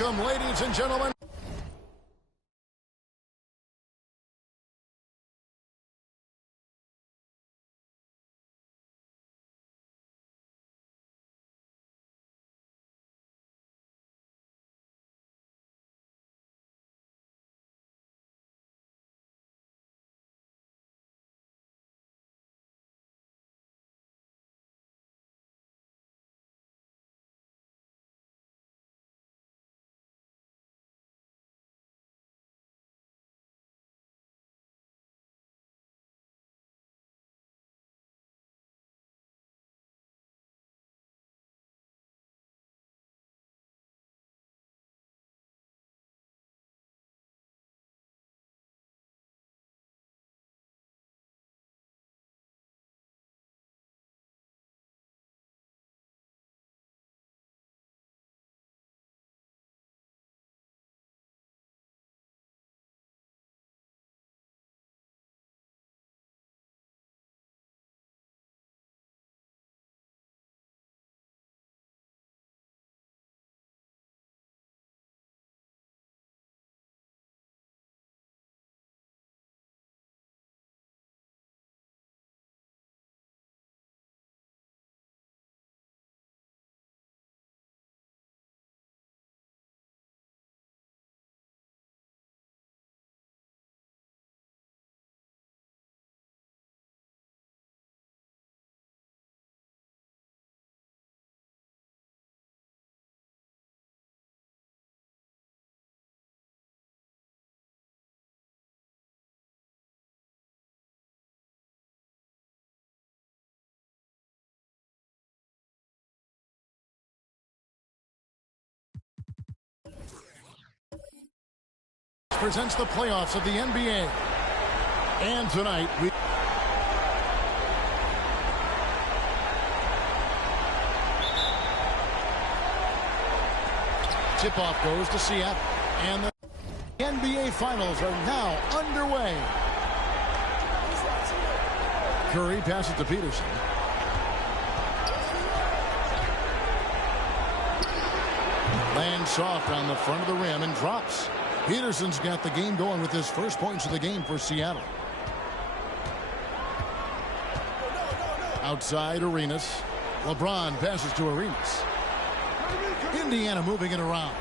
Welcome, ladies and gentlemen. Presents the playoffs of the NBA. And tonight, tip-off goes to Seattle. And the NBA Finals are now underway. Curry passes to Peterson. Lands soft on the front of the rim and drops. Peterson's got the game going with his first points of the game for Seattle. Outside Arenas. LeBron passes to Arenas. Indiana moving it around.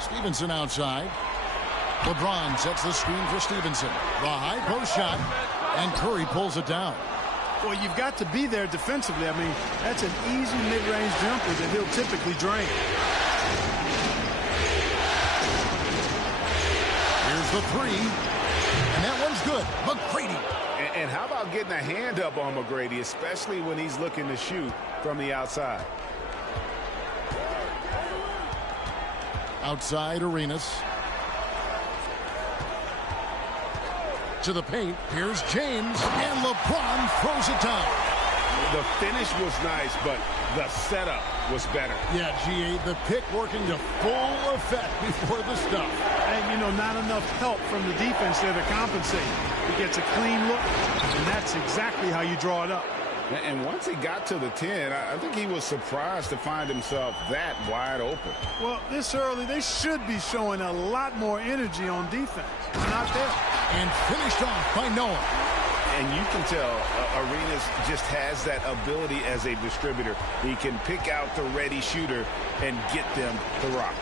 Stevenson outside. LeBron sets the screen for Stevenson. The high post shot, and Curry pulls it down. Well, you've got to be there defensively. I mean, that's an easy mid-range jumper that he'll typically drain. Here's the three, and that one's good. McGrady. And how about getting a hand up on McGrady, especially when he's looking to shoot from the outside? Outside Arenas. To the paint. Here's James, and LeBron throws it down. The finish was nice, but the setup was better. Yeah, G.A., the pick working to full effect before the stuff. And, you know, not enough help from the defense there to compensate. He gets a clean look, and that's exactly how you draw it up. And once he got to the 10, I think he was surprised to find himself that wide open. Well, this early, they should be showing a lot more energy on defense. It's not there. And finished off by Noah. And you can tell Arenas just has that ability as a distributor. He can pick out the ready shooter and get them to rock.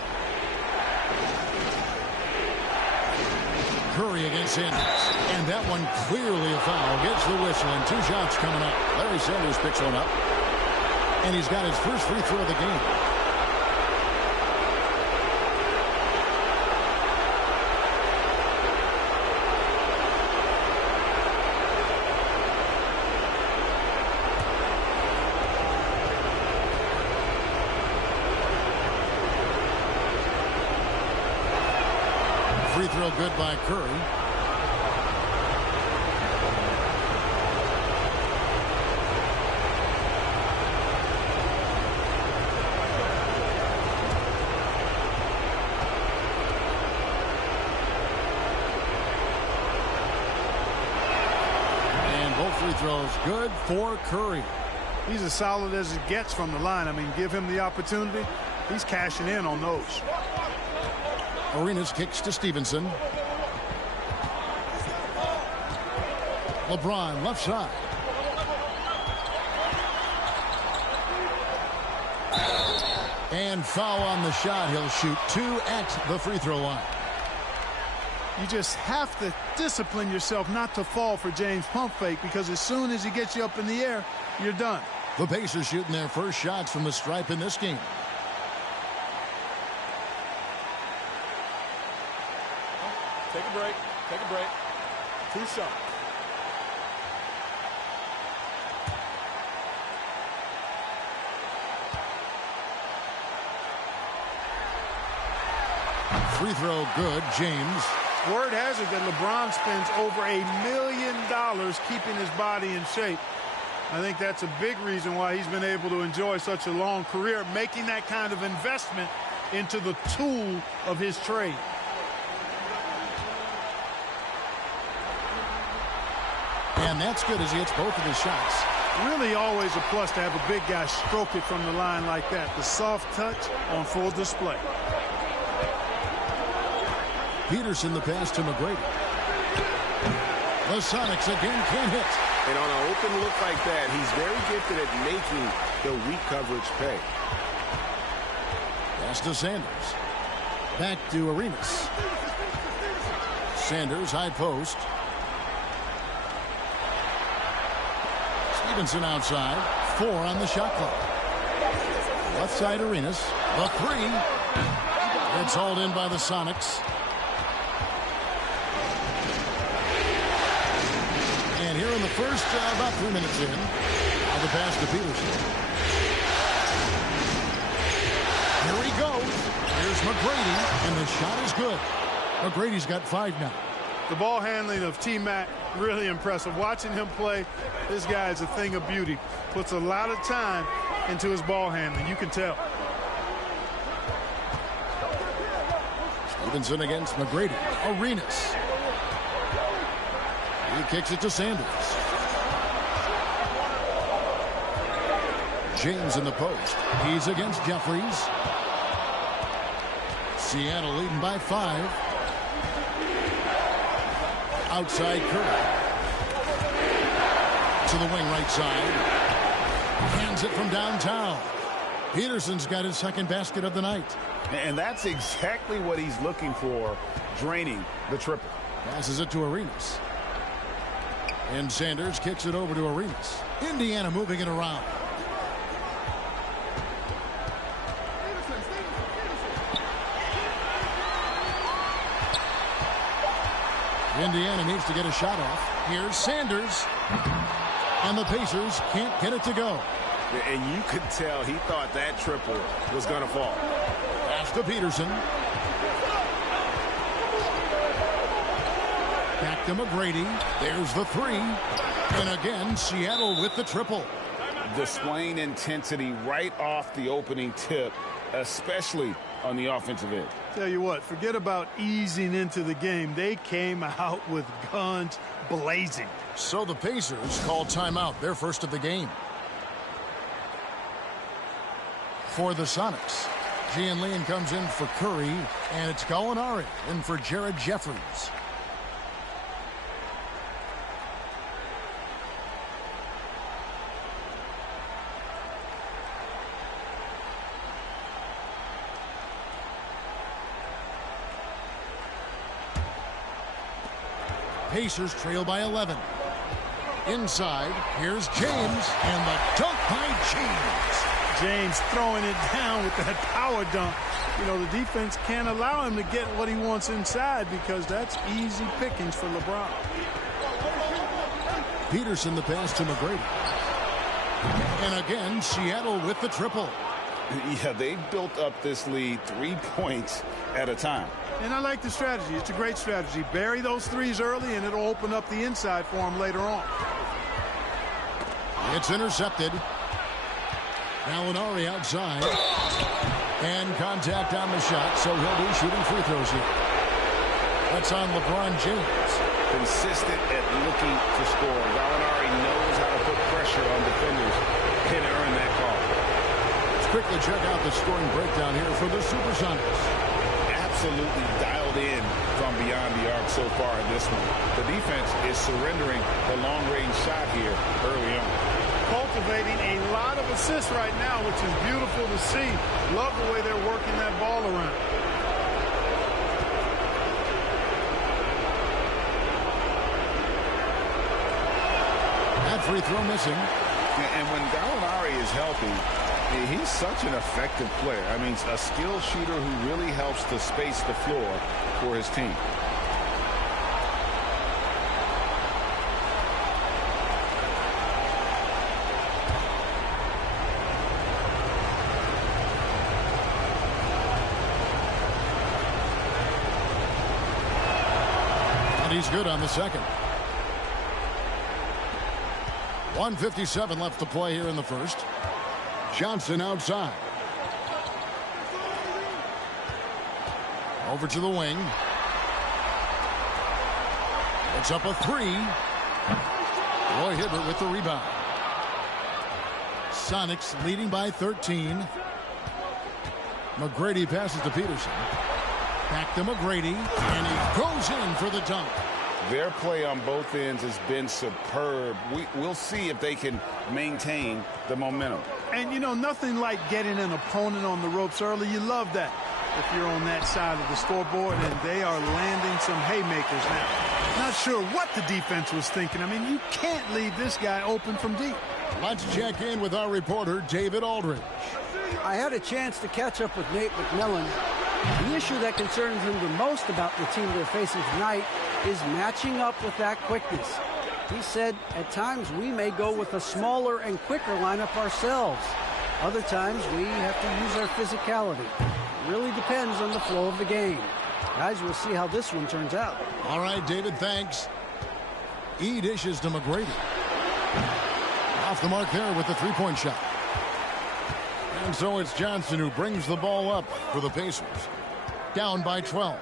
Curry against Sanders. And that one clearly a foul. Gets the whistle, and 2 shots coming up. Larry Sanders picks one up. And he's got his first free throw of the game. Free throw good by Curry. And both free throws good for Curry. He's as solid as it gets from the line. I mean, give him the opportunity. He's cashing in on those. Arenas kicks to Stevenson. LeBron left side. And foul on the shot. He'll shoot 2 at the free throw line. You just have to discipline yourself not to fall for James' pump fake, because as soon as he gets you up in the air, you're done. The Pacers shooting their first shots from the stripe in this game. Take a break. Take a break. 2 shots. Free throw good. James. Word has it that LeBron spends over $1 million keeping his body in shape. I think that's a big reason why he's been able to enjoy such a long career, making that kind of investment into the tool of his trade. And that's good as he hits both of his shots. Really always a plus to have a big guy stroke it from the line like that. The soft touch on full display. Peterson the pass to McGrady. The Sonics again can't hit. And on an open look like that, he's very gifted at making the weak coverage pay. Pass to Sanders. Back to Arenas. Sanders high post. Stevenson outside. 4 on the shot clock. Left side Arenas. The 3. It's hauled in by the Sonics. And here in the first, about 3 minutes in, the pass to Peterson. Here he goes. Here's McGrady, and the shot is good. McGrady's got 5 now. The ball handling of T-Mac, really impressive. Watching him play, this guy is a thing of beauty. Puts a lot of time into his ball handling. You can tell. Stevenson against McGrady. Arenas. He kicks it to Sanders. James in the post. He's against Jeffries. Seattle leading by 5. Outside Curry. To the wing right side. Hands it from downtown. Peterson's got his second basket of the night. And that's exactly what he's looking for, draining the triple. Passes it to Arenas. And Sanders kicks it over to Arenas. Indiana moving it around. Indiana needs to get a shot off. Here's Sanders. And the Pacers can't get it to go. And you could tell he thought that triple was going to fall. Pass to Peterson. Back to McGrady. There's the 3. And again, Seattle with the triple. Displaying intensity right off the opening tip, especially on the offensive end. Tell you what, forget about easing into the game. They came out with guns blazing. So the Pacers call timeout, their first of the game. For the Sonics, Gian Leon comes in for Curry, and it's Gallinari in for Jared Jeffries. Pacers trail by 11. Inside, here's James, and the dunk by James. James throwing it down with that power dunk. You know, the defense can't allow him to get what he wants inside because that's easy pickings for LeBron. Peterson the pass to McGrady. And again, Seattle with the triple. Yeah, they built up this lead 3 points at a time. And I like the strategy. It's a great strategy. Bury those threes early, and it'll open up the inside for him later on. It's intercepted. Gallinari outside. And contact on the shot, so he'll be shooting free throws here. That's on LeBron James. Consistent at looking to score. Gallinari knows how to put pressure on defenders. And Let's quickly check out the scoring breakdown here for the Supersonics. Absolutely dialed in from beyond the arc so far in this one. The defense is surrendering the long-range shot here early on. Cultivating a lot of assists right now, which is beautiful to see. Love the way they're working that ball around. That free throw missing. And when Gallinari is healthy, he's such an effective player. I mean, a skilled shooter who really helps to space the floor for his team. And he's good on the second. 1:57 left to play here in the first. Johnson outside. Over to the wing. It's up a three. Roy Hibbert with the rebound. Sonics leading by 13. McGrady passes to Peterson. Back to McGrady. And he goes in for the dunk. Their play on both ends has been superb. We'll see if they can maintain the momentum. And, you know, nothing like getting an opponent on the ropes early. You love that if you're on that side of the scoreboard, and they are landing some haymakers now. Not sure what the defense was thinking. I mean, you can't leave this guy open from deep. Let's check in with our reporter, David Aldridge. I had a chance to catch up with Nate McMillan. The issue that concerns him the most about the team they're facing tonight is matching up with that quickness. He said, at times we may go with a smaller and quicker lineup ourselves. Other times we have to use our physicality. It really depends on the flow of the game. Guys, we'll see how this one turns out. All right, David, thanks. E dishes to McGrady. Off the mark there with the three-point shot. And so it's Johnson who brings the ball up for the Pacers. Down by 12.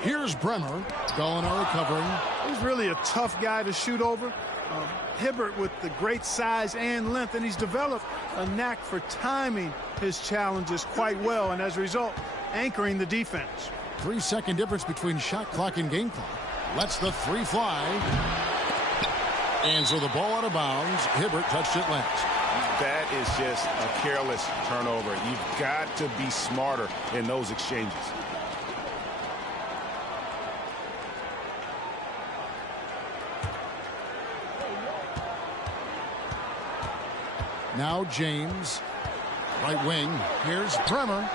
Here's Bremer. Gallinari covering. He's really a tough guy to shoot over. Hibbert with the great size and length, and he's developed a knack for timing his challenges quite well, and as a result, anchoring the defense. 3-second difference between shot clock and game clock. Lets the three fly. And so the ball out of bounds. Hibbert touched it last. That is just a careless turnover. You've got to be smarter in those exchanges. Now James. Right wing. Here's Bremer.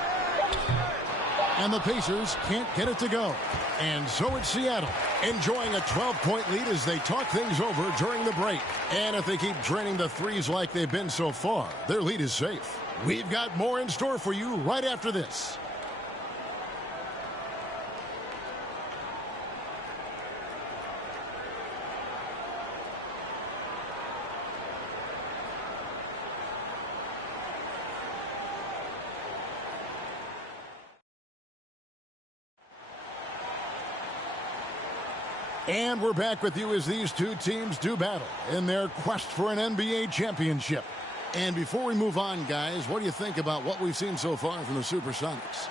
And the Pacers can't get it to go. And so it's Seattle enjoying a 12-point lead as they talk things over during the break. And if they keep draining the threes like they've been so far, their lead is safe. We've got more in store for you right after this. And we're back with you as these two teams do battle in their quest for an NBA championship. And before we move on, guys, what do you think about what we've seen so far from the Supersonics?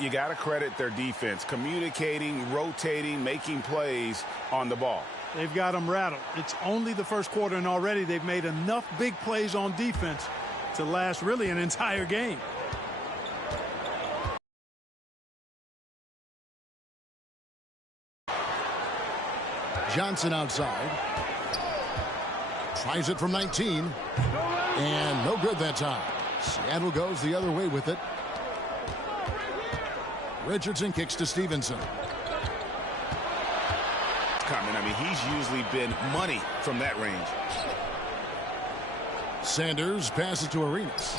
You got to credit their defense, communicating, rotating, making plays on the ball. They've got them rattled. It's only the first quarter, and already they've made enough big plays on defense to last really an entire game. Johnson outside. Tries it from 19. And no good that time. Seattle goes the other way with it. Richardson kicks to Stevenson. I mean, he's usually been money from that range. Sanders passes to Arenas.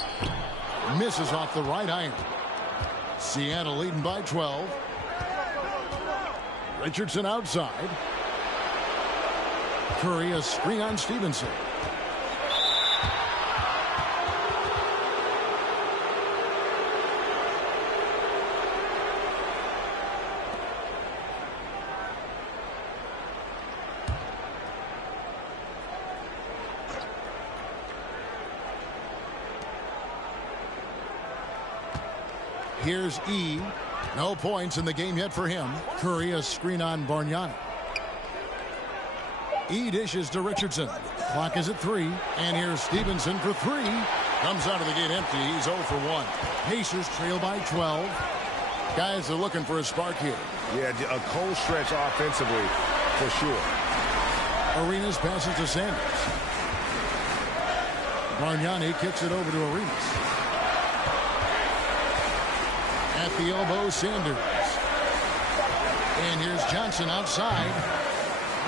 Misses off the right iron. Seattle leading by 12. Richardson outside. Curry a screen on Stevenson. Here's E. No points in the game yet for him. Curry a screen on Bargnani. E dishes to Richardson. Clock is at 3. And here's Stevenson for 3. Comes out of the gate empty. He's 0 for 1. Pacers trail by 12. Guys are looking for a spark here. Yeah, a cold stretch offensively for sure. Arenas passes to Sanders. Bargnani kicks it over to Arenas. At the elbow, Sanders. And here's Johnson outside.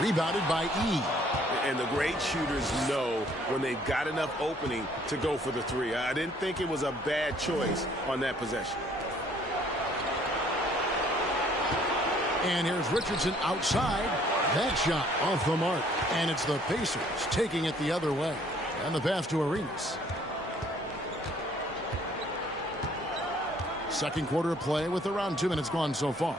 Rebounded by E. And the great shooters know when they've got enough opening to go for the 3. I didn't think it was a bad choice on that possession. And here's Richardson outside. That shot off the mark. And it's the Pacers taking it the other way. And the pass to Arenas. Second quarter of play with around 2 minutes gone so far.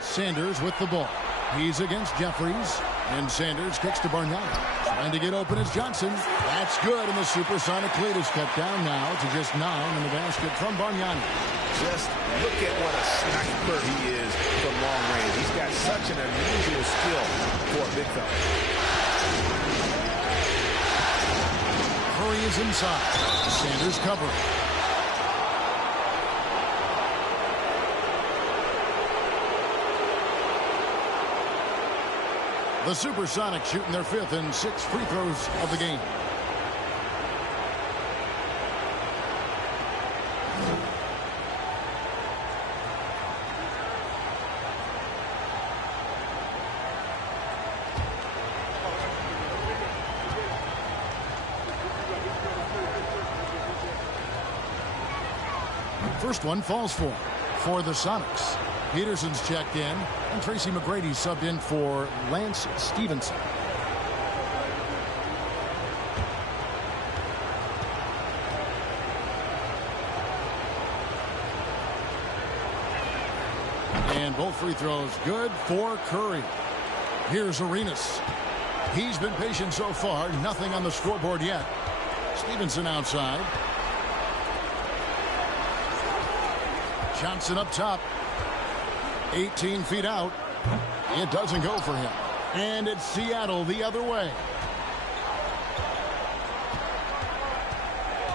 Sanders with the ball. He's against Jeffries. And Sanders kicks to Bargnani. Trying to get open is Johnson. That's good. And the supersonic lead is cut down now to just 9 in the basket from Bargnani. Just look at what a sniper he is from long range. He's got such an unusual skill for a big fella. Curry is inside. Sanders covering. The Supersonics shooting their 5th and 6th free throws of the game. First one falls for the Sonics. Peterson's checked in, and Tracy McGrady subbed in for Lance Stevenson. And both free throws good for Curry. Here's Arenas. He's been patient so far. Nothing on the scoreboard yet. Stevenson outside. Johnson up top. 18 feet out. It doesn't go for him. And it's Seattle the other way.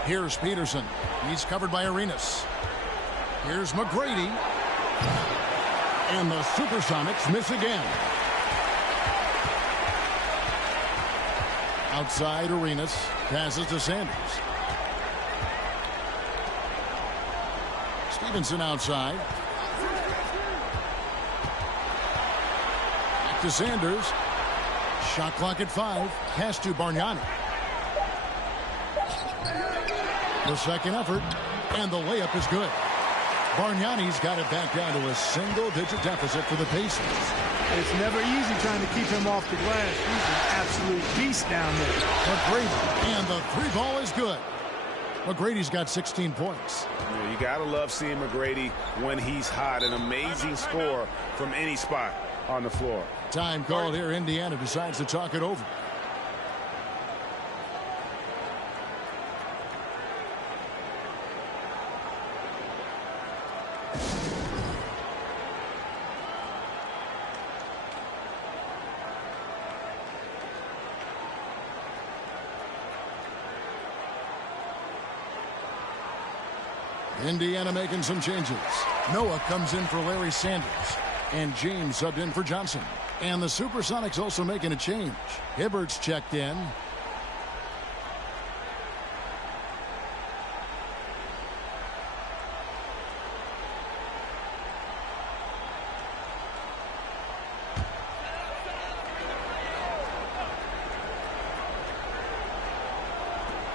Here's Peterson. He's covered by Arenas. Here's McGrady. And the Supersonics miss again. Outside Arenas. Passes to Sanders. Stevenson outside. Back to Sanders. Shot clock at 5. Pass to Bargnani. The second effort. And the layup is good. Bargnani's got it back down to a single-digit deficit for the Pacers. It's never easy trying to keep him off the glass. He's an absolute beast down there. McGrady. And the 3 ball is good. McGrady's got 16 points. Yeah, you got to love seeing McGrady when he's hot. An amazing score from any spot on the floor. Time called here. Indiana decides to talk it over. Indiana making some changes. Noah comes in for Larry Sanders. And James subbed in for Johnson. And the Supersonics also making a change. Hibbert's checked in.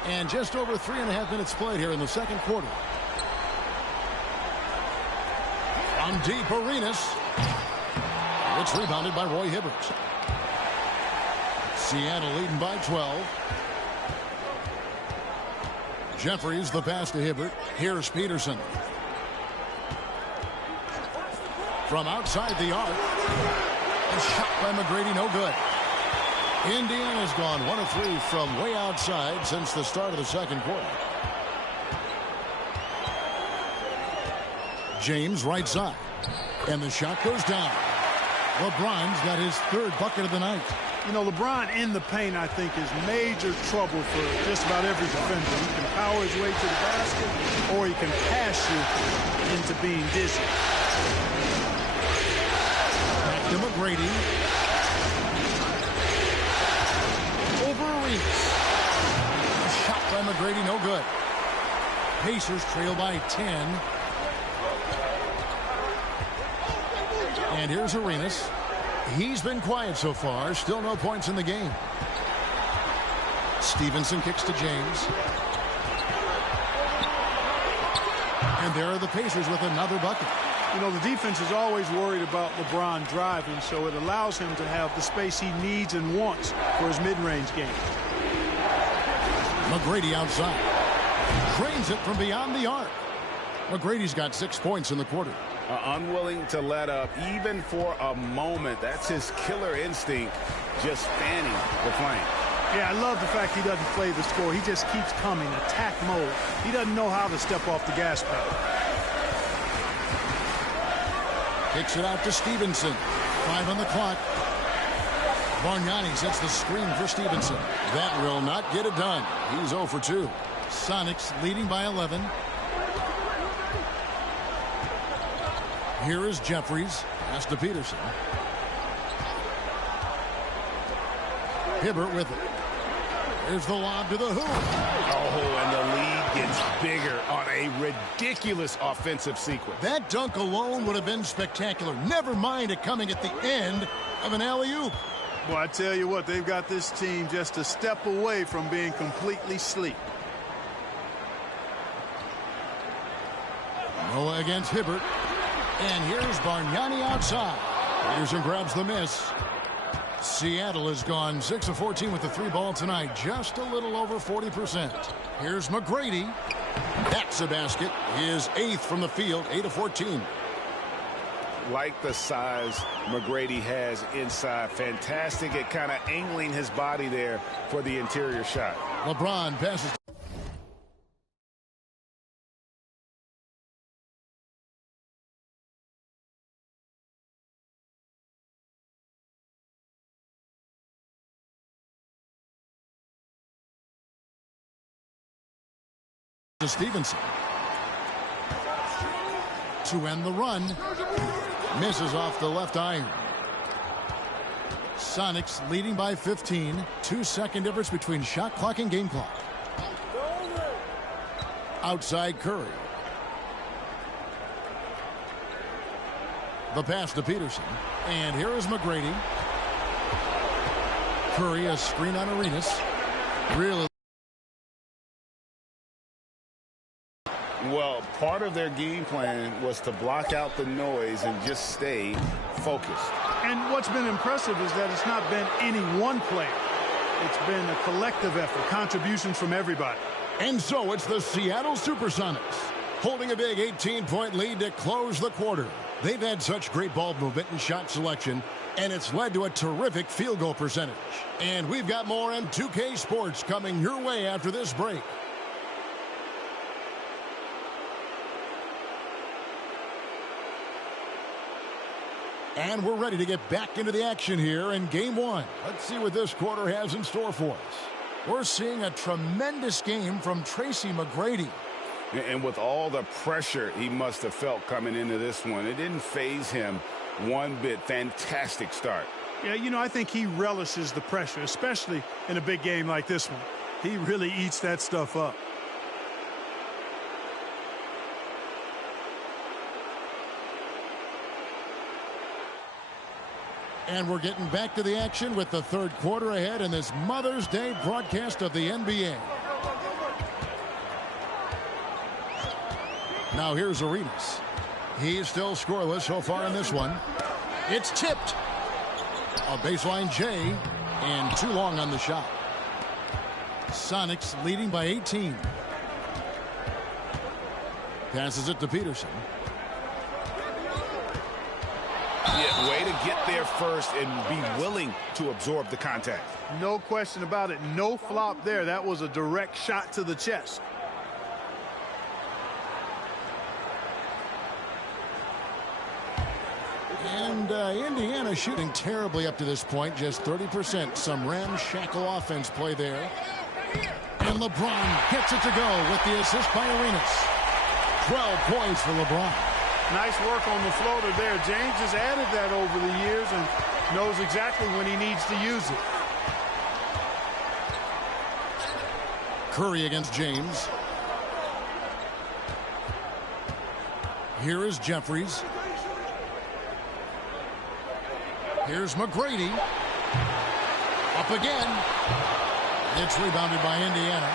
And just over 3.5 minutes played here in the second quarter. On deep, Arenas. It's rebounded by Roy Hibbert. Seattle leading by 12. Jeffries the pass to Hibbert. Here's Peterson. From outside the arc. A shot by McGrady, no good. Indiana's gone 1 of 3 from way outside since the start of the second quarter. James right side. And the shot goes down. LeBron's got his third bucket of the night. You know, LeBron in the paint, I think, is major trouble for just about every defender. He can power his way to the basket, or he can pass you into being dizzy. Back to McGrady. Over Arenas. A shot by McGrady, no good. Pacers trail by 10. And here's Arenas. He's been quiet so far. Still no points in the game. Stevenson kicks to James. And there are the Pacers with another bucket. You know, the defense is always worried about LeBron driving, so it allows him to have the space he needs and wants for his mid-range game. McGrady outside. Drains it from beyond the arc. McGrady's got 6 points in the quarter. Unwilling to let up even for a moment. That's his killer instinct, just fanning the flame. Yeah, I love the fact he doesn't play the score. He just keeps coming, attack mode. He doesn't know how to step off the gas pedal. Kicks it out to Stevenson. 5 on the clock. Bargnani sets the screen for Stevenson. That will not get it done. He's 0 for 2. Sonics leading by 11. Here is Jeffries. Pass to Peterson. Hibbert with it. Here's the lob to the hoop. Oh, and the lead gets bigger on a ridiculous offensive sequence. That dunk alone would have been spectacular. Never mind it coming at the end of an alley-oop. Well, I tell you what, they've got this team just a step away from being completely asleep. Noah against Hibbert. And here's Bargnani outside. Peterson grabs the miss. Seattle has gone 6 of 14 with the 3 ball tonight. Just a little over 40%. Here's McGrady. That's a basket. His 8th from the field, 8 of 14. Like the size McGrady has inside. Fantastic at kind of angling his body there for the interior shot. LeBron passes. To Stevenson. To end the run. Misses off the left iron. Sonics leading by 15. 2-second difference between shot clock and game clock. Outside Curry. The pass to Peterson. And here is McGrady. Curry, a screen on Arenas. Really. Well, part of their game plan was to block out the noise and just stay focused. And what's been impressive is that it's not been any one player. It's been a collective effort, contributions from everybody. And so it's the Seattle Supersonics holding a big 18-point lead to close the quarter. They've had such great ball movement and shot selection, and it's led to a terrific field goal percentage. And we've got more M2K Sports coming your way after this break. And we're ready to get back into the action here in Game 1. Let's see what this quarter has in store for us. We're seeing a tremendous game from Tracy McGrady. And with all the pressure he must have felt coming into this one, it didn't faze him one bit. Fantastic start. Yeah, you know, I think he relishes the pressure, especially in a big game like this one. He really eats that stuff up. And we're getting back to the action with the third quarter ahead in this Mother's Day broadcast of the NBA. Now here's Arenas. He's still scoreless so far in this one. It's tipped. A baseline J, and too long on the shot. Sonics leading by 18. Passes it to Peterson. Yeah, way to get there first and be willing to absorb the contact. No question about it. No flop there. That was a direct shot to the chest. And Indiana shooting terribly up to this point, just 30%. Some ramshackle offense play there. And LeBron gets it to go with the assist by Arenas. 12 points for LeBron. Nice work on the floater there. James has added that over the years and knows exactly when he needs to use it. Curry against James. Here is Jeffries. Here's McGrady. Up again. It's rebounded by Indiana.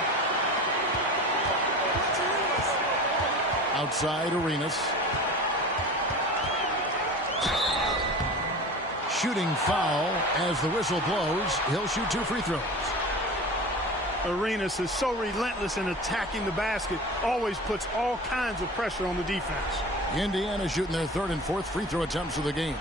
Outside Arenas. Shooting foul as the whistle blows. He'll shoot 2 free throws. Arenas is so relentless in attacking the basket. Always puts all kinds of pressure on the defense. Indiana shooting their 3rd and 4th free throw attempts of the game.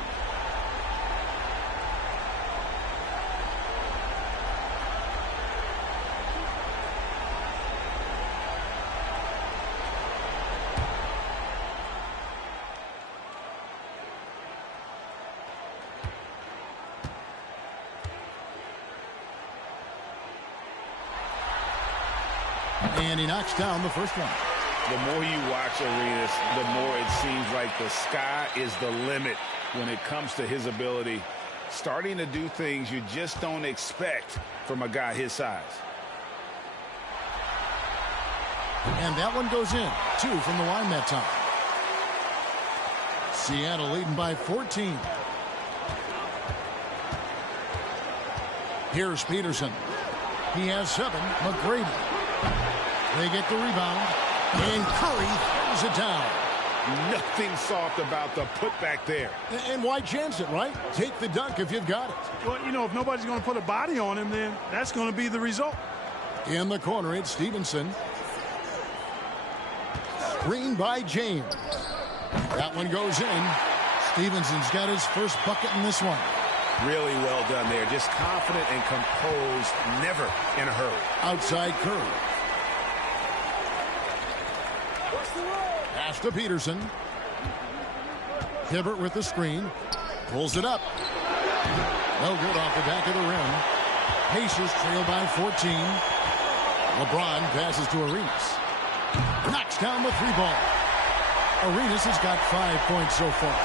And he knocks down the first one. The more you watch Arenas, the more it seems like the sky is the limit when it comes to his ability. Starting to do things you just don't expect from a guy his size. And that one goes in. 2 from the line that time. Seattle leading by 14. Here's Peterson. He has 7. McGrady. They get the rebound. And Curry throws it down. Nothing soft about the putback there. And why chance it, right? Take the dunk if you've got it. Well, you know, if nobody's going to put a body on him, then that's going to be the result. In the corner, it's Stevenson. Screen by James. That one goes in. Stevenson's got his first bucket in this one. Really well done there. Just confident and composed, never in a hurry. Outside Curry. Pass to Peterson. Hibbert with the screen. Pulls it up. No good off the back of the rim. Pacers trail by 14. LeBron passes to Arenas. Knocks down the 3-ball. Arenas has got 5 points so far.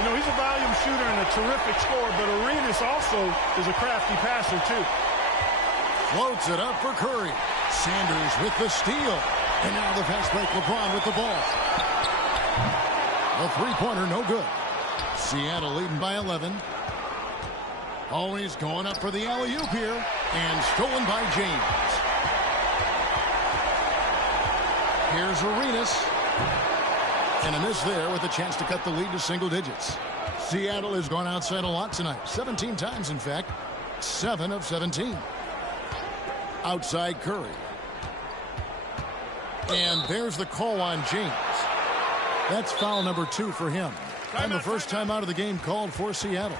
You know, he's a volume shooter and a terrific scorer, but Arenas also is a crafty passer, too. Floats it up for Curry. Sanders with the steal. And now the fast break. LeBron with the ball. The 3-pointer, no good. Seattle leading by 11. Always going up for the alley-oop here. And stolen by James. Here's Arenas. And a miss there with a chance to cut the lead to single digits. Seattle has gone outside a lot tonight. 17 times, in fact. 7 of 17. Outside Curry. And there's the call on James. That's foul number 2 for him. And the first time out of the game called for Seattle.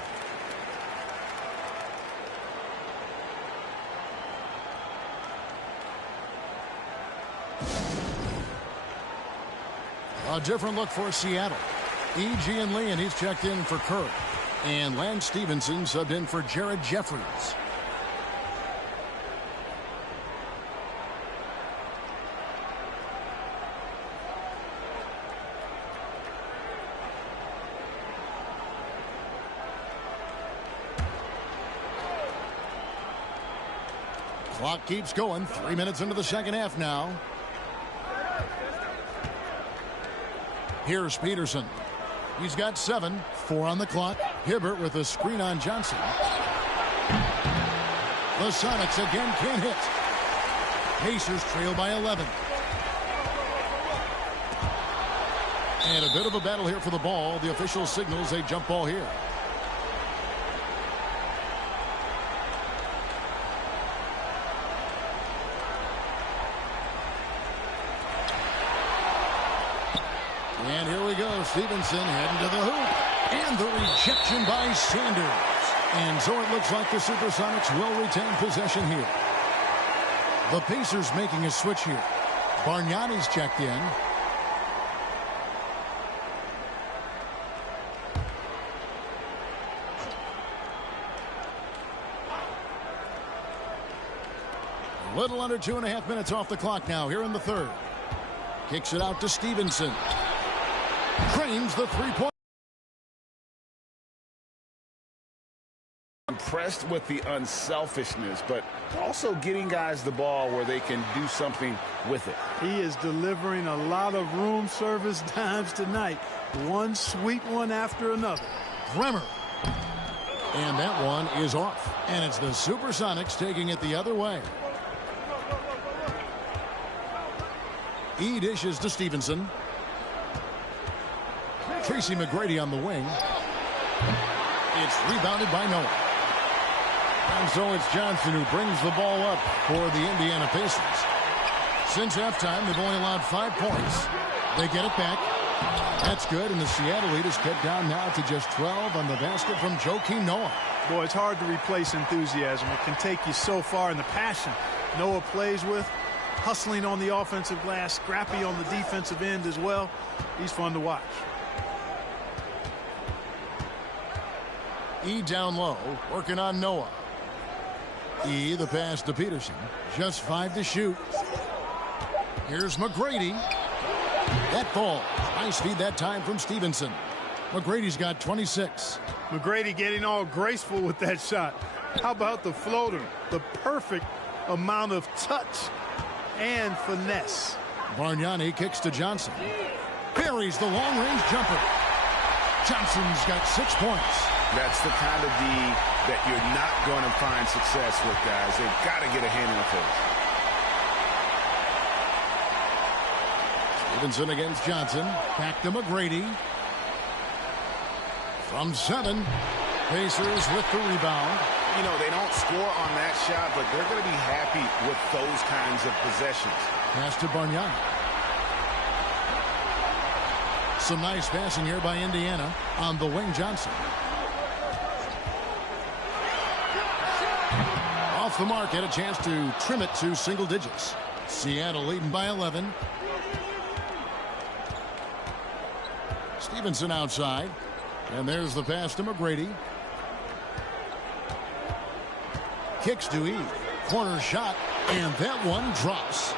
A different look for Seattle. E.G. and Lee, and he's checked in for Curry. And Lance Stevenson subbed in for Jared Jeffries. Clock keeps going. 3 minutes into the second half now. Here's Peterson. He's got 7. 4 on the clock. Hibbert with a screen on Johnson. The Sonics again can't hit. Pacers trail by 11. And a bit of a battle here for the ball. The official signals a jump ball here. And here we go. Stevenson heading to the hoop. And the rejection by Sanders. And so it looks like the Supersonics will retain possession here. The Pacers making a switch here. Bargnani's checked in. Little under 2.5 minutes off the clock now here in the third. Kicks it out to Stevenson. Drains the three-point. Impressed with the unselfishness, but also getting guys the ball where they can do something with it. He is delivering a lot of room service dimes tonight. One sweet one after another. Bremer. And that one is off. And it's the Supersonics taking it the other way. E dishes to Stevenson. Tracy McGrady on the wing. It's rebounded by Noah. And so it's Johnson who brings the ball up for the Indiana Pacers. Since halftime, they've only allowed 5 points. They get it back. That's good, and the Seattle lead is cut down now to just 12 on the basket from Joakim Noah. Boy, it's hard to replace enthusiasm. It can take you so far, and the passion Noah plays with, hustling on the offensive glass, scrappy on the defensive end as well. He's fun to watch. E down low, working on Noah. E, the pass to Peterson. Just 5 to shoot. Here's McGrady. That ball. Nice feed that time from Stevenson. McGrady's got 26. McGrady getting all graceful with that shot. How about the floater? The perfect amount of touch and finesse. Bargnani kicks to Johnson. Buries the long-range jumper. Johnson's got 6 points. That's the kind of D that you're not going to find success with, guys. They've got to get a hand in the face. Stevenson against Johnson. Back to McGrady. From 7. Pacers with the rebound. You know, they don't score on that shot, but they're going to be happy with those kinds of possessions. Pass to Bargnani. Some nice passing here by Indiana on the wing. Johnson. Off the mark, had a chance to trim it to single digits. Seattle leading by 11. Stevenson outside. And there's the pass to McGrady. Kicks to E. Corner shot. And that one drops.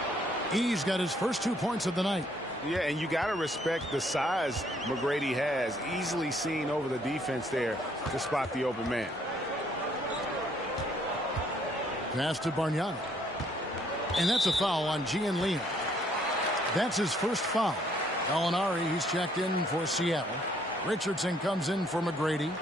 E's got his first 2 points of the night. Yeah, and you got to respect the size McGrady has. Easily seen over the defense there to spot the open man. Pass to Bargnani. And that's a foul on Gian Leon. That's his first foul. Gallinari, he's checked in for Seattle. Richardson comes in for McGrady.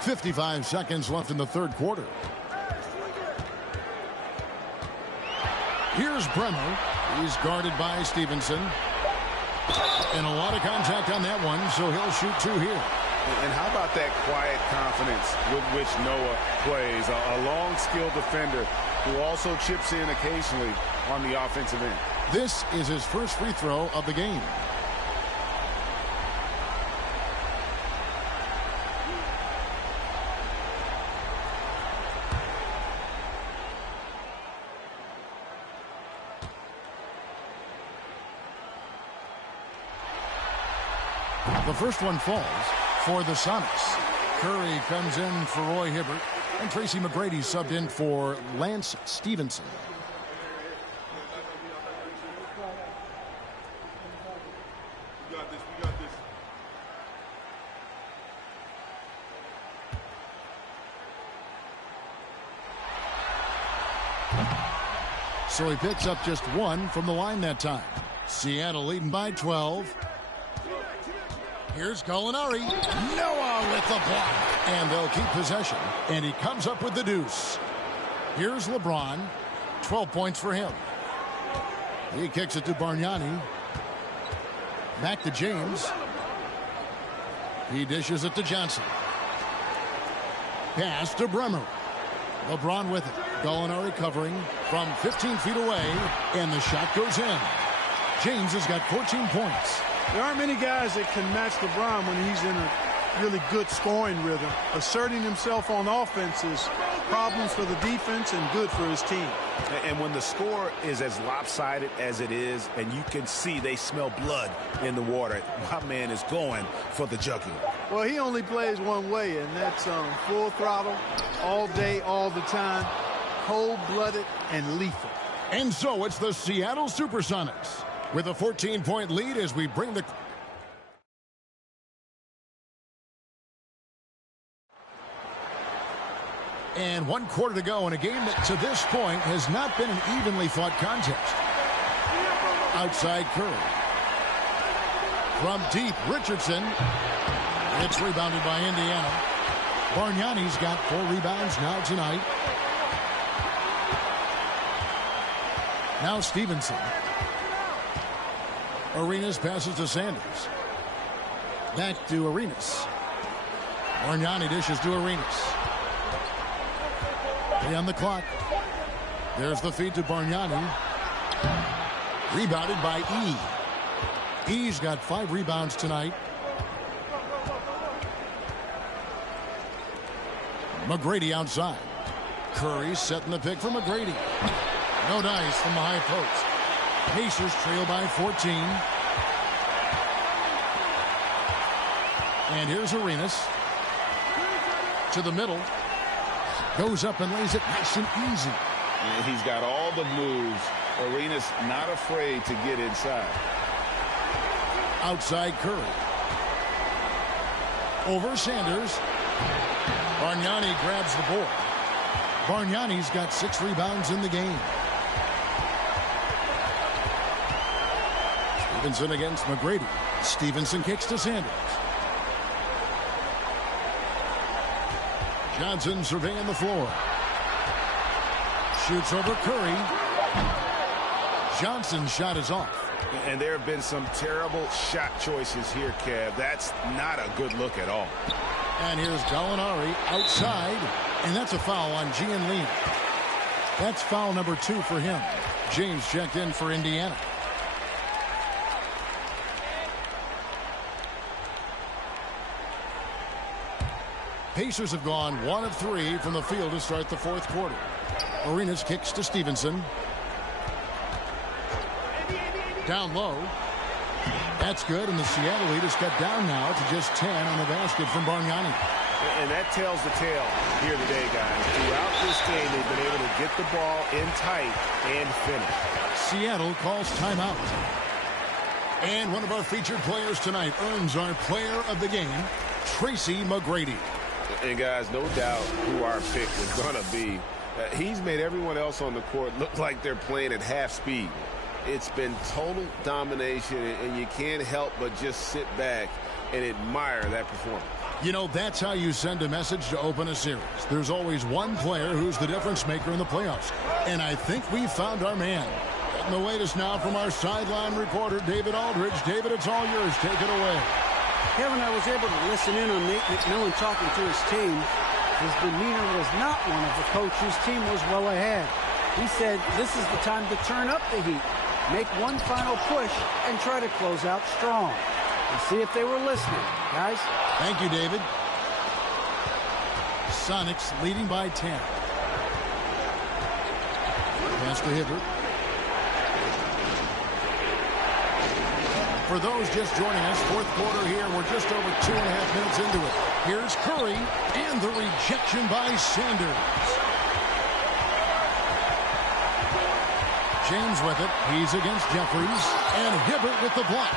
.55 seconds left in the third quarter. Here's Bremer. He's guarded by Stevenson. And a lot of contact on that one, so he'll shoot 2 here. And how about that quiet confidence with which Noah plays? A long, skilled defender who also chips in occasionally on the offensive end. This is his first free throw of the game. The first one falls for the Sonics. Curry comes in for Roy Hibbert, and Tracy McGrady subbed in for Lance Stevenson. We got this. So he picks up just 1 from the line that time. Seattle leading by 12. Here's Gallinari. Noah with the block. And they'll keep possession. And he comes up with the deuce. Here's LeBron. 12 points for him. He kicks it to Bargnani. Back to James. He dishes it to Johnson. Pass to Bremer. LeBron with it. Gallinari covering from 15 feet away. And the shot goes in. James has got 14 points. There aren't many guys that can match LeBron when he's in a really good scoring rhythm. Asserting himself on offense is Problems for the defense and good for his team. And when the score is as lopsided as it is, and you can see they smell blood in the water, my man is going for the jugular. Well, he only plays one way, and that's full throttle, all day, all the time, cold-blooded and lethal. And so it's the Seattle Supersonics with a 14-point lead as we bring the... And 1 quarter to go in a game that to this point has not been an evenly fought contest. Outside Curry. From deep, Richardson. It's rebounded by Indiana. Bargnani's got 4 rebounds now tonight. Now Stevenson. Arenas passes to Sanders. Back to Arenas. Bargnani dishes to Arenas. 3 on the clock. There's the feed to Bargnani. Rebounded by E. E's got 5 rebounds tonight. McGrady outside. Curry setting the pick for McGrady. No dice from the high post. Pacers trail by 14. And here's Arenas. To the middle. Goes up and lays it nice and easy. And he's got all the moves. Arenas not afraid to get inside. Outside Curry. Over Sanders. Bargnani grabs the board. Bargnani's got 6 rebounds in the game. Stevenson against McGrady. Stevenson kicks to Sanders. Johnson surveying the floor. Shoots over Curry. Johnson's shot is off. And there have been some terrible shot choices here, Kev. That's not a good look at all. And here's Gallinari outside. And that's a foul on Gian Lean. That's foul number 2 for him. James checked in for Indiana. Pacers have gone 1 of 3 from the field to start the 4th quarter. Arenas kicks to Stevenson. Down low. That's good, and the Seattle lead is cut down now to just 10 on the basket from Bargnani. And that tells the tale here today, guys. Throughout this game, they've been able to get the ball in tight and finish. Seattle calls timeout. And one of our featured players tonight earns our player of the game, Tracy McGrady. And, guys, no doubt who our pick is going to be. He's made everyone else on the court look like they're playing at half speed. It's been total domination, and you can't help but just sit back and admire that performance. You know, that's how you send a message to open a series. There's always one player who's the difference maker in the playoffs. And I think we found our man. Getting the latest now from our sideline reporter, David Aldridge. David, it's all yours. Take it away. Kevin, I was able to listen in on Nate McMillan talking to his team. His demeanor was not one of the coach whose team was well ahead. He said this is the time to turn up the heat, make one final push, and try to close out strong. Let's see if they were listening, guys. Thank you, David. Sonics leading by 10. Pass to Hibbert. For those just joining us, 4th quarter here. We're just over 2.5 minutes into it. Here's Curry, and the rejection by Sanders. James with it. He's against Jeffries, and Hibbert with the block.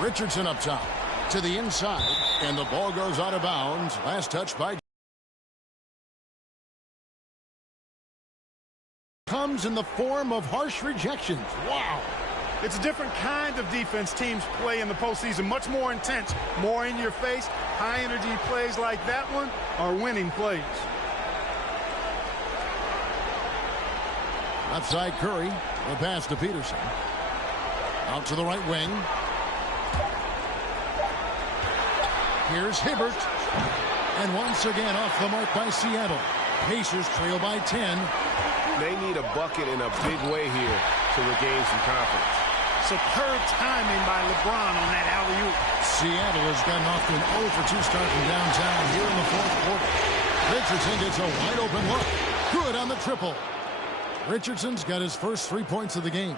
Richardson up top to the inside, and the ball goes out of bounds. Last touch by comes in the form of harsh rejections. Wow. It's a different kind of defense teams play in the postseason. Much more intense, more in your face. High energy plays like that one are winning plays. Outside Curry, the pass to Peterson. Out to the right wing. Here's Hibbert. And once again off the mark by Seattle. Pacers trail by 10. They need a bucket in a big way here to regain some confidence. Superb timing by LeBron on that alley-oop. Seattle has gotten off to an 0 for 2 start from downtown here in the fourth quarter. Richardson gets a wide open look. Good on the triple. Richardson's got his first 3 points of the game.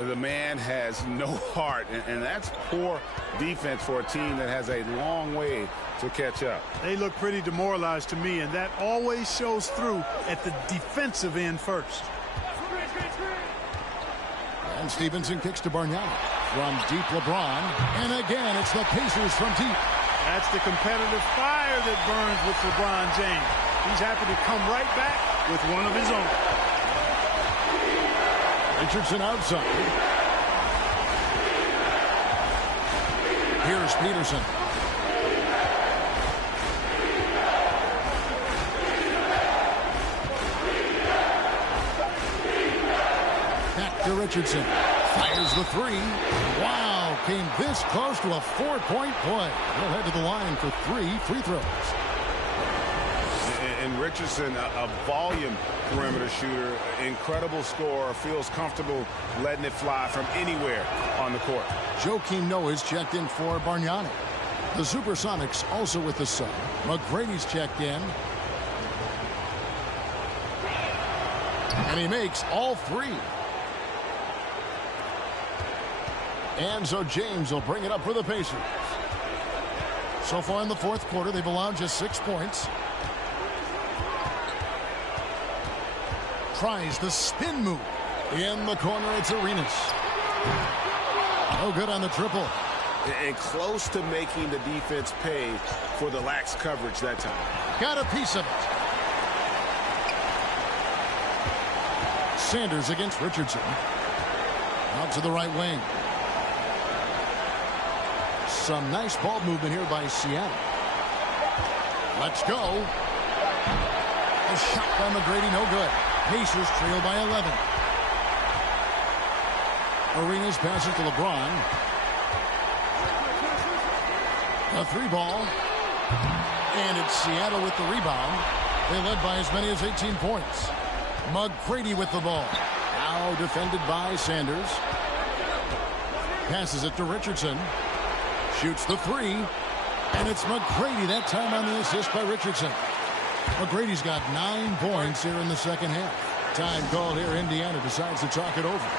The man has no heart, and that's poor defense for a team that has a long way to catch up. They look pretty demoralized to me, and that always shows through at the defensive end first. And Stevenson kicks to Bargnani. From deep, LeBron. And again, it's the Pacers from deep. That's the competitive fire that burns with LeBron James. He's happy to come right back with one of his own. Richardson outside. Here's Peterson. Back to Richardson. Fires the three. Wow, came this close to a 4-point play. He'll head to the line for 3 free throws. And Richardson, a volume perimeter shooter, incredible scorer, feels comfortable letting it fly from anywhere on the court. Joakim Noah's checked in for Bargnani. The Supersonics also with the sub. McGrady's checked in. And he makes all 3. And so James will bring it up for the Pacers. So far in the fourth quarter, they've allowed just 6 points. Tries the spin move. In the corner, it's Arenas. No good on the triple. And close to making the defense pay for the lax coverage that time. Got a piece of it. Sanders against Richardson. Out to the right wing. Some nice ball movement here by Seattle. Let's go. A shot by McGrady, no good. Pacers trail by 11. Arenas passes to LeBron. A 3-ball. And it's Seattle with the rebound. They led by as many as 18 points. McGrady with the ball. Now defended by Sanders. Passes it to Richardson. Shoots the 3. And it's McGrady that time on the assist by Richardson. McGrady's got 9 points here in the second half. Time called here. Indiana decides to talk it over.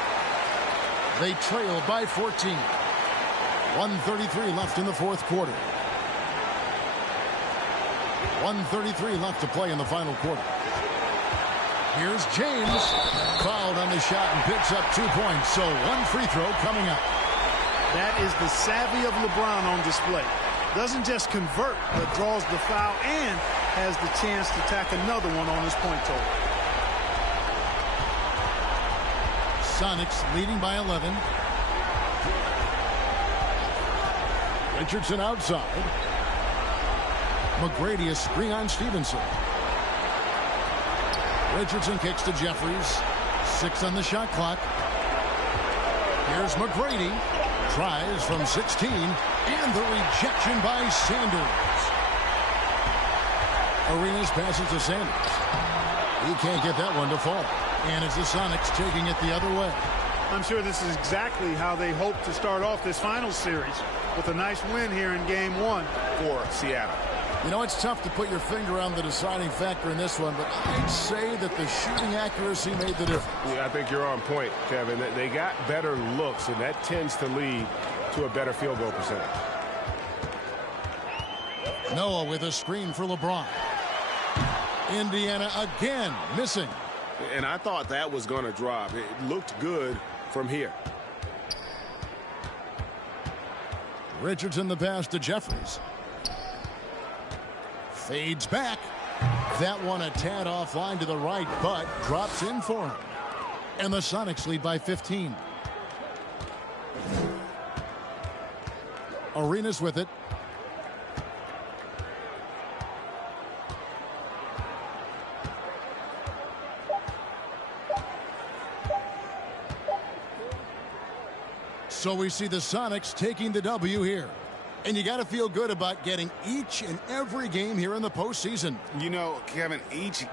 They trail by 14. 1:33 left in the fourth quarter. 1:33 left to play in the final quarter. Here's James. Fouled on the shot and picks up 2 points. So 1 free throw coming up. That is the savvy of LeBron on display. Doesn't just convert, but draws the foul and has the chance to tack another one on his point total. Sonics leading by 11. Richardson outside. McGrady a screen on Stevenson. Richardson kicks to Jeffries. 6 on the shot clock. Here's McGrady. Tries from 16. And the rejection by Sanders. Arenas passes to Sanders. He can't get that one to fall. And it's the Sonics taking it the other way. I'm sure this is exactly how they hope to start off this final series, with a nice win here in game 1 for Seattle. You know, it's tough to put your finger on the deciding factor in this one, but I'd say that the shooting accuracy made the difference. Yeah, I think you're on point, Kevin. They got better looks, and that tends to lead to a better field goal percentage. Noah with a screen for LeBron. Indiana again missing. And I thought that was going to drop. It looked good from here. Richardson the pass to Jeffries. Fades back. That one a tad offline to the right, but drops in for him. And the Sonics lead by 15. Arenas with it. So we see the Sonics taking the W here. And you got to feel good about getting each and every game here in the postseason. You know, Kevin, each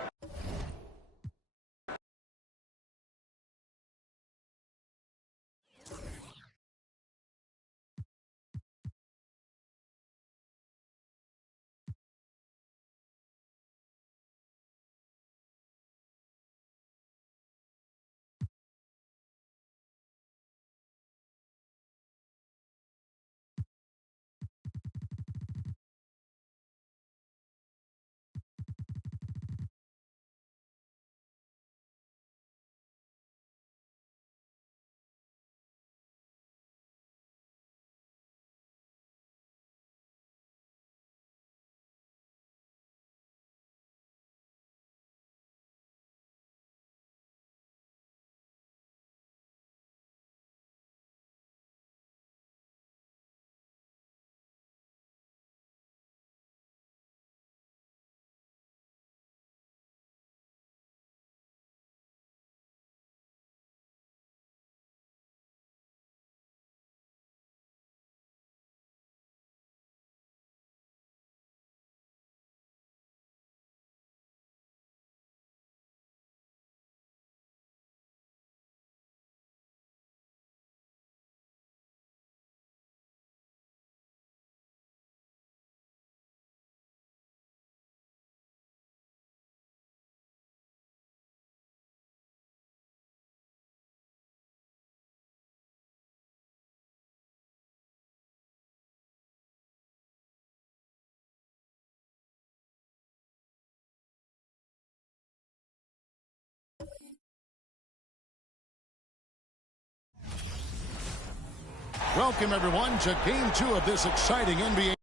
Welcome, everyone, to Game 2 of this exciting NBA.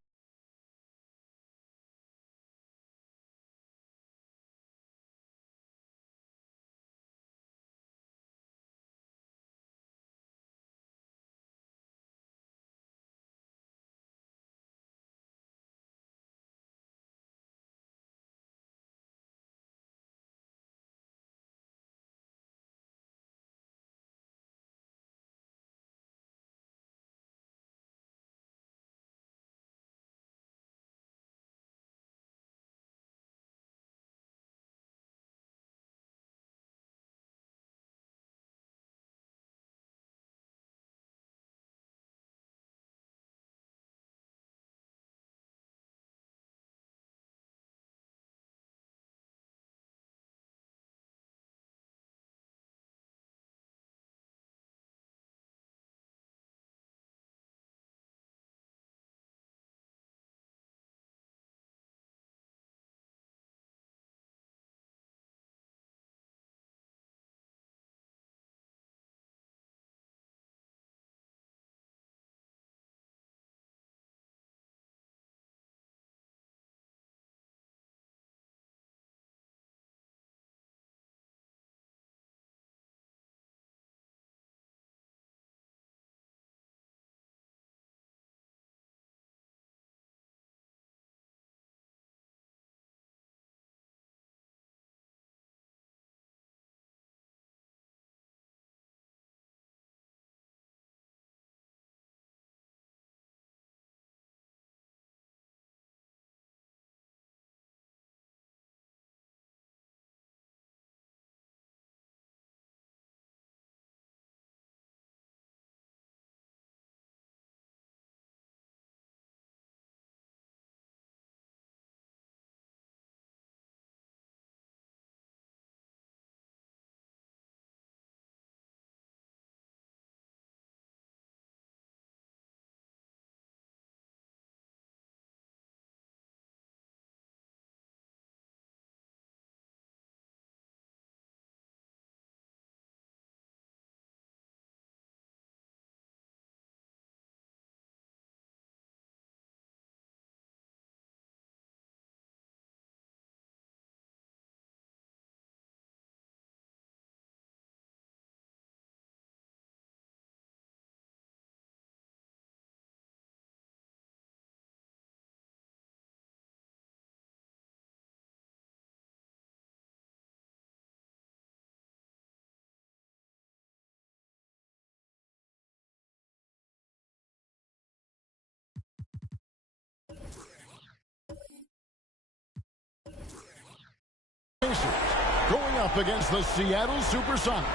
Going up against the Seattle Supersonics.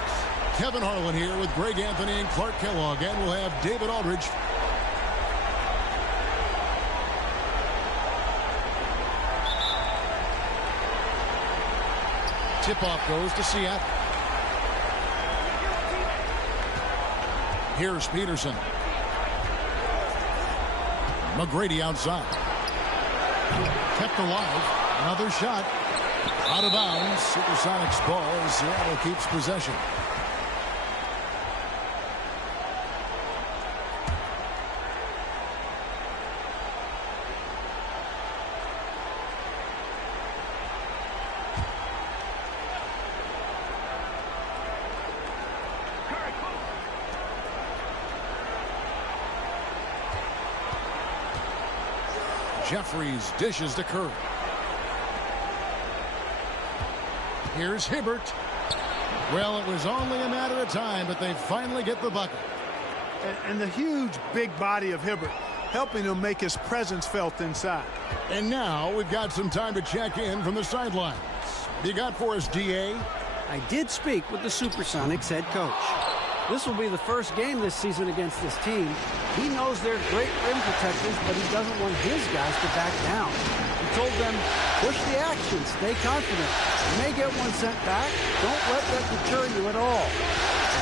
Kevin Harlan here with Greg Anthony and Clark Kellogg, and we'll have David Aldridge. Tip-off goes to Seattle. Here's Peterson. McGrady outside. Kept alive. Another shot. Out of bounds. Supersonics ball as Seattle keeps possession. Jeffries dishes to Curry. Here's Hibbert. Well, it was only a matter of time, but they finally get the bucket. And the huge, big body of Hibbert helping him make his presence felt inside. And now we've got some time to check in from the sidelines. You got for us, DA? I did speak with the Supersonics head coach. This will be the first game this season against this team. He knows they're great rim protectors, but he doesn't want his guys to back down. He told them, push the action, stay confident. You may get one sent back. Don't let that deter you at all.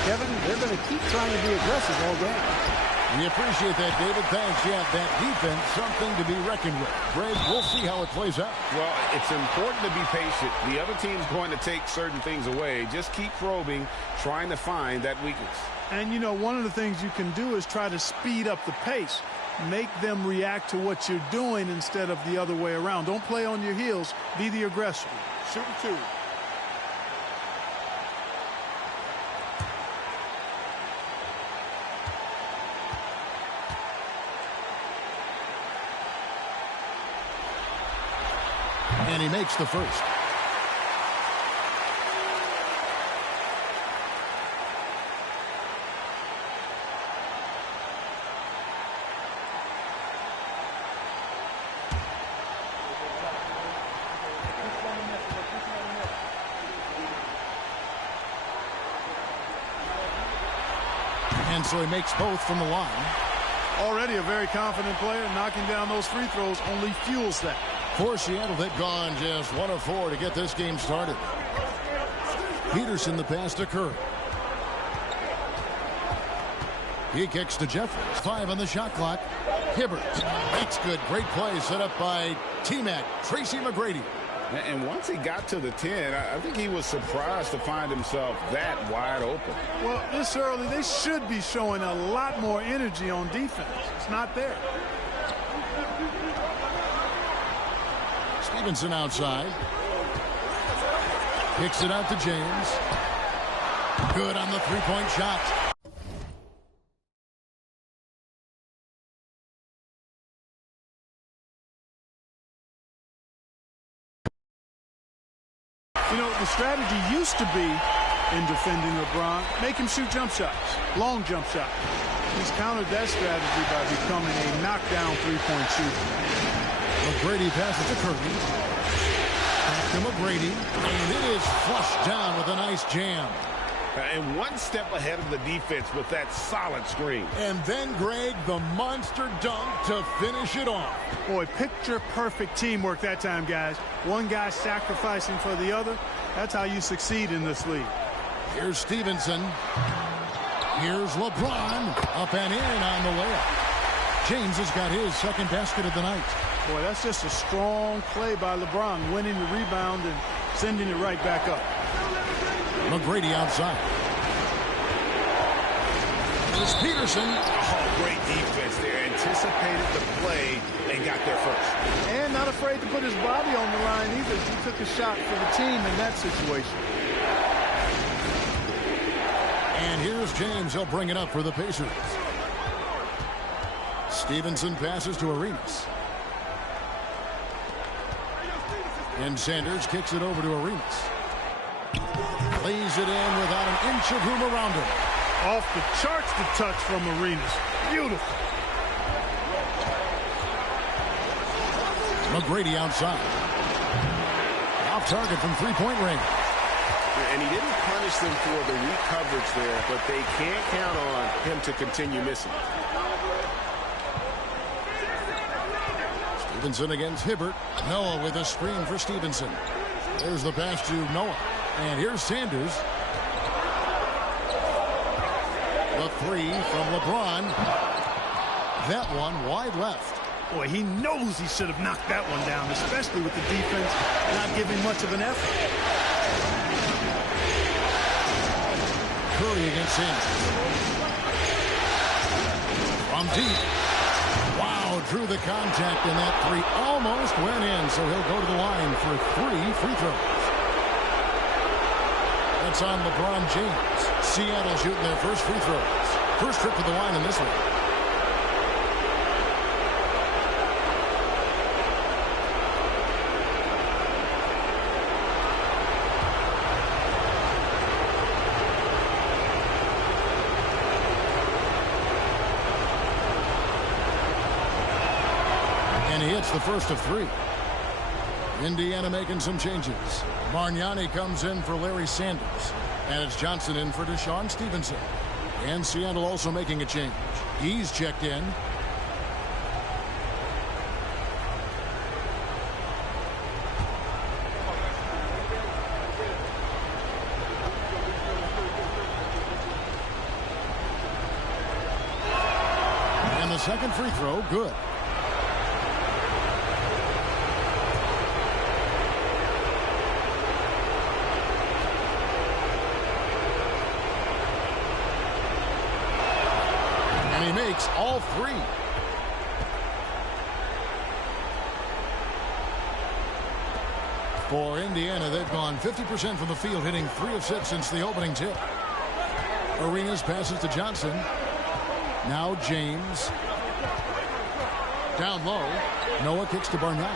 Kevin, they're going to keep trying to be aggressive all game. We appreciate that, David. Thanks. Yeah, that defense, something to be reckoned with. Greg, we'll see how it plays out. Well, it's important to be patient. The other team's going to take certain things away. Just keep probing, trying to find that weakness. And, you know, one of the things you can do is try to speed up the pace. Make them react to what you're doing instead of the other way around. Don't play on your heels. Be the aggressor. Shooting two. And he makes the first. And so he makes both from the line. Already a very confident player. Knocking down those free throws only fuels that. For Seattle, they've gone just 1 of 4 to get this game started. Peterson the pass to Curry. He kicks to Jeffries. 5 on the shot clock. Hibbert. That's good. Great play set up by T-Mac. Tracy McGrady. And once he got to the 10, I think he was surprised to find himself that wide open. Well, this early, they should be showing a lot more energy on defense. It's not there. Stevenson outside. Kicks it out to James. Good on the three-point shot. You know, the strategy used to be in defending LeBron, make him shoot jump shots, long jump shots. He's countered that strategy by becoming a knockdown three-point shooter. McGrady passes to Curry. Back to McGrady. And it is flushed down with a nice jam. And one step ahead of the defense with that solid screen. And then, Greg, the monster dunk to finish it off. Boy, picture-perfect teamwork that time, guys. One guy sacrificing for the other. That's how you succeed in this league. Here's Stevenson. Here's LeBron. Up and in on the layup. James has got his second basket of the night. Boy, that's just a strong play by LeBron, winning the rebound and sending it right back up. McGrady outside. Here's Peterson. Oh, great defense there. Anticipated the play and got there first. And not afraid to put his body on the line either. He took a shot for the team in that situation. And here's James. He'll bring it up for the Pacers. Stevenson passes to Arenas. And Sanders kicks it over to Arenas. Lays it in without an inch of room around him. Off the charts, the touch from Arenas. Beautiful. McGrady outside. Off target from three-point range. And he didn't punish them for the weak coverage there, but they can't count on him to continue missing. Stevenson against Hibbert. Noah with a screen for Stevenson. There's the pass to Noah. And here's Sanders. The three from LeBron. That one wide left. Boy, he knows he should have knocked that one down, especially with the defense not giving much of an effort. Curry against Sanders. From deep. Wow, drew the contact, and that three almost went in, so he'll go to the line for 3 free throws. That's on LeBron James. Seattle shooting their first free throws. First trip to the line in this one. And he hits the first of 3. Indiana making some changes. Bargnani comes in for Larry Sanders. And it's Johnson in for Deshaun Stevenson. And Seattle also making a change. He's checked in. And the second free throw, good. makes all three. For Indiana, they've gone 50% from the field, hitting 3 of 6 since the opening tip. Arenas passes to Johnson. Now James. Down low. Noah kicks to Bargnani.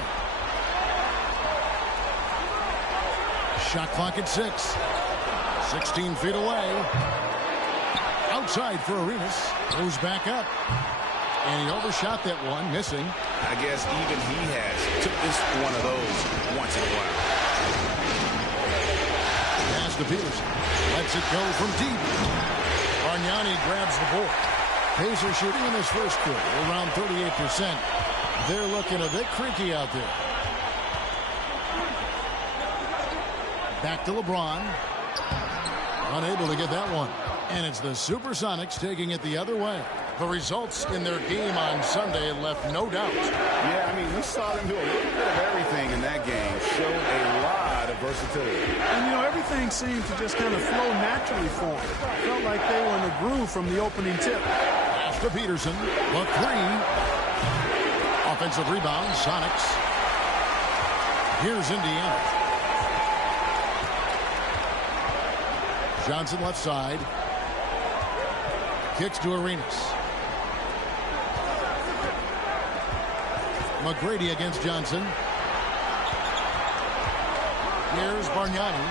Shot clock at 6. 16 feet away. Outside for Arenas. Goes back up. And he overshot that one, missing. I guess even he took this one of those once in a while. Pass to Peterson. Lets it go from deep. Bargnani grabs the board. Pacers shooting in this first quarter around 38%. They're looking a bit creaky out there. Back to LeBron. Unable to get that one. And it's the Supersonics taking it the other way. The results in their game on Sunday left no doubt. Yeah, I mean, we saw them do a little bit of everything in that game. Showed a lot of versatility. And, you know, everything seemed to just kind of flow naturally for them. Felt like they were in a groove from the opening tip. Pass to Peterson. The 3. Offensive rebound, Sonics. Here's Indiana. Johnson left side. Kicks to Arenas. McGrady against Johnson. Here's Bargnani.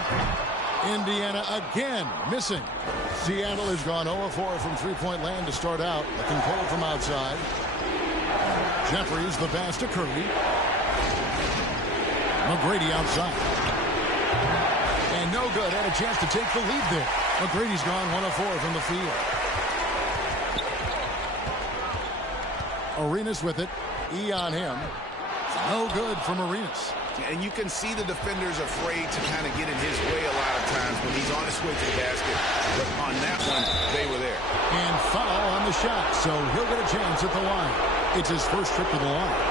Indiana again missing. Seattle has gone 0-4 from three-point land to start out. Looking cold from outside. Jeffries the pass to Curry. McGrady outside. And no good. Had a chance to take the lead there. McGrady's gone 1-4 from the field. Arenas with it. E on him. No good from Arenas. And you can see the defenders afraid to kind of get in his way a lot of times when he's on his way to the basket. But on that one, they were there. And foul on the shot, so he'll get a chance at the line. It's his first trip to the line.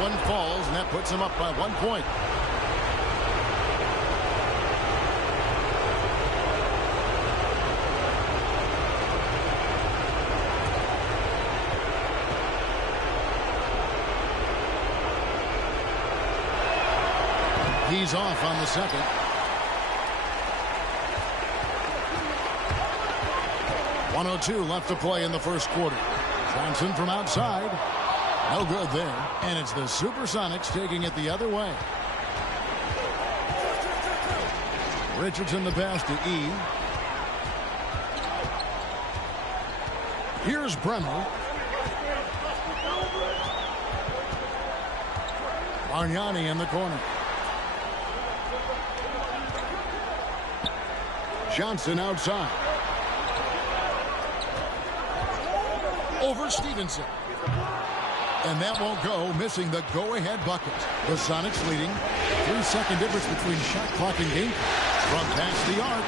One falls, and that puts him up by 1 point. He's off on the second. .102 left to play in the first quarter. Johnson from outside. No good there. And it's the Supersonics taking it the other way. Richardson the pass to E. Here's Bremer. Bargnani in the corner. Johnson outside. Over Stevenson. And that won't go, missing the go-ahead bucket. The Sonics leading. 3-second difference between shot clock and game. From past the arc.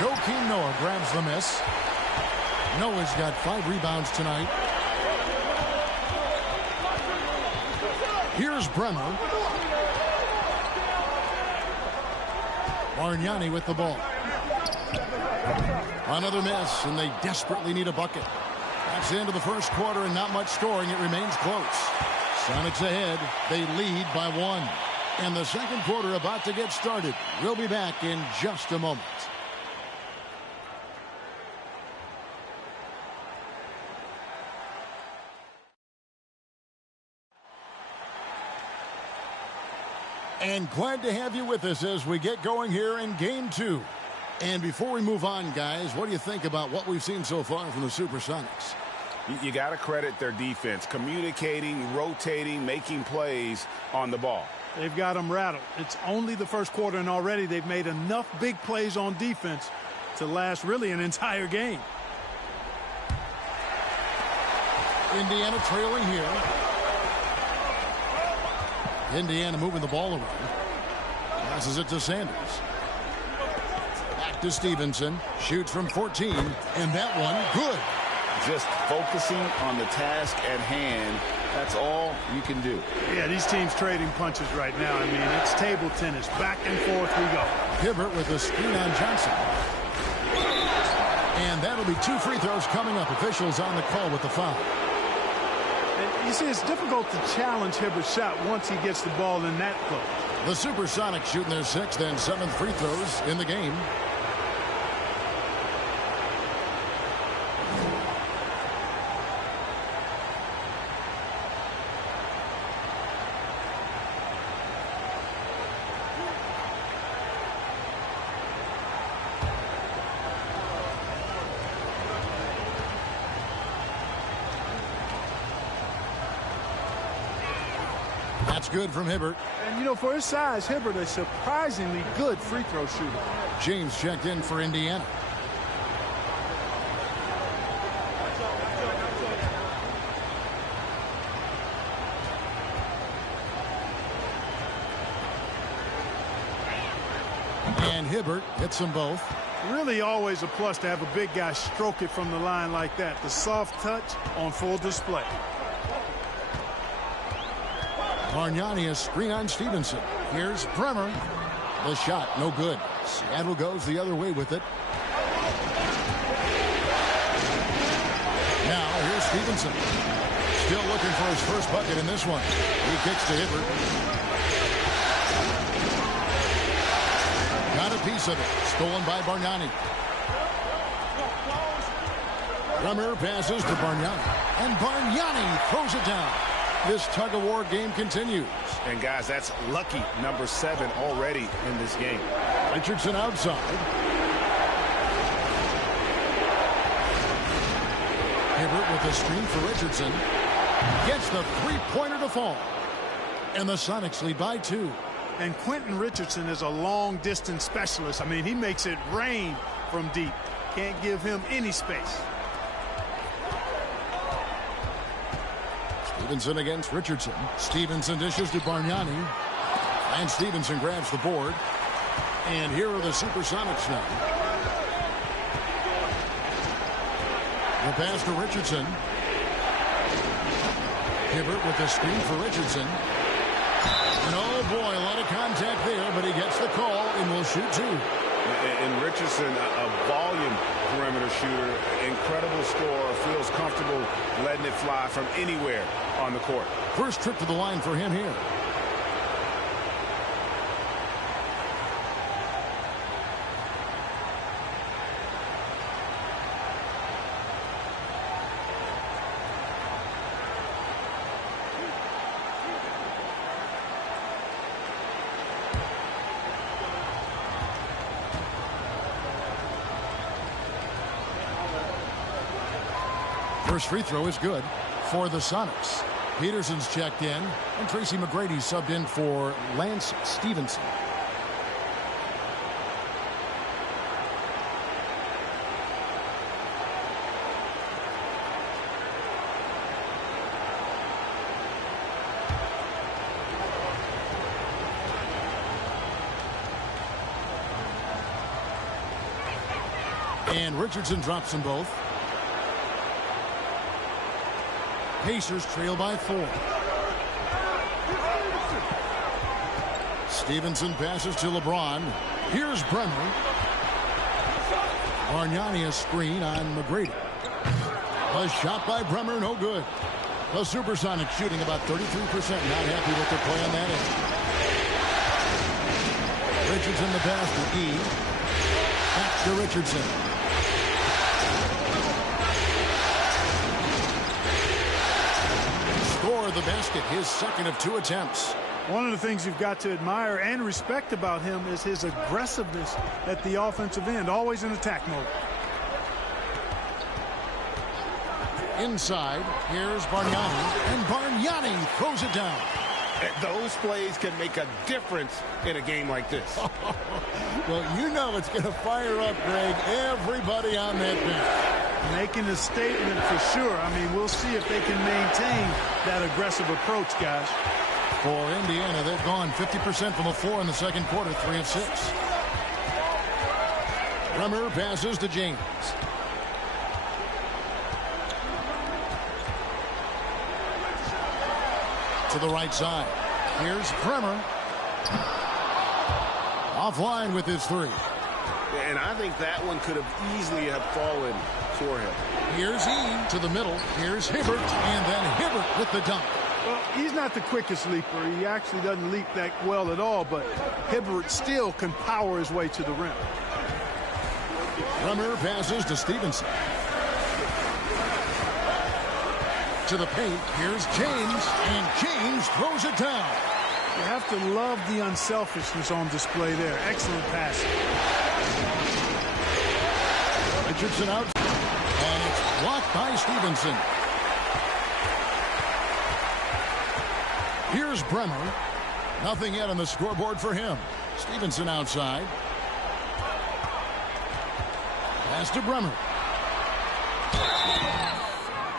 Joakim Noah grabs the miss. Noah's got 5 rebounds tonight. Here's Bremer. Bargnani with the ball. Another miss, and they desperately need a bucket. That's the end of the first quarter, and not much scoring. It remains close. Sonics ahead. They lead by 1. And the second quarter about to get started. We'll be back in just a moment. And glad to have you with us as we get going here in Game 2. And before we move on, guys, what do you think about what we've seen so far from the Supersonics? You got to credit their defense, communicating, rotating, making plays on the ball. They've got them rattled. It's only the first quarter, and already they've made enough big plays on defense to last really an entire game. Indiana trailing here. Indiana moving the ball around. Passes it to Sanders. Back to Stevenson. Shoots from 14. And that one, good. Just focusing on the task at hand. That's all you can do. Yeah, these teams trading punches right now. I mean, it's table tennis. Back and forth we go. Hibbert with a screen on Johnson. And that'll be 2 free throws coming up. Officials on the call with the foul. And you see, it's difficult to challenge Hibbert's shot once he gets the ball in that close. The Supersonics shooting their 6th and 7th free throws in the game. That's good from Hibbert. And, you know, for his size, Hibbert is a surprisingly good free throw shooter. James checked in for Indiana. And Hibbert hits them both. Really always a plus to have a big guy stroke it from the line like that. The soft touch on full display. Bargnani a screen on Stevenson. Here's Bremer. The shot, no good. Seattle goes the other way with it. Now, here's Stevenson. Still looking for his first bucket in this one. He kicks to Hibbert. Got a piece of it. Stolen by Bargnani. Bremer passes to Bargnani. And Bargnani throws it down. This tug-of-war game continues. And, guys, that's lucky number 7 already in this game. Richardson outside. Hibbert with a screen for Richardson. Gets the three-pointer to fall. And the Sonics lead by 2. And Quentin Richardson is a long-distance specialist. I mean, he makes it rain from deep. Can't give him any space. Stevenson against Richardson. Stevenson dishes to Bargnani. And Stevenson grabs the board. And here are the Supersonics now. The pass to Richardson. Hibbert with the screen for Richardson. And oh boy, a lot of contact there, but he gets the call and will shoot 2. And Richardson, a volume perimeter shooter, incredible scorer, feels comfortable letting it fly from anywhere on the court. First trip to the line for him here. First free throw is good for the Sonics. Peterson's checked in, and Tracy McGrady subbed in for Lance Stevenson. And Richardson drops them both. Pacers trail by 4. Stevenson passes to LeBron. Here's Bremer. Bargnani a screen on McGrady. A shot by Bremer, no good. The Supersonics shooting about 33%. Not happy with their play on that end. Richardson the pass to E. Back to Richardson. Score the basket, his second of 2 attempts. One of the things you've got to admire and respect about him is his aggressiveness at the offensive end, always in attack mode. Inside, here's Bargnani, and Bargnani throws it down. Those plays can make a difference in a game like this. Well, you know it's going to fire up, Greg, everybody on that bench. Making a statement for sure. I mean, we'll see if they can maintain that aggressive approach, guys. For Indiana, they've gone 50% from the floor in the second quarter, 3 of 6. Bremer passes to James. To the right side. Here's Bremer. Offline with his 3. And I think that one could have easily have fallen for him. Here's E to the middle. Here's Hibbert. And then Hibbert with the dunk. Well, he's not the quickest leaper. He actually doesn't leap that well at all, but Hibbert still can power his way to the rim. Bremer passes to Stevenson. To the paint. Here's James. And James throws it down. You have to love the unselfishness on display there. Excellent passing. Richardson out. And it's blocked by Stevenson. Here's Bremer. Nothing yet on the scoreboard for him. Stevenson outside. Pass to Bremer.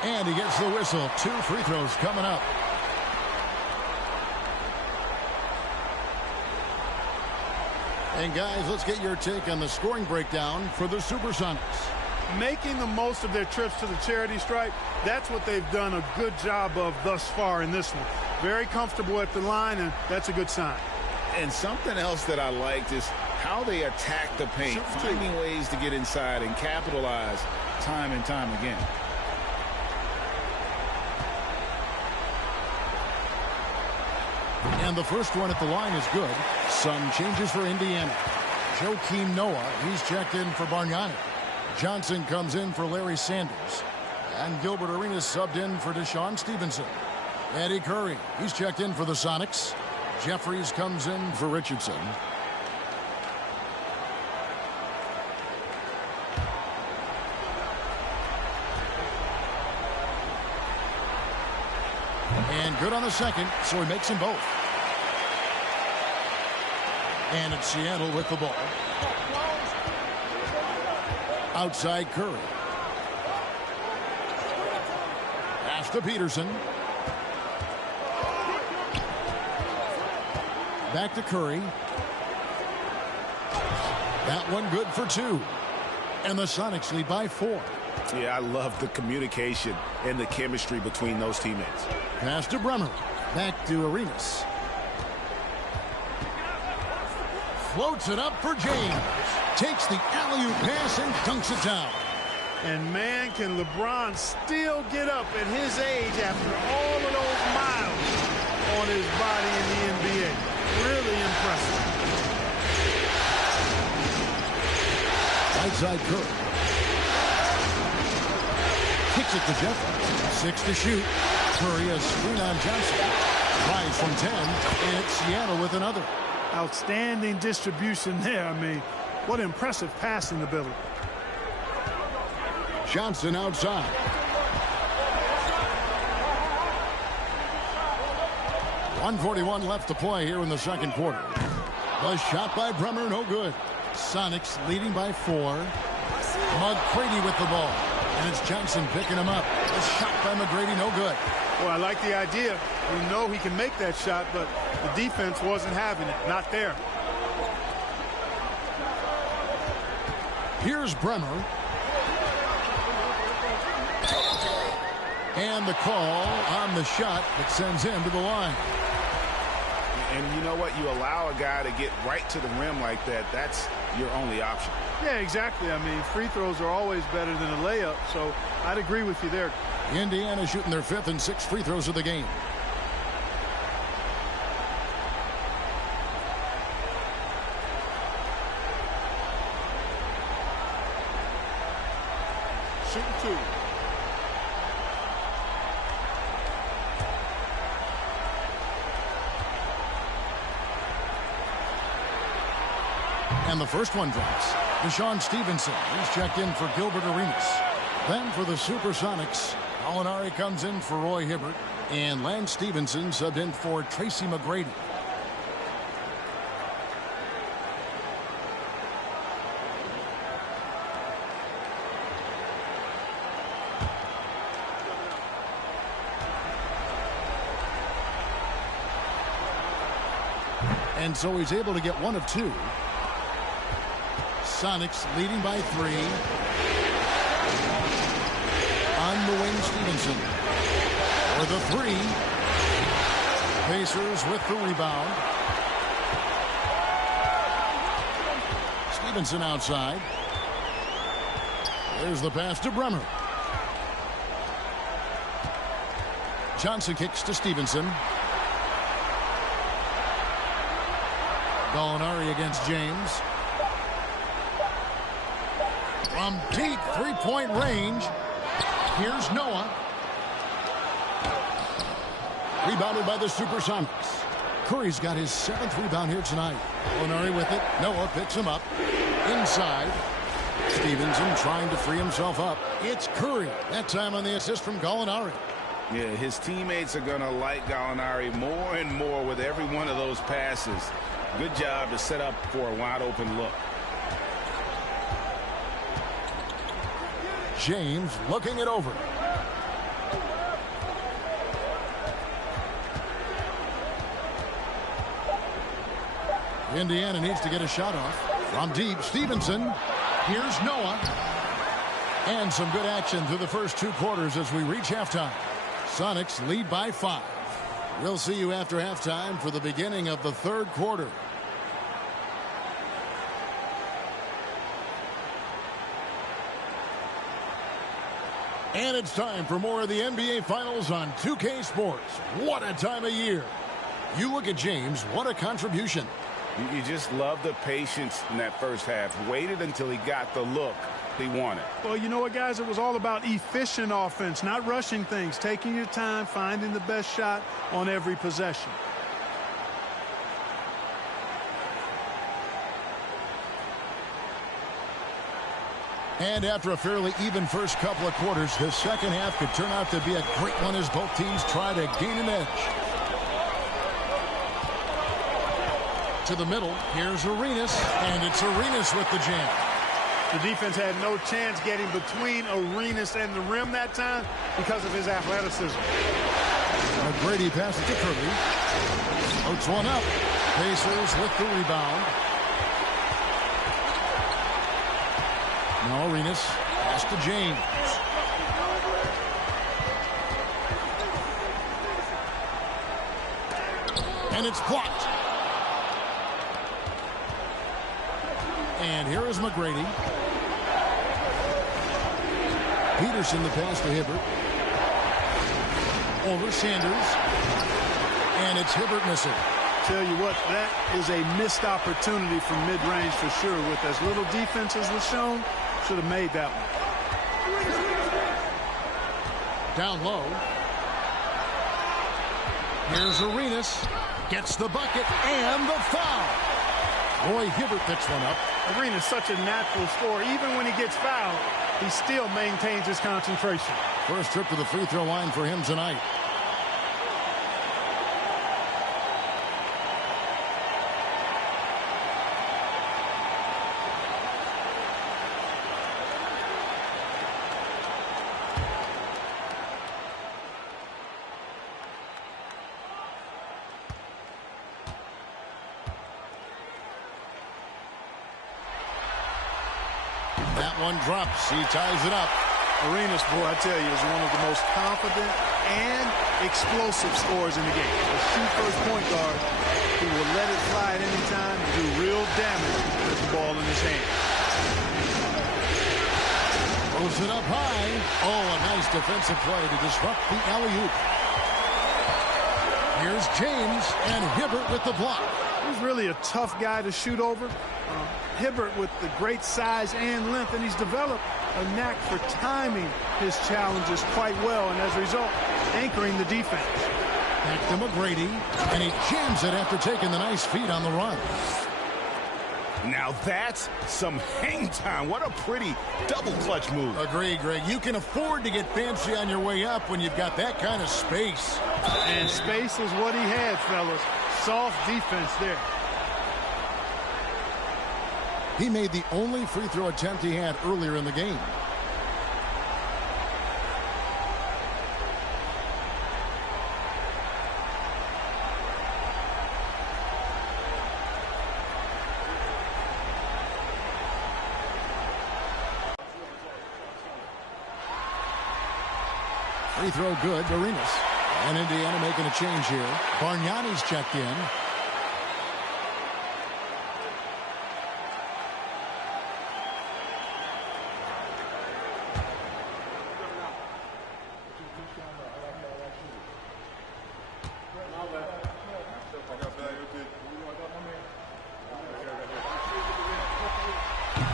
And he gets the whistle. 2 free throws coming up. And guys, let's get your take on the scoring breakdown for the Supersonics. Making the most of their trips to the charity stripe, that's what they've done a good job of thus far in this one. Very comfortable at the line, and that's a good sign. And something else that I liked is how they attack the paint, finding ways to get inside and capitalize time and time again. And the first one at the line is good. Some changes for Indiana. Joakim Noah, he's checked in for Bargnani. Johnson comes in for Larry Sanders. And Gilbert Arenas subbed in for Deshaun Stevenson. Eddie Curry, he's checked in for the Sonics. Jeffries comes in for Richardson. And good on the second, so he makes them both. And it's Seattle with the ball. Outside Curry. Pass to Peterson. Back to Curry. That one good for 2. And the Sonics lead by 4. Yeah, I love the communication and the chemistry between those teammates. Pass to Bremer. Back to Arenas. Floats it up for James. Takes the alley-oop pass and dunks it down. And man, can LeBron still get up at his age after all of those miles on his body in the NBA. Really impressive. Right side Curry. Kicks it to Jeffries. 6 to shoot. Curry a screen on Johnson. Rise from 10, and it's Seattle with another. Outstanding distribution there. I mean, what impressive passing ability. Johnson outside. .141 left to play here in the second quarter. The shot by Bremer, no good. Sonics leading by 4. McGrady with the ball. And it's Johnson picking him up. The shot by McGrady, no good. Well, I like the idea. We know he can make that shot, but the defense wasn't having it. Not there. Here's Bremer. And the call on the shot that sends him to the line. And you know what? You allow a guy to get right to the rim like that. That's your only option. Yeah, exactly. I mean, free throws are always better than a layup, so I'd agree with you there. Indiana shooting their 5th and 6th free throws of the game. Shooting 2. And the first one drops. Deshaun Stevenson, he's checked in for Gilbert Arenas. Then for the Supersonics, Molinari comes in for Roy Hibbert. And Lance Stevenson subbed in for Tracy McGrady. And so he's able to get one of two. Sonics leading by 3. On the wing, Stevenson. For the 3. Pacers with the rebound. Stevenson outside. There's the pass to Bremer. Johnson kicks to Stevenson. Gallinari against James. From deep three-point range. Here's Noah. Rebounded by the Supersonics. Curry's got his 7th rebound here tonight. Gallinari with it. Noah picks him up. Inside. Stevenson trying to free himself up. It's Curry. That time on the assist from Gallinari. Yeah, his teammates are going to like Gallinari more and more with every one of those passes. Good job to set up for a wide-open look. James looking it over. Indiana needs to get a shot off. From deep, Stevenson. Here's Noah. And some good action through the first 2 quarters as we reach halftime. Sonics lead by 5. We'll see you after halftime for the beginning of the 3rd quarter. And it's time for more of the NBA Finals on 2K Sports. What a time of year. You look at James, what a contribution. You just love the patience in that first half. Waited until he got the look he wanted. Well, you know what, guys? It was all about efficient offense, not rushing things, taking your time, finding the best shot on every possession. And after a fairly even first couple of quarters, the second half could turn out to be a great one as both teams try to gain an edge. To the middle, here's Arenas, and it's Arenas with the jam. The defense had no chance getting between Arenas and the rim that time because of his athleticism. McGrady passes to Curry. Floats one up. Pacers with the rebound. Now Arenas pass to James. And it's blocked. And here is McGrady. Peterson the pass to Hibbert. Over Sanders. And it's Hibbert missing. Tell you what, that is a missed opportunity from mid-range for sure. With as little defense as was shown, should have made that one. Down low. Here's Arenas. Gets the bucket and the foul. Roy Hibbert picks one up. Arenas such a natural scorer. Even when he gets fouled, he still maintains his concentration. First trip to the free throw line for him tonight. That one drops. He ties it up. Arenas, boy, I tell you, is one of the most confident and explosive scorers in the game. A shoot-first point guard who will let it fly at any time and do real damage with the ball in his hand. Throws it up high. Oh, a nice defensive play to disrupt the alley-oop. Here's James and Hibbert with the block. He's really a tough guy to shoot over. Hibbert with the great size and length, and he's developed a knack for timing his challenges quite well, and as a result, anchoring the defense. Back to McGrady, and he jams it after taking the nice feed on the run. Now that's some hang time. What a pretty double clutch move. Agree, Greg. You can afford to get fancy on your way up when you've got that kind of space. And space is what he had, fellas. Soft defense there. He made the only free throw attempt he had earlier in the game. Free throw good, Arenas. And Indiana making a change here. Bargnani's checked in.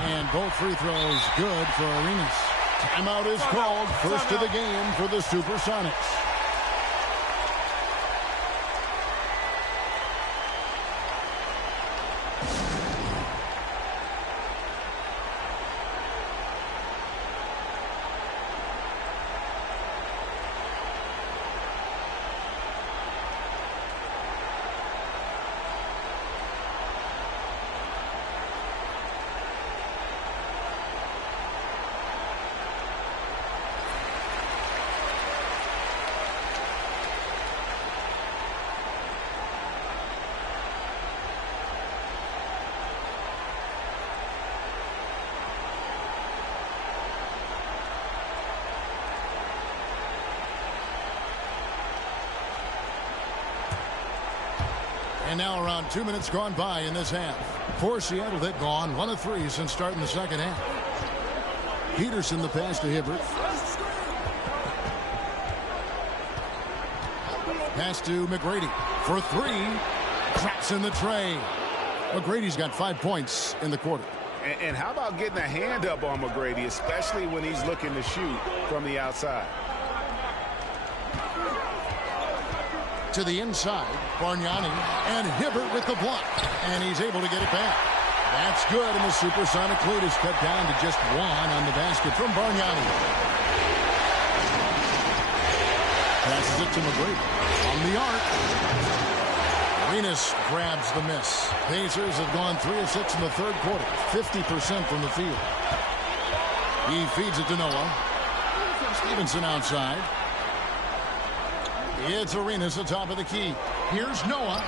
And both free throws good for Arenas. Timeout is called. First of the game for the Supersonics. And now around 2 minutes gone by in this half. For Seattle, they've gone 1 of 3 since starting the second half. Peterson the pass to Hibbert. Pass to McGrady for 3. Traps in the tray. McGrady's got 5 points in the quarter. And how about getting a hand up on McGrady, especially when he's looking to shoot from the outside? To the inside, Bargnani, and Hibbert with the block. And he's able to get it back. That's good, and the Supersonic lead is cut down to just 1 on the basket from Bargnani. Passes it to McGrady. On the arc. Arenas grabs the miss. Pacers have gone 3 of 6 in the third quarter. 50% from the field. He feeds it to Noah. Stevenson outside. It's Arenas at the top of the key. Here's Noah.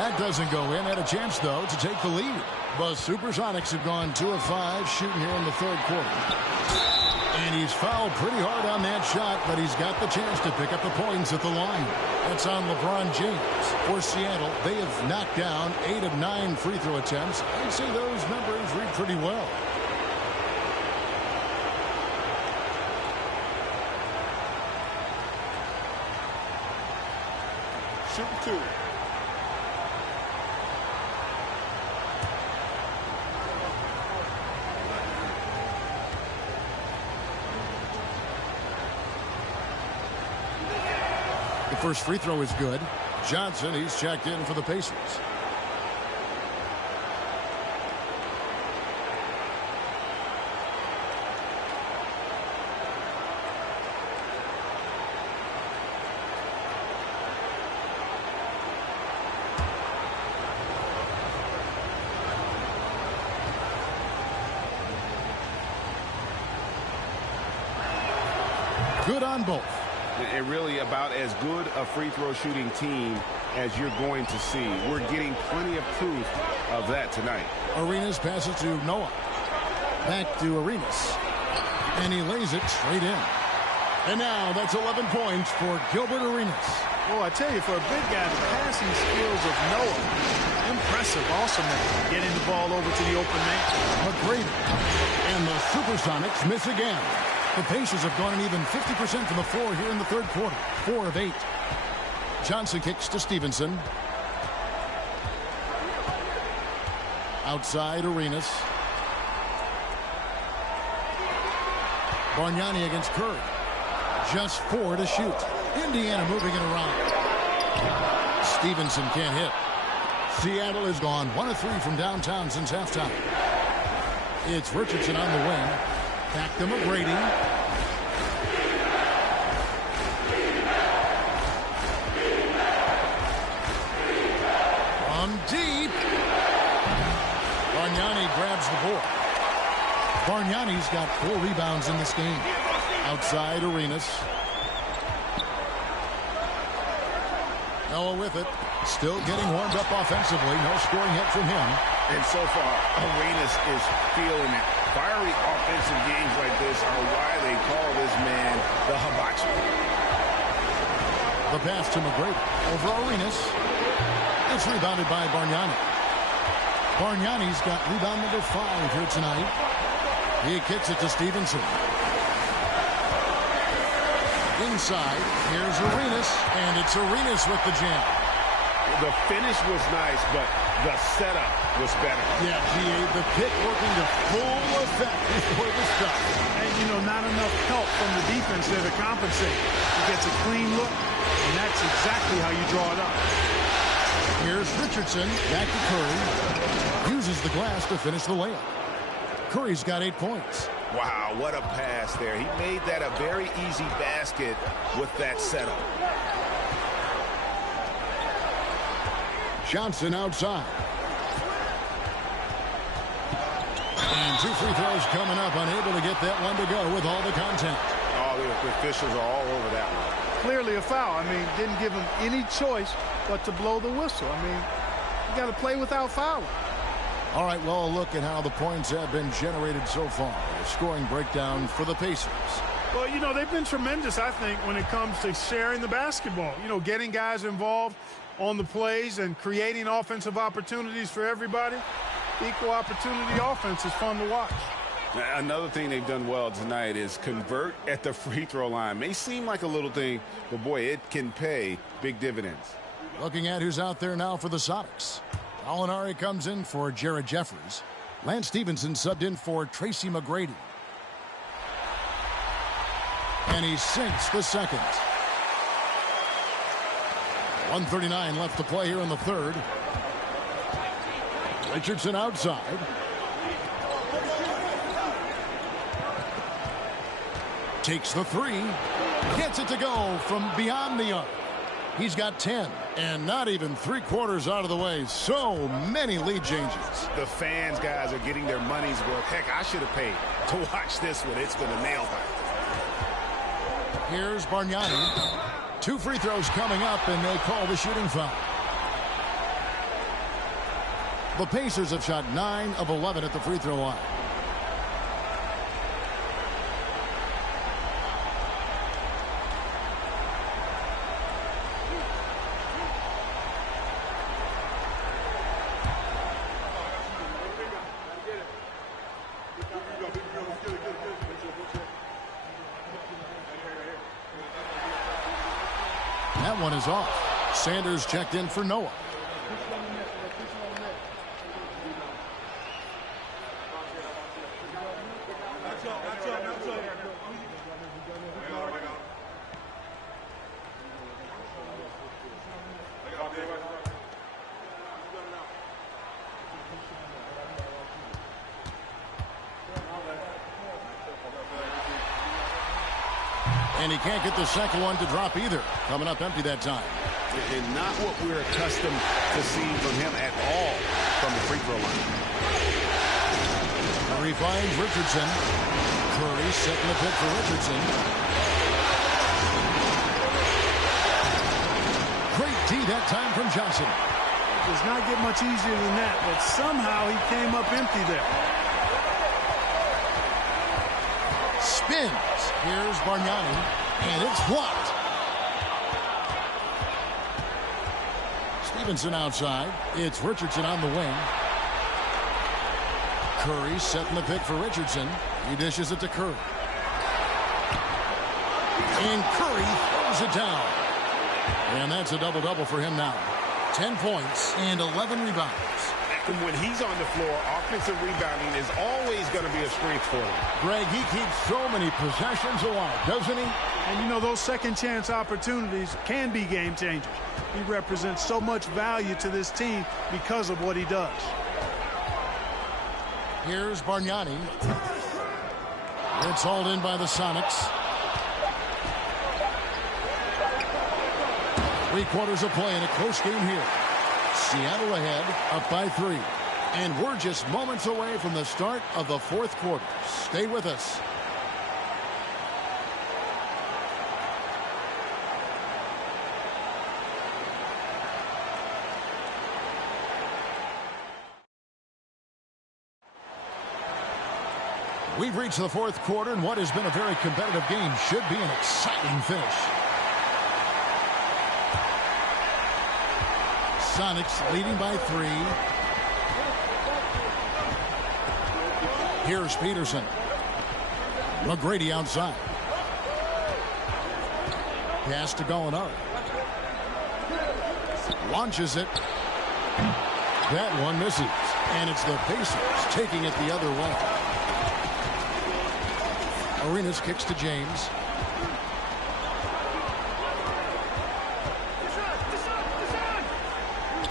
That doesn't go in. Had a chance, though, to take the lead. The Supersonics have gone 2 of 5 shooting here in the third quarter. And he's fouled pretty hard on that shot, but he's got the chance to pick up the points at the line. That's on LeBron James. For Seattle, they have knocked down 8 of 9 free throw attempts. I'd say those numbers read pretty well. Shooting 2. The first free throw is good. Johnson, he's checked in for the Pacers. Good on both. And really about as good a free throw shooting team as you're going to see. We're getting plenty of proof of that tonight. Arenas passes to Noah. Back to Arenas. And he lays it straight in. And now that's 11 points for Gilbert Arenas. Oh, I tell you, for a big guy, the passing skills of Noah, impressive. Awesome at getting the ball over to the open man. McGrady. And the Supersonics miss again. The Pacers have gone an even 50% from the floor here in the third quarter. 4 of 8. Johnson kicks to Stevenson. Outside, Arenas. Bargnani against Curry. Just 4 to shoot. Indiana moving it around. Stevenson can't hit. Seattle has gone 1 of 3 from downtown since halftime. It's Richardson on the wing. Back to McGrady. From deep. Bargnani grabs the board. Bargnani's got 4 rebounds in this game. Outside, Arenas. Noah with it. Still getting warmed up offensively. No scoring yet from him. And so far, Arenas is feeling it. Fiery offensive games like this are why they call this man the Hibachi. The pass to McGrady. Over Arenas. It's rebounded by Bargnani. Bargnani's got rebound number 5 here tonight. He kicks it to Stevenson. Inside, here's Arenas, and it's Arenas with the jam. The finish was nice, but the setup was better. Yeah, G.A., the pick working to full effect before the stop. And, you know, not enough help from the defense there to compensate. He gets a clean look, and that's exactly how you draw it up. Here's Richardson, back to Curry. Uses the glass to finish the layup. Curry's got 8 points. Wow, what a pass there. He made that a very easy basket with that setup. Johnson outside. And 2 free throws coming up, unable to get that one to go with all the contact. Oh, the officials are all over that one. Clearly a foul. I mean, didn't give him any choice but to blow the whistle. I mean, you got to play without fouling. All right, well, a look at how the points have been generated so far. A scoring breakdown for the Pacers. Well, you know, they've been tremendous, I think, when it comes to sharing the basketball. You know, getting guys involved on the plays and creating offensive opportunities for everybody. Equal opportunity offense is fun to watch. Another thing they've done well tonight is convert at the free throw line. May seem like a little thing, but boy, it can pay big dividends. Looking at who's out there now for the Sonics. Alinari comes in for Jared Jeffries. Lance Stevenson subbed in for Tracy McGrady. And he sinks the second. 1:39 left to play here in the third. Richardson outside. Takes the 3. Gets it to go from beyond the arc. He's got 10, and not even 3/4 out of the way. So many lead changes. The fans, guys, are getting their money's worth. Heck, I should have paid to watch this one. It's been a nail biter. Here's Bargnani. 2 free throws coming up, and they call the shooting foul. The Pacers have shot 9 of 11 at the free throw line. That one is off. Sanders checked in for Noah. And he can't get the second one to drop either. Coming up empty that time. And not what we're accustomed to seeing from him at all from the free throw line. Curry finds Richardson. Curry setting the pick for Richardson. Great D that time from Johnson. Does not get much easier than that, but somehow he came up empty there. Spins. Here's Bargnani, and it's blocked. Stevenson outside. It's Richardson on the wing. Curry setting the pick for Richardson. He dishes it to Curry. And Curry throws it down. And that's a double-double for him now. 10 points and 11 rebounds. And when he's on the floor, offensive rebounding is always going to be a strength for him. Greg, he keeps so many possessions alive, doesn't he? And, you know, those second-chance opportunities can be game changers. He represents so much value to this team because of what he does. Here's Bargnani. It's hauled in by the Sonics. 3/4 of play in a close game here. Seattle ahead, up by 3. And we're just moments away from the start of the fourth quarter. Stay with us. We've reached the fourth quarter, and what has been a very competitive game should be an exciting finish. Sonics leading by 3. Here's Peterson. McGrady outside. Pass to Gallinari. Launches it. That one misses. And it's the Pacers taking it the other way. Arenas kicks to James.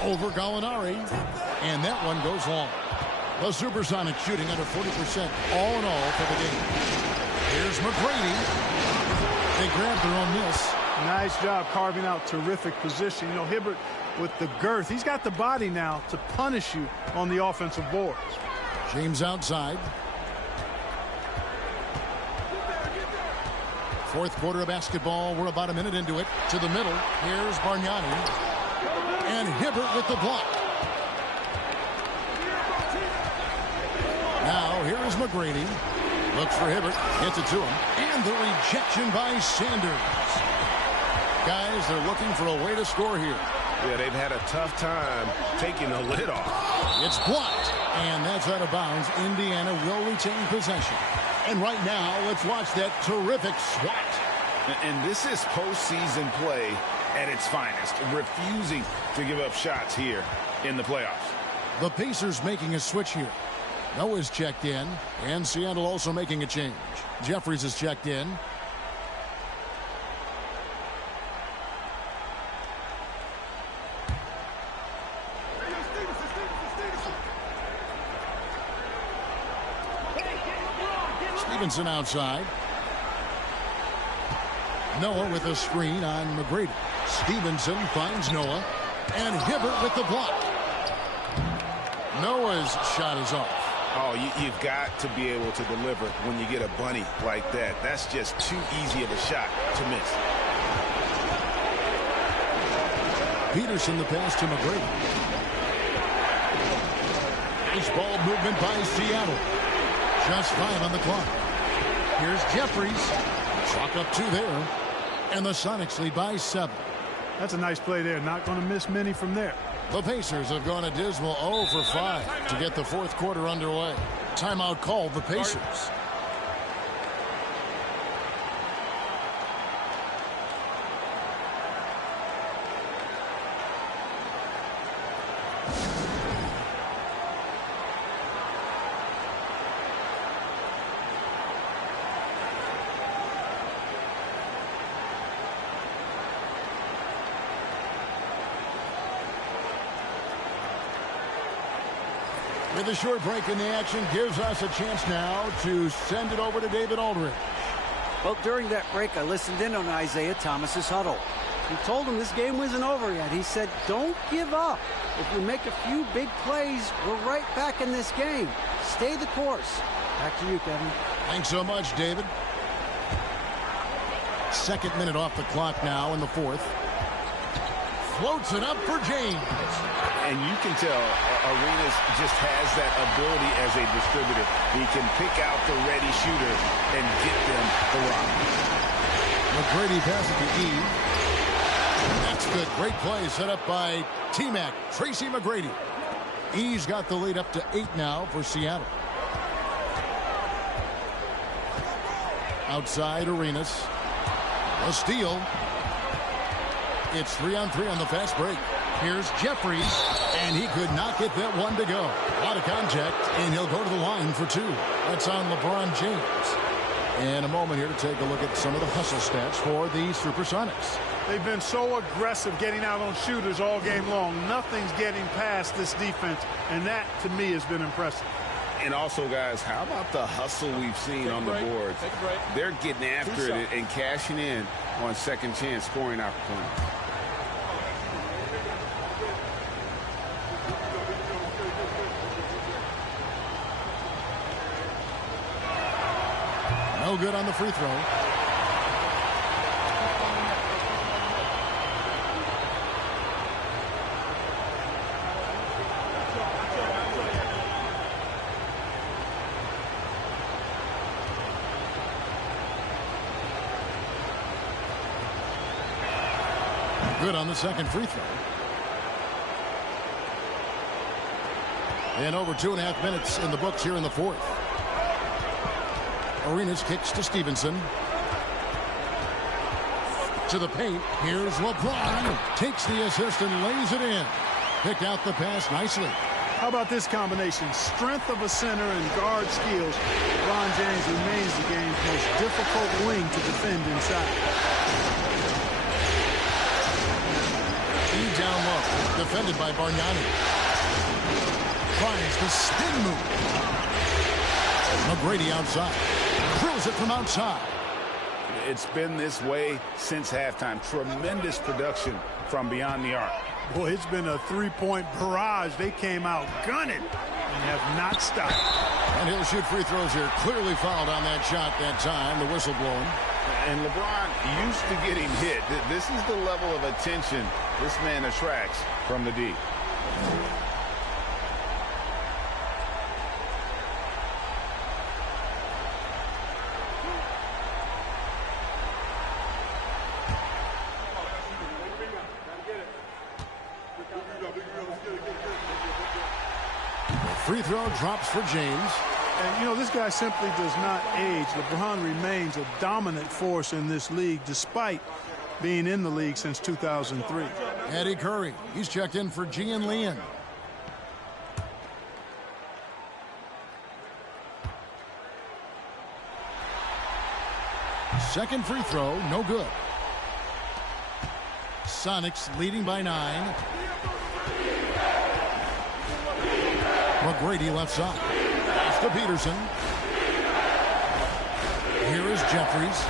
Over Gallinari. And that one goes long. The Supersonics shooting under 40% all in all for the game. Here's McGrady. They grab their own miss. Nice job carving out terrific position. You know, Hibbert with the girth. He's got the body now to punish you on the offensive boards. James outside. Fourth quarter of basketball. We're about a minute into it. To the middle. Here's Bargnani. And Hibbert with the block. Now, here is McGrady. Looks for Hibbert. Gets it to him. And the rejection by Sanders. Guys, they're looking for a way to score here. Yeah, they've had a tough time taking the lid off. It's blocked. And that's out of bounds. Indiana will retain possession. And right now, let's watch that terrific swat. And this is postseason play at its finest. Refusing to give up shots here in the playoffs. The Pacers making a switch here. Noah's checked in, and Seattle also making a change. Jeffries is checked in. Stevenson outside. Noah with a screen on McGrady. Stevenson finds Noah, and Hibbert with the block. Noah's shot is off. Oh, you've got to be able to deliver when you get a bunny like that. That's just too easy of a shot to miss. Peterson the pass to McGrady. Nice ball movement by Seattle. Just 5 on the clock. Here's Jeffries. Chalk up 2 there. And the Sonics lead by 7. That's a nice play there. Not going to miss many from there. The Pacers have gone a dismal 0 for 5 to get the fourth quarter underway. Timeout called the Pacers. With a short break in the action gives us a chance now to send it over to David Aldridge. Well, during that break, I listened in on Isaiah Thomas's huddle. He told him this game wasn't over yet. He said, don't give up. If we make a few big plays, we're right back in this game. Stay the course. Back to you, Kevin. Thanks so much, David. Second minute off the clock now in the fourth. Floats it up for James. And you can tell Arenas just has that ability as a distributor. He can pick out the ready shooter and get them the rock. McGrady passes to E. That's good. Great play set up by T-Mac, Tracy McGrady. E's got the lead up to 8 now for Seattle. Outside Arenas. A steal. It's 3-on-3 on the fast break. Here's Jeffries, and he could not get that one to go. A lot of contact, and he'll go to the line for 2. That's on LeBron James. In a moment here to take a look at some of the hustle stats for the Supersonics. They've been so aggressive getting out on shooters all game long. Nothing's getting past this defense, and that, to me, has been impressive. And also, guys, how about the hustle we've seen on the boards? They're getting after it and cashing in on second chance scoring opportunities. No good on the free throw. Good on the second free throw. And over 2.5 minutes in the books here in the fourth. Arenas kicks to Stevenson. To the paint. Here's LeBron. Takes the assist and lays it in. Picked out the pass nicely. How about this combination? Strength of a center and guard skills. LeBron James remains the game's most difficult wing to defend inside. Down low. Defended by Bargnani. Tries the spin move. McGrady outside. Drills it from outside. It's been this way since halftime. Tremendous production from beyond the arc. Boy, it's been a three-point barrage. They came out gunning and have not stopped. And he'll shoot free throws here. Clearly fouled on that shot that time. The whistle blowing. And LeBron used to getting hit. This is the level of attention this man attracts from the D. Free throw drops for James. And, you know, this guy simply does not age. LeBron remains a dominant force in this league despite being in the league since 2003. Eddie Curry. He's checked in for Gian Leon. Second free throw, no good. Sonics leading by 9. McGrady left side. Pass to Peterson. Here is Jeffries.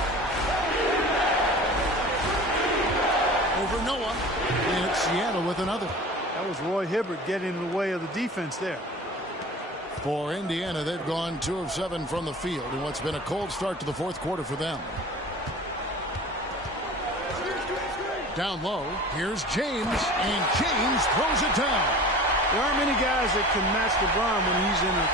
Over Noah. And it's Seattle with another. That was Roy Hibbert getting in the way of the defense there. For Indiana, they've gone 2 of 7 from the field in what's been a cold start to the fourth quarter for them. Down low, here's James, and James throws it down. There aren't many guys that can match LeBron when he's in a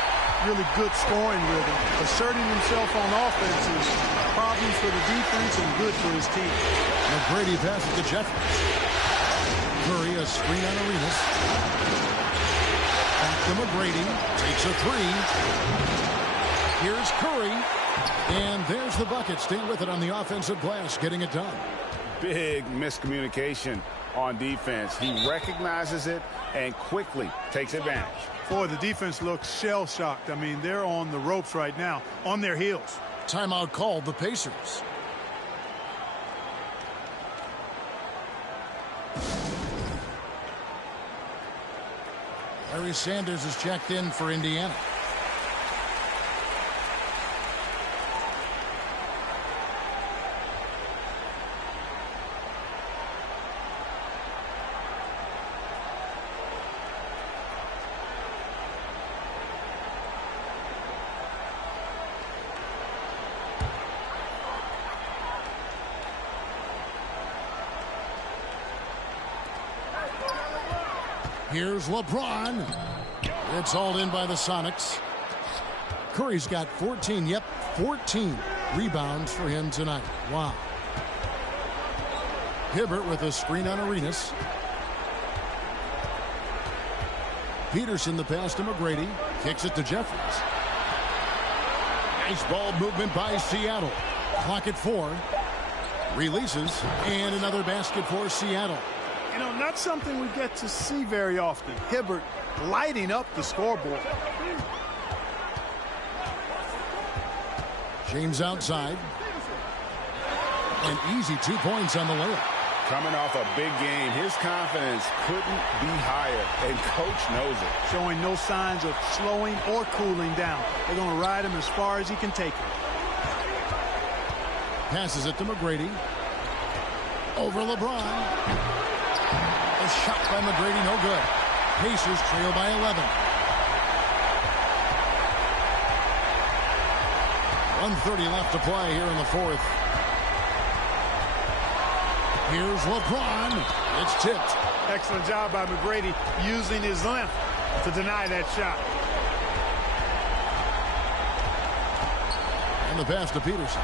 really good scoring rhythm. Asserting himself on offense is problems for the defense and good for his team. McGrady passes to Jeffries. Curry a screen on Arenas. Back to McGrady. Takes a 3. Here's Curry. And there's the bucket. Staying with it on the offensive glass. Getting it done. Big miscommunication on defense. He recognizes it and quickly takes advantage. Boy, the defense looks shell-shocked. I mean, they're on the ropes right now, on their heels. Timeout called the Pacers. Larry Sanders is checked in for Indiana. Here's LeBron. It's hauled in by the Sonics. Curry's got 14. Yep, 14 rebounds for him tonight. Wow. Hibbert with a screen on Arenas. Peterson the pass to McGrady. Kicks it to Jeffries. Nice ball movement by Seattle. Clock at 4. Releases. And another basket for Seattle. You know, not something we get to see very often. Hibbert lighting up the scoreboard. James outside. An easy 2 points on the layup. Coming off a big game, his confidence couldn't be higher, and coach knows it. Showing no signs of slowing or cooling down. They're going to ride him as far as he can take it. Passes it to McGrady. Over LeBron. A shot by McGrady, no good. Pacers trail by 11. 1:30 left to play here in the fourth. Here's LeBron. It's tipped. Excellent job by McGrady using his length to deny that shot. And the pass to Peterson.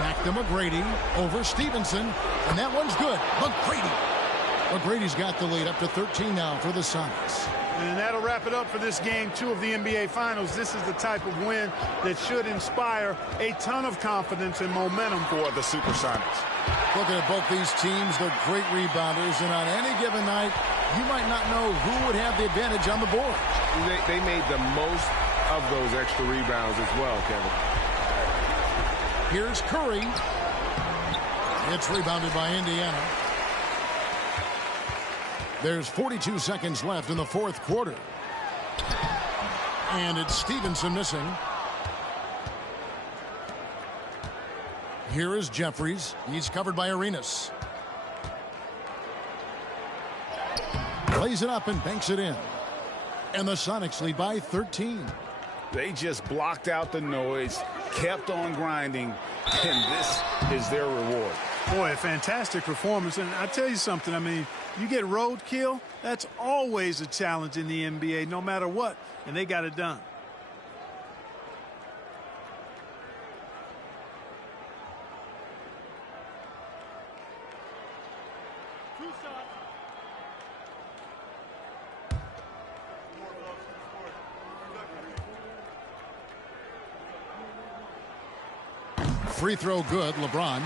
Back to McGrady over Stevenson. And that one's good. McGrady. McGrady's got the lead up to 13 now for the Sonics. And that'll wrap it up for this game 2 of the NBA Finals. This is the type of win that should inspire a ton of confidence and momentum for the Supersonics. Looking at both these teams, they're great rebounders, and on any given night, you might not know who would have the advantage on the board. They made the most of those extra rebounds as well, Kevin. Here's Curry. It's rebounded by Indiana. There's 42 seconds left in the fourth quarter. And it's Stevenson missing. Here is Jeffries. He's covered by Arenas. Plays it up and banks it in. And the Sonics lead by 13. They just blocked out the noise, kept on grinding, and this is their reward. Boy, a fantastic performance. And I tell you something, I mean, you get roadkill, that's always a challenge in the NBA, no matter what, and they got it done. Free throw good, LeBron.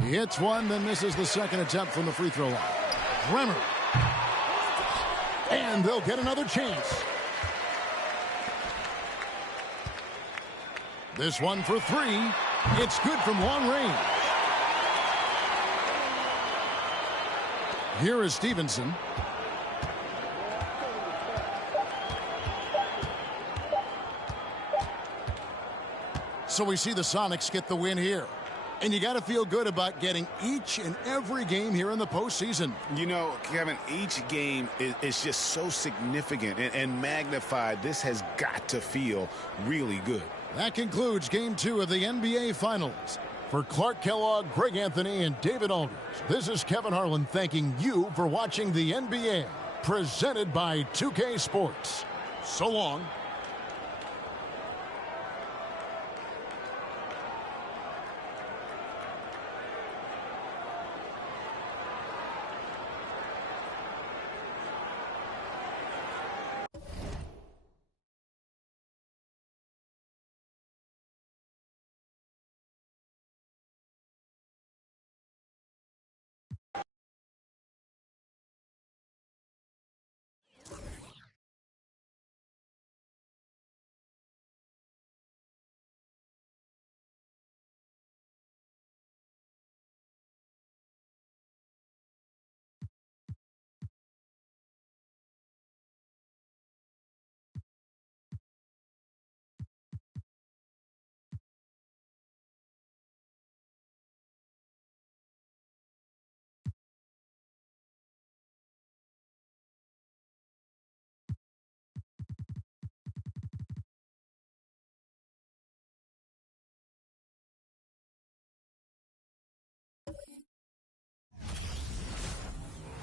He hits one, then misses the second attempt from the free throw line. Bremer. And they'll get another chance. This one for three. It's good from long range. Here is Stevenson. So we see the Sonics get the win here. And you got to feel good about getting each and every game here in the postseason. You know, Kevin, each game is just so significant and magnified. This has got to feel really good. That concludes Game 2 of the NBA Finals. For Clark Kellogg, Greg Anthony, and David Aldridge, this is Kevin Harlan thanking you for watching the NBA, presented by 2K Sports. So long.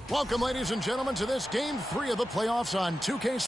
Welcome, ladies and gentlemen, to this Game 3 of the playoffs on 2K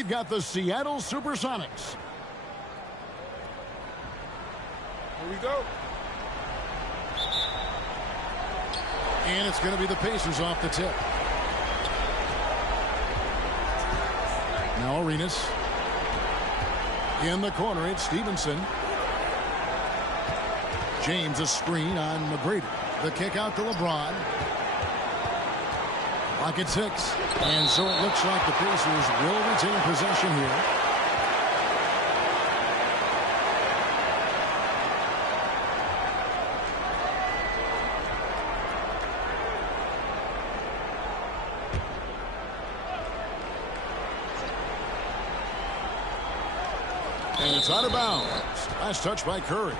we've got the Seattle Supersonics. Here we go. And it's going to be the Pacers off the tip. Now Arenas. In the corner, it's Stevenson. James a screen on McGrady. The kick out to LeBron. Clock at 6. And so it looks like the Pacers will retain possession here. And it's out of bounds. Last touch by Curry.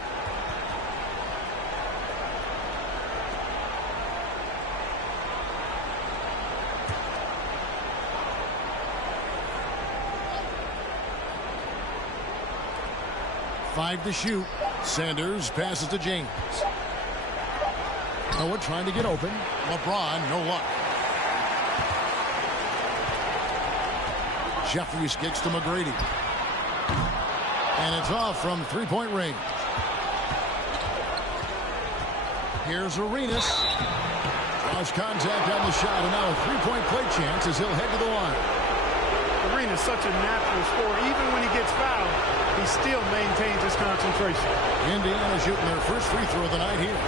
Five to shoot. Sanders passes to James. Noah trying to get open. LeBron, no luck. Jeffries kicks to McGrady. And it's off from three-point range. Here's Arenas. Draws contact on the shot, and now a three-point play chance as he'll head to the line. Arenas such a natural scorer. Even when he gets fouled, he still maintains his concentration. Indiana shooting their first free throw of the night here.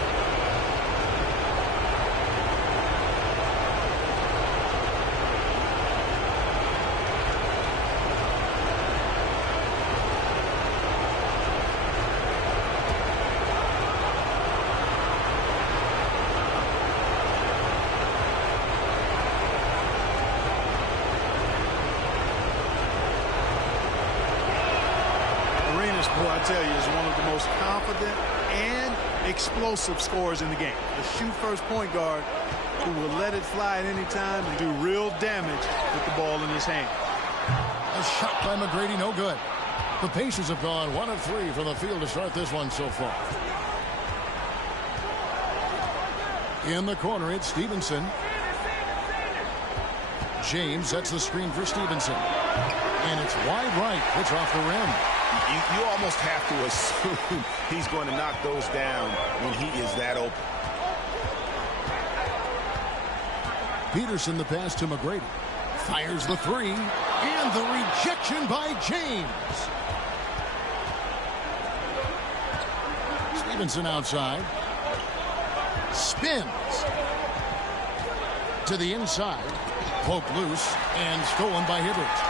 Boy, I tell you, is one of the most confident and explosive scorers in the game. A shoot-first point guard who will let it fly at any time and do real damage with the ball in his hand. A shot by McGrady, no good. The Pacers have gone 1 of 3 from the field to start this one so far. In the corner, it's Stevenson. James sets the screen for Stevenson. And it's wide right. Pitch off the rim. You almost have to assume he's going to knock those down when he is that open. Peterson the pass to McGrady. Fires the three. And the rejection by James. Stevenson outside. Spins. To the inside. Poked loose and stolen by Hibbert.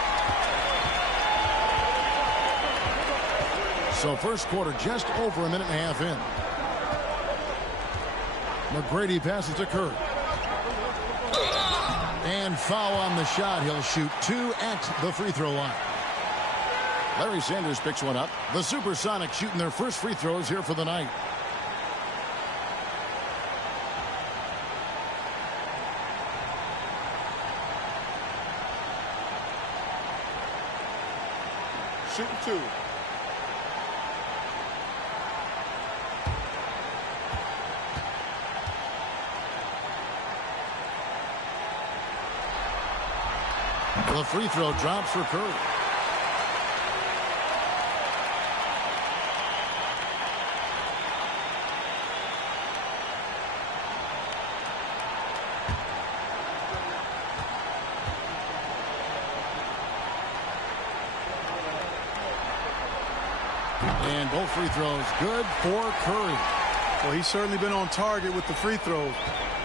So first quarter just over a minute and a half in. McGrady passes to Curry. And foul on the shot. He'll shoot 2 at the free throw line. Larry Sanders picks one up. The Supersonics shooting their first free throws here for the night. Shooting 2. The free throw drops for Curry. And both free throws good for Curry. Well, he's certainly been on target with the free throws.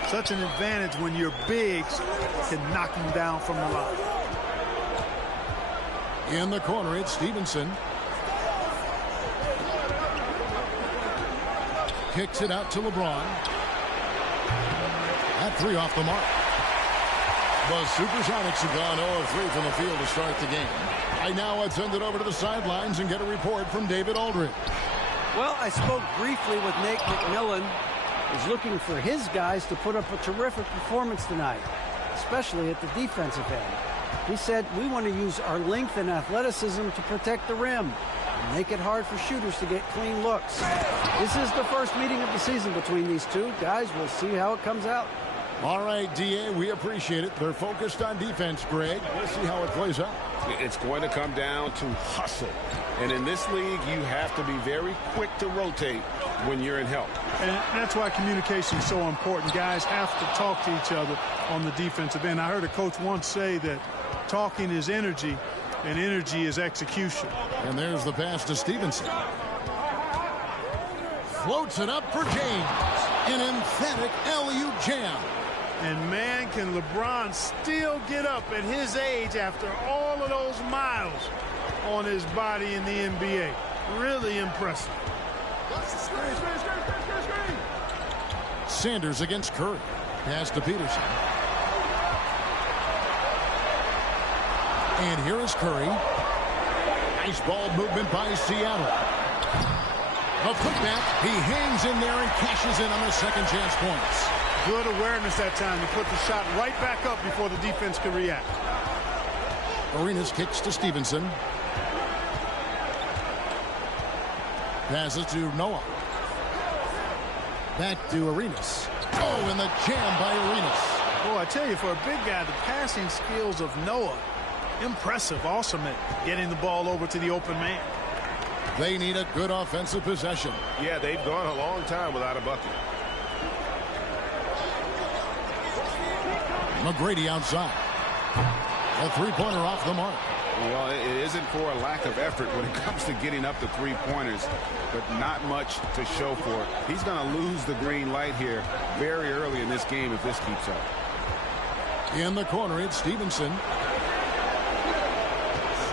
Such an advantage when your bigs can knock him down from the line. In the corner, it's Stevenson. Kicks it out to LeBron. That three off the mark. The Supersonics have gone 0 of 3 from the field to start the game. I now send it over to the sidelines and get a report from David Aldridge. Well, I spoke briefly with Nate McMillan. He's looking for his guys to put up a terrific performance tonight, especially at the defensive end. He said, we want to use our length and athleticism to protect the rim and make it hard for shooters to get clean looks. This is the first meeting of the season between these two guys. We'll see how it comes out. All right, D.A., we appreciate it. They're focused on defense, Greg. Let's see how it plays out. It's going to come down to hustle. And in this league, you have to be very quick to rotate when you're in help. And that's why communication is so important. Guys have to talk to each other on the defensive end. I heard a coach once say that talking is energy, and energy is execution. And there's the pass to Stevenson. Floats it up for James. An emphatic LU jam. And man, can LeBron still get up at his age after all of those miles on his body in the NBA. Really impressive. Sanders against Curry. Pass to Peterson. And here is Curry. Nice ball movement by Seattle. A putback. He hangs in there and cashes in on the second chance points. Good awareness that time to put the shot right back up before the defense could react. Arenas kicks to Stevenson. Passes to Noah. Back to Arenas. Oh, and the jam by Arenas. Boy, I tell you, for a big guy, the passing skills of Noah, impressive, awesome at getting the ball over to the open man. They need a good offensive possession. Yeah, they've gone a long time without a bucket. McGrady outside. A three-pointer off the mark. Well, it isn't for a lack of effort when it comes to getting up the three-pointers, but not much to show for it. He's going to lose the green light here very early in this game if this keeps up. In the corner, it's Stevenson.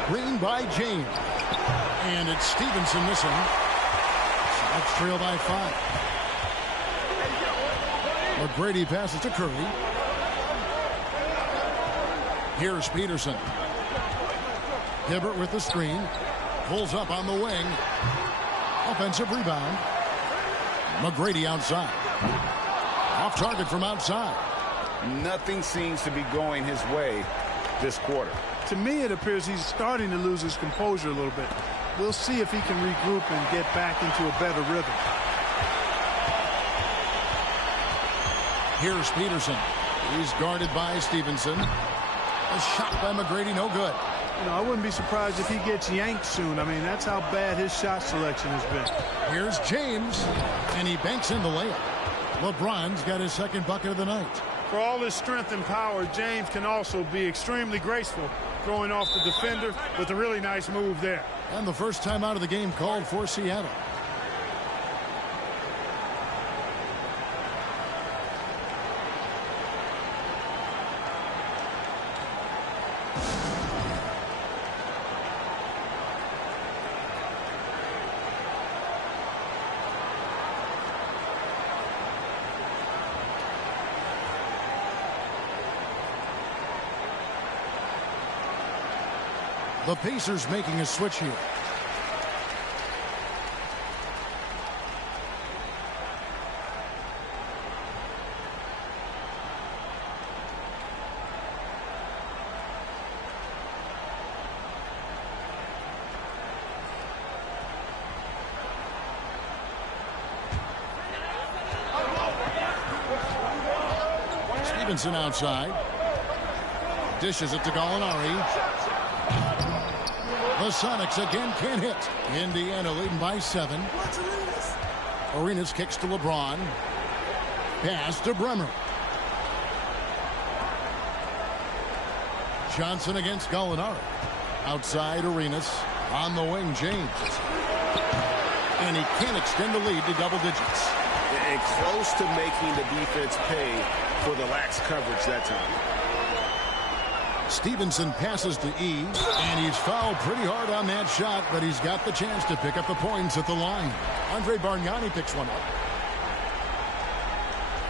Screen by James. And it's Stevenson missing. Sox trail by 5. McGrady passes to Curry. Here's Peterson. Hibbert with the screen. Pulls up on the wing. Offensive rebound. McGrady outside. Off target from outside. Nothing seems to be going his way this quarter. To me, it appears he's starting to lose his composure a little bit. We'll see if he can regroup and get back into a better rhythm. Here's Peterson. He's guarded by Stevenson. A shot by McGrady, no good. You know, I wouldn't be surprised if he gets yanked soon. I mean, that's how bad his shot selection has been. Here's James, and he banks in the layup. LeBron's got his second bucket of the night. For all his strength and power, James can also be extremely graceful, throwing off the defender with a really nice move there. And the first time out of the game called for Seattle. The Pacers making a switch here. Stevenson outside. Dishes it to Gallinari. The Sonics again can't hit. Indiana leading by 7. Arenas kicks to LeBron. Pass to Bremer. Johnson against Gallinari. Outside Arenas. On the wing, James. And he can't extend the lead to double digits. And close to making the defense pay for the lax coverage that time. Stevenson passes to E, and he's fouled pretty hard on that shot, but he's got the chance to pick up the points at the line. Andre Bargnani picks one up.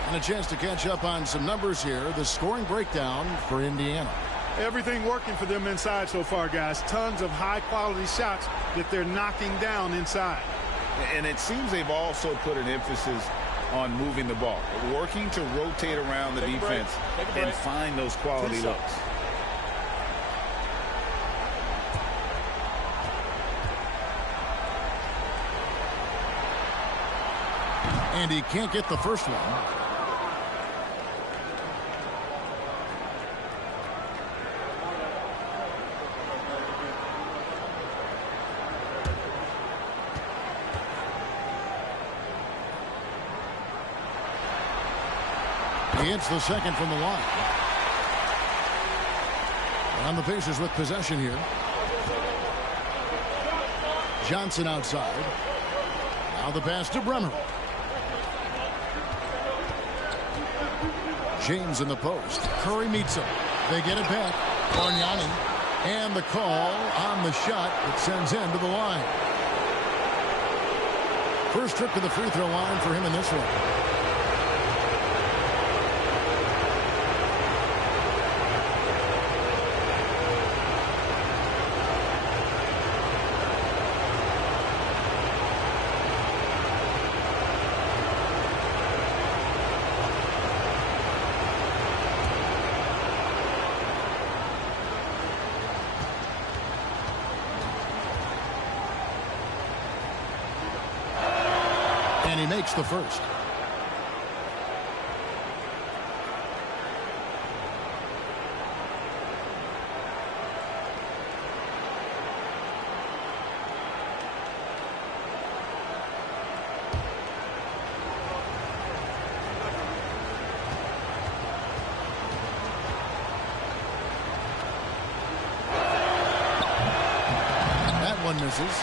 And a chance to catch up on some numbers here. The scoring breakdown for Indiana. Everything working for them inside so far, guys. Tons of high-quality shots that they're knocking down inside. And it seems they've also put an emphasis on moving the ball, working to rotate around the defense and find those quality looks. And he can't get the first one. He hits the second from the line. On the Pacers with possession here. Johnson outside. Now the pass to Bremer. James in the post. Curry meets him. They get it back. Bargnani. And the call on the shot that sends him to the line. First trip to the free throw line for him in this one. And he makes the first. That one misses.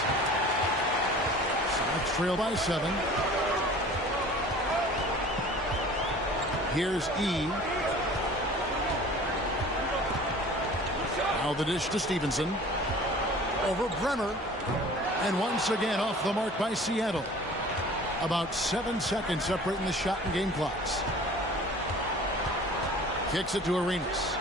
Sox trail by 7. Here's E. Now the dish to Stevenson. Over Bremer. And once again off the mark by Seattle. About 7 seconds separating the shot and game clocks. Kicks it to Arenas.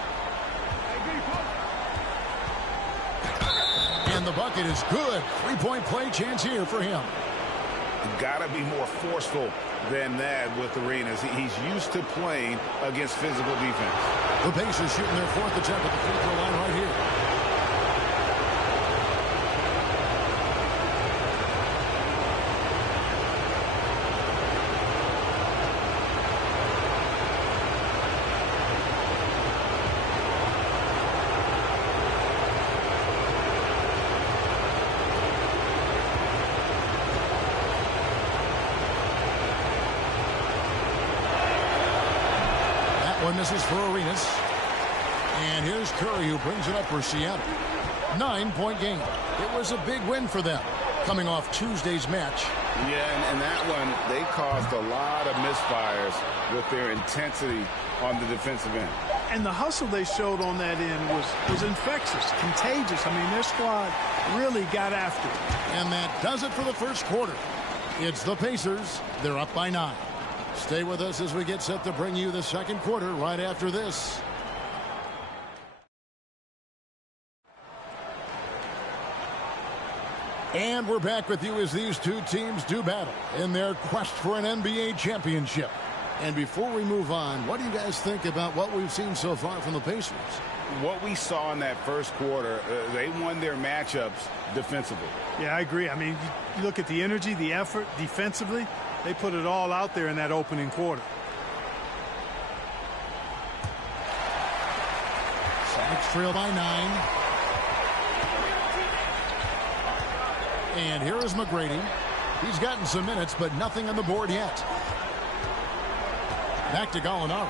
And the bucket is good. 3-point play chance here for him. Got to be more forceful than that with Arenas. He's used to playing against physical defense. The Pacers shooting their 4th attempt at the free throw line right here. This is for Arenas. And here's Curry, who brings it up for Seattle. 9-point game. It was a big win for them, coming off Tuesday's match. Yeah, and that one, they caused a lot of misfires with their intensity on the defensive end. And the hustle they showed on that end was infectious, contagious. I mean, their squad really got after it. And that does it for the first quarter. It's the Pacers. They're up by 9. Stay with us as we get set to bring you the second quarter right after this. And we're back with you as these two teams do battle in their quest for an NBA championship. And before we move on, what do you guys think about what we've seen so far from the Pacers? What we saw in that first quarter, they won their matchups defensively. Yeah, I agree. I mean, you look at the energy, the effort defensively. They put it all out there in that opening quarter. Sox trail by 9. And here is McGrady. He's gotten some minutes, but nothing on the board yet. Back to Gallinari.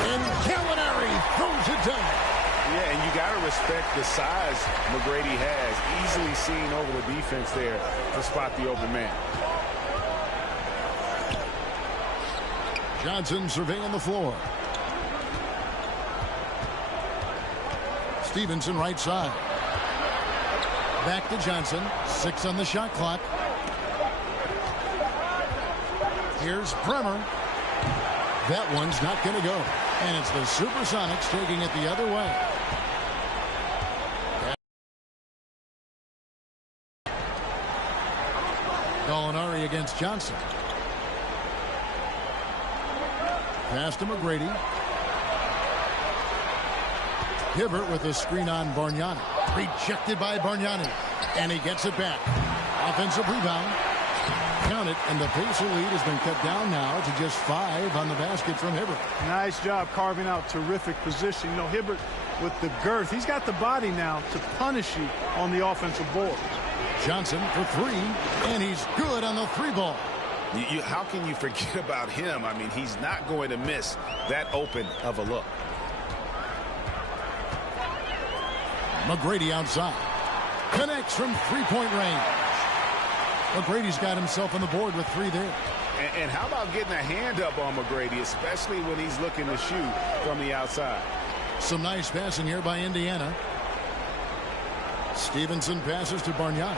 And Gallinari throws it down. Yeah, and you got to respect the size McGrady has. Easily seen over the defense there to spot the open man. Johnson surveying the floor. Stevenson right side. Back to Johnson. 6 on the shot clock. Here's Bremer. That one's not going to go. And it's the Supersonics taking it the other way. Gallinari against Johnson. Pass to McGrady. Hibbert with a screen on Bargnani. Rejected by Bargnani. And he gets it back. Offensive rebound. Count it, and the Pacer lead has been cut down now to just 5 on the basket from Hibbert. Nice job carving out terrific position. You know, Hibbert with the girth. He's got the body now to punish you on the offensive board. Johnson for 3, and he's good on the 3 ball. How can you forget about him? I mean, he's not going to miss that open of a look. McGrady outside. Connects from three-point range. McGrady's got himself on the board with 3 there. And how about getting a hand up on McGrady, especially when he's looking to shoot from the outside? Some nice passing here by Indiana. Stevenson passes to Bargnani.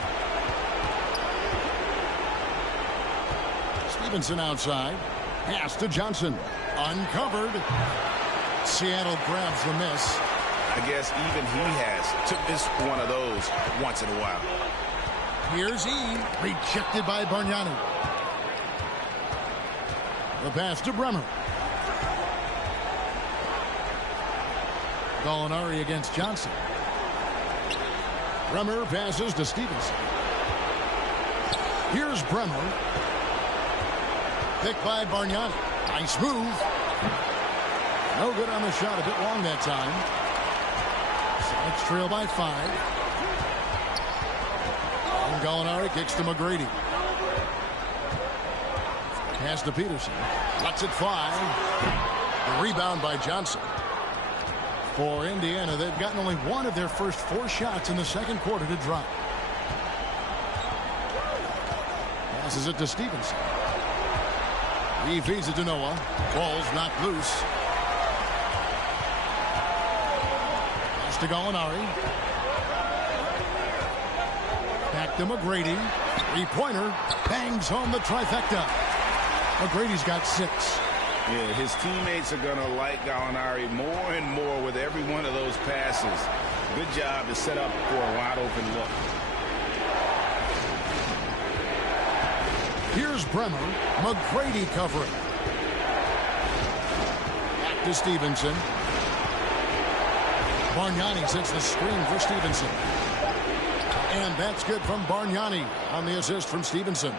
Stevenson outside. Pass to Johnson. Uncovered. Seattle grabs the miss. I guess even he has to miss one of those once in a while. Here's E. Rejected by Bargnani. The pass to Bremer. Gallinari against Johnson. Bremer passes to Stevenson. Here's Bremer. Picked by Bargnani. Nice move. No good on the shot. A bit long that time. Sonics trail by 5. And Gallinari kicks to McGrady. Pass to Peterson. Lets it fly. The rebound by Johnson. For Indiana, they've gotten only one of their first 4 shots in the second quarter to drop. Passes it to Stevenson. He feeds it to Noah. Ball's knocked loose. Pass to Gallinari. Back to McGrady. 3-pointer. Bangs home the trifecta. McGrady's got 6. Yeah, his teammates are going to like Gallinari more and more with every one of those passes. Good job to set up for a wide open look. Here's Bremer. McGrady covering. Back to Stevenson. Bargnani sets the screen for Stevenson. And that's good from Bargnani on the assist from Stevenson.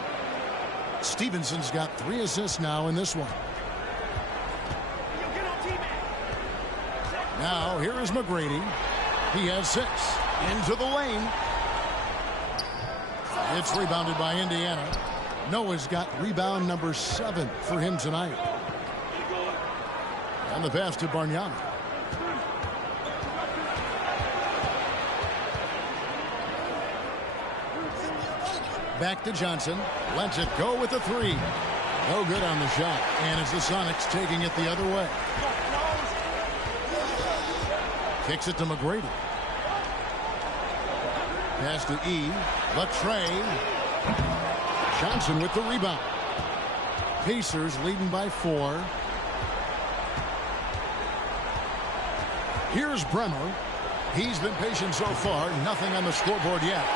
Stevenson's got 3 assists now in this one. Now here is McGrady. He has 6. Into the lane. It's rebounded by Indiana. Noah's got rebound number 7 for him tonight. And the pass to Bargnani. Back to Johnson. Lets it go with the 3. No good on the shot. And it's the Sonics taking it the other way. Kicks it to McGrady. Pass to E. Latre. Johnson with the rebound. Pacers leading by 4. Here's Bremer. He's been patient so far. Nothing on the scoreboard yet.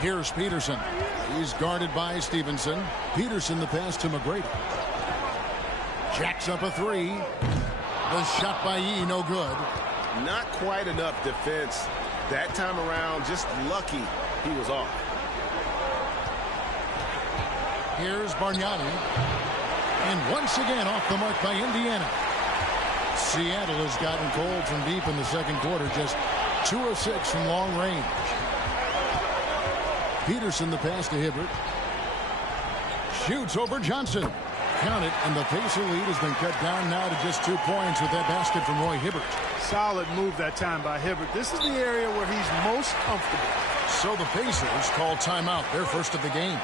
Here's Peterson. He's guarded by Stevenson. Peterson the pass to McGrady. Jacks up a 3. The shot by Yee, no good. Not quite enough defense that time around. Just lucky he was off. Here's Bargnani. And once again off the mark by Indiana. Seattle has gotten cold from deep in the second quarter. Just 2 of 6 from long range. Peterson the pass to Hibbert. Shoots over Johnson. Count it, and the Pacer lead has been cut down now to just 2 points with that basket from Roy Hibbert. Solid move that time by Hibbert. This is the area where he's most comfortable. So the Pacers call timeout, their first of the game.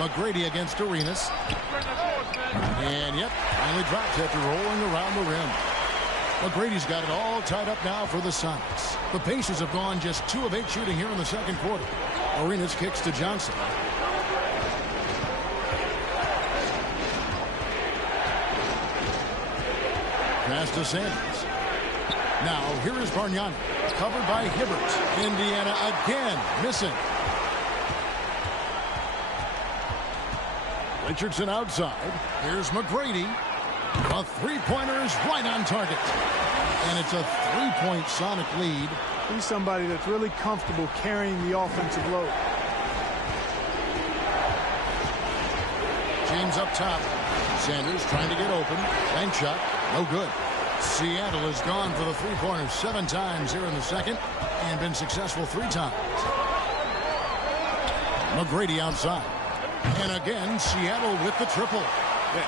McGrady against Arenas. And yep, finally drops after rolling around the rim. McGrady's got it all tied up now for the Sonics. The Pacers have gone just 2 of 8 shooting here in the second quarter. Arenas kicks to Johnson. Pass to Sanders. Now here is Bargnani. Covered by Hibbert. Indiana again missing. Richardson outside. Here's McGrady. A three-pointer is right on target. And it's a three-point Sonic lead. He's somebody that's really comfortable carrying the offensive load. James up top. Sanders trying to get open. Bank shot. No good. Seattle has gone for the three-pointer 7 times here in the second and been successful 3 times. McGrady outside. And again, Seattle with the triple.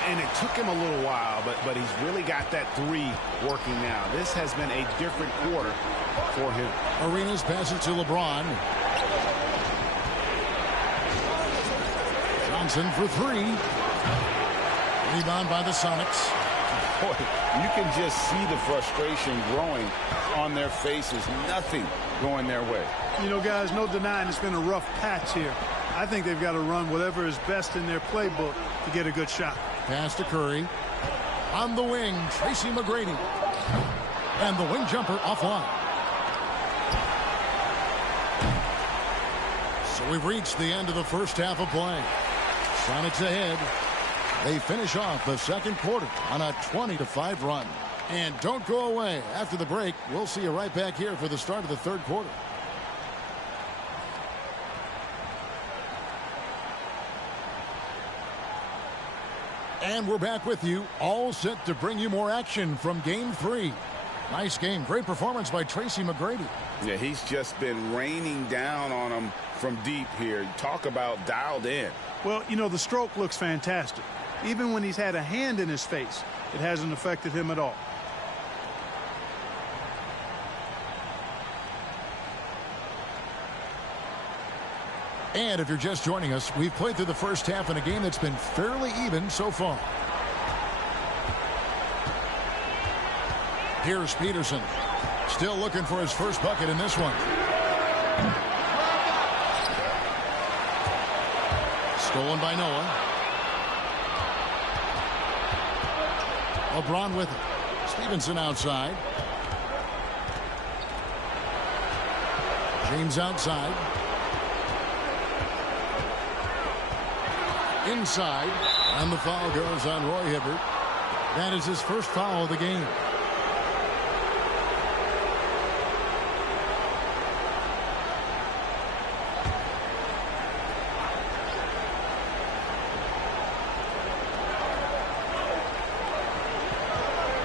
And it took him a little while, but he's really got that 3 working now. This has been a different quarter for him. Arenas passes to LeBron. Johnson for 3. Rebound by the Sonics. Boy, you can just see the frustration growing on their faces. Nothing going their way. You know, guys, no denying it's been a rough patch here. I think they've got to run whatever is best in their playbook to get a good shot. Pass to Curry. On the wing, Tracy McGrady. And the wing jumper offline. So we've reached the end of the first half of play. Sonics ahead. They finish off the second quarter on a 20-5 run. And don't go away. After the break, we'll see you right back here for the start of the third quarter. And we're back with you, all set to bring you more action from Game 3. Nice game. Great performance by Tracy McGrady. Yeah, he's just been raining down on him from deep here. Talk about dialed in. Well, you know, the stroke looks fantastic. Even when he's had a hand in his face, it hasn't affected him at all. And if you're just joining us, we've played through the first half in a game that's been fairly even so far. Here's Peterson. Still looking for his first bucket in this one. Stolen by Noah. LeBron with it. Stevenson outside. James outside. Inside. And the foul goes on Roy Hibbert. That is his first foul of the game.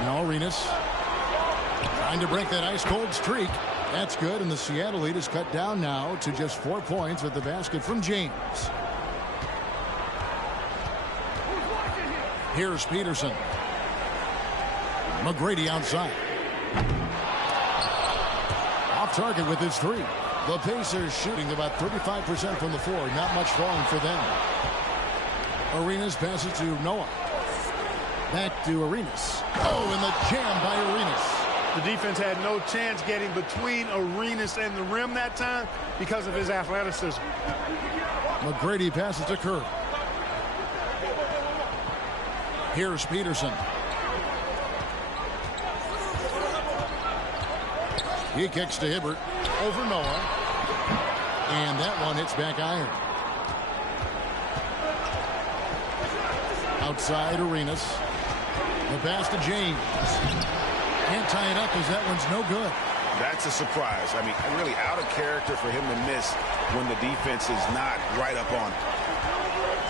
Now Arenas trying to break that ice-cold streak. That's good, and the Seattle lead is cut down now to just 4 points with the basket from James. Here's Peterson. McGrady outside. Off target with his 3. The Pacers shooting about 35% from the floor. Not much falling for them. Arenas passes to Noah. Back to Arenas. Oh, and the jam by Arenas. The defense had no chance getting between Arenas and the rim that time because of his athleticism. McGrady passes to Curry. Here's Peterson. He kicks to Hibbert over Noah. And that one hits back iron. Outside Arenas. The pass to James. Can't tie it up as that one's no good. That's a surprise. I mean, really out of character for him to miss when the defense is not right up on it.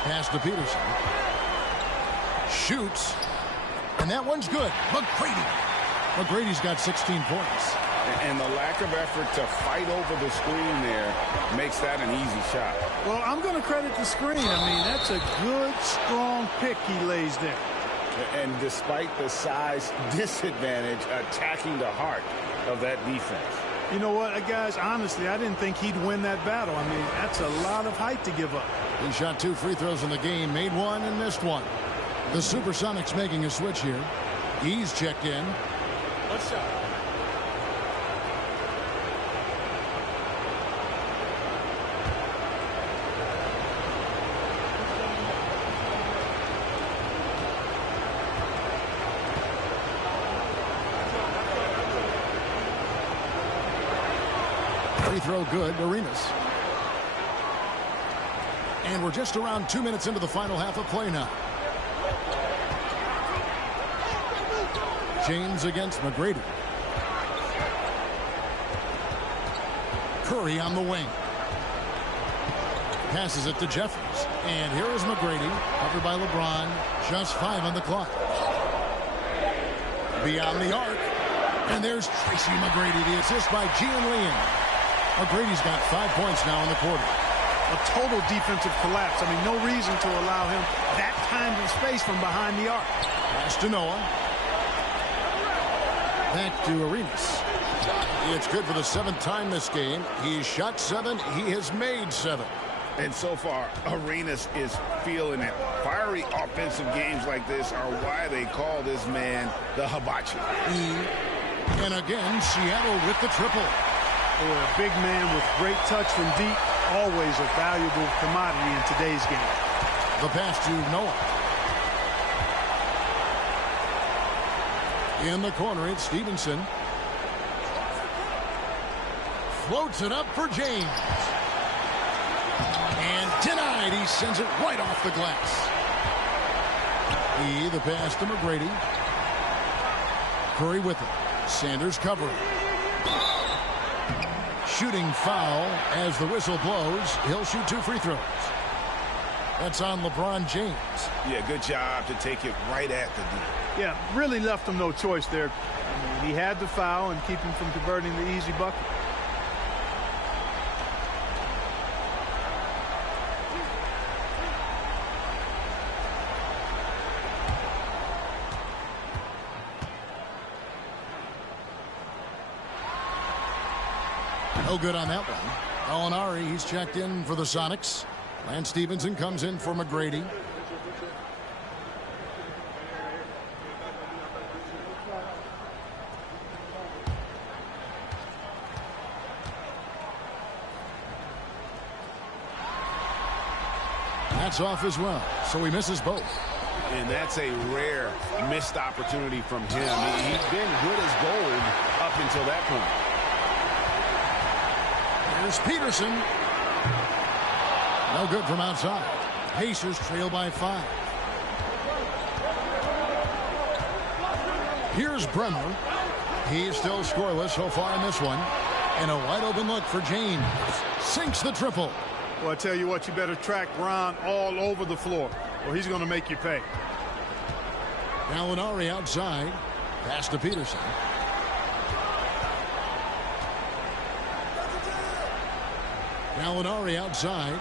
Pass to Peterson. Shoots. And that one's good. McGrady. McGrady's got 16 points. And the lack of effort to fight over the screen there makes that an easy shot. Well, I'm going to credit the screen. I mean, that's a good, strong pick he lays there. And despite the size disadvantage, attacking the heart of that defense. You know what, guys, honestly, I didn't think he'd win that battle. I mean, that's a lot of height to give up. He shot 2 free throws in the game, made 1 and missed 1. The Supersonics making a switch here. He's checked in. Let's shot. free throw good. Arenas. And we're just around 2 minutes into the final half of play now. James against McGrady. Curry on the wing. Passes it to Jeffries. And here is McGrady. Covered by LeBron. Just 5 on the clock. Beyond the arc. And there's Tracy McGrady. The assist by Gian Leon. McGrady's got 5 points now in the quarter. A total defensive collapse. I mean, no reason to allow him that kind of space from behind the arc. Pass to Noah. Back to Arenas. It's good for the 7th time this game. He's shot 7. He has made 7. And so far, Arenas is feeling it. Fiery offensive games like this are why they call this man the hibachi. And again, Seattle with the triple. Boy, a big man with great touch from deep. Always a valuable commodity in today's game. The pass to Noah. In the corner, it's Stevenson. Floats it up for James. And denied. He sends it right off the glass. The pass to McGrady. Curry with it. Sanders covering. Shooting foul as the whistle blows. He'll shoot 2 free throws. That's on LeBron James. Yeah, good job to take it right at the D. Yeah, really left him no choice there. I mean, he had the foul and keep him from converting the easy bucket. No good on that one. Gallinari, he's checked in for the Sonics. Lance Stevenson comes in for McGrady. That's off as well, so he misses both. And that's a rare missed opportunity from him. He's been good as gold up until that point. Here's Peterson. No good from outside. Pacers trail by 5. Here's Bremer. He's still scoreless so far in this one. And a wide open look for James. Sinks the triple. Well, I tell you what, you better track Ron all over the floor, or he's going to make you pay. Gallinari outside. Pass to Peterson. Gallinari outside.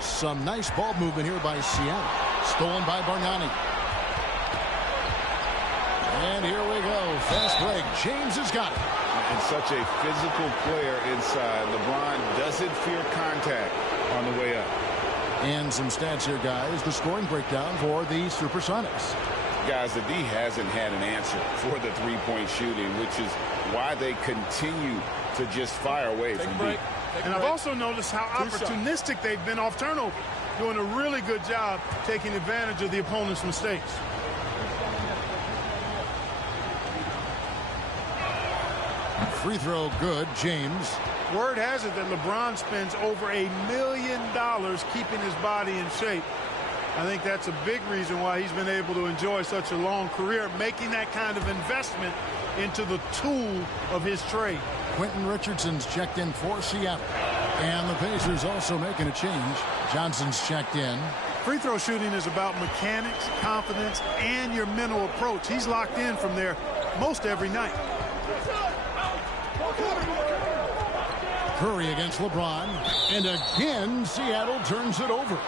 Some nice ball movement here by Seattle. Stolen by Bargnani. And here we go. Fast break. James has got it. And such a physical player inside. LeBron doesn't fear contact on the way up. And some stats here, guys. The scoring breakdown for the Supersonics. Guys, the D hasn't had an answer for the three-point shooting, which is why they continue to just fire away from deep. And I've also noticed how opportunistic they've been off turnover, doing a really good job taking advantage of the opponent's mistakes. Free throw good. James. Word has it that LeBron spends over $1 million keeping his body in shape. I think that's a big reason why he's been able to enjoy such a long career, making that kind of investment into the tool of his trade. Quentin Richardson's checked in for Seattle. And the Pacers also making a change. Johnson's checked in. Free throw shooting is about mechanics, confidence, and your mental approach. He's locked in from there most every night. Curry against LeBron. And again, Seattle turns it over.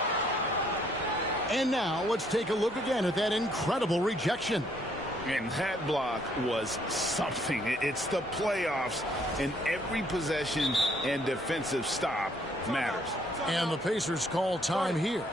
And now let's take a look again at that incredible rejection. And that block was something. It's the playoffs, and every possession and defensive stop matters. And the Pacers call time here.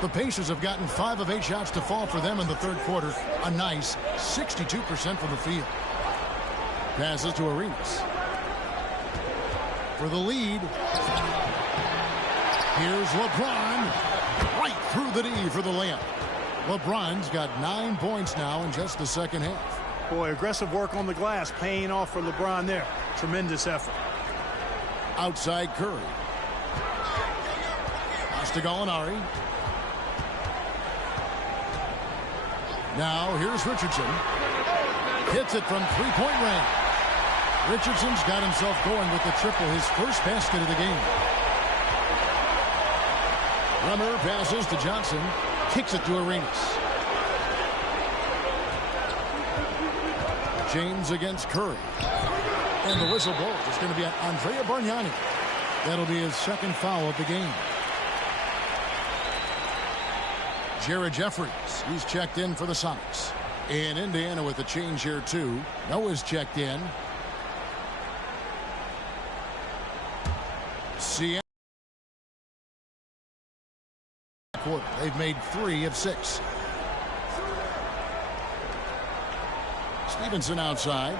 The Pacers have gotten 5 of 8 shots to fall for them in the third quarter. A nice 62% from the field. Passes to Arenas. For the lead. Here's LeBron. Right through the D for the layup. LeBron's got 9 points now in just the second half. Boy, aggressive work on the glass paying off for LeBron there. Tremendous effort. Outside Curry. Pass to Gallinari. Now here's Richardson. Hits it from three-point range. Richardson's got himself going with the triple, his first basket of the game. Bremer passes to Johnson. Kicks it to Arenas. James against Curry. And the whistle blows. It's going to be on Andrea Bargnani. That'll be his second foul of the game. Jared Jeffries, he's checked in for the Sonics. And Indiana with a change here too. Noah's checked in. Seattle. They've made 3 of 6. Stevenson outside.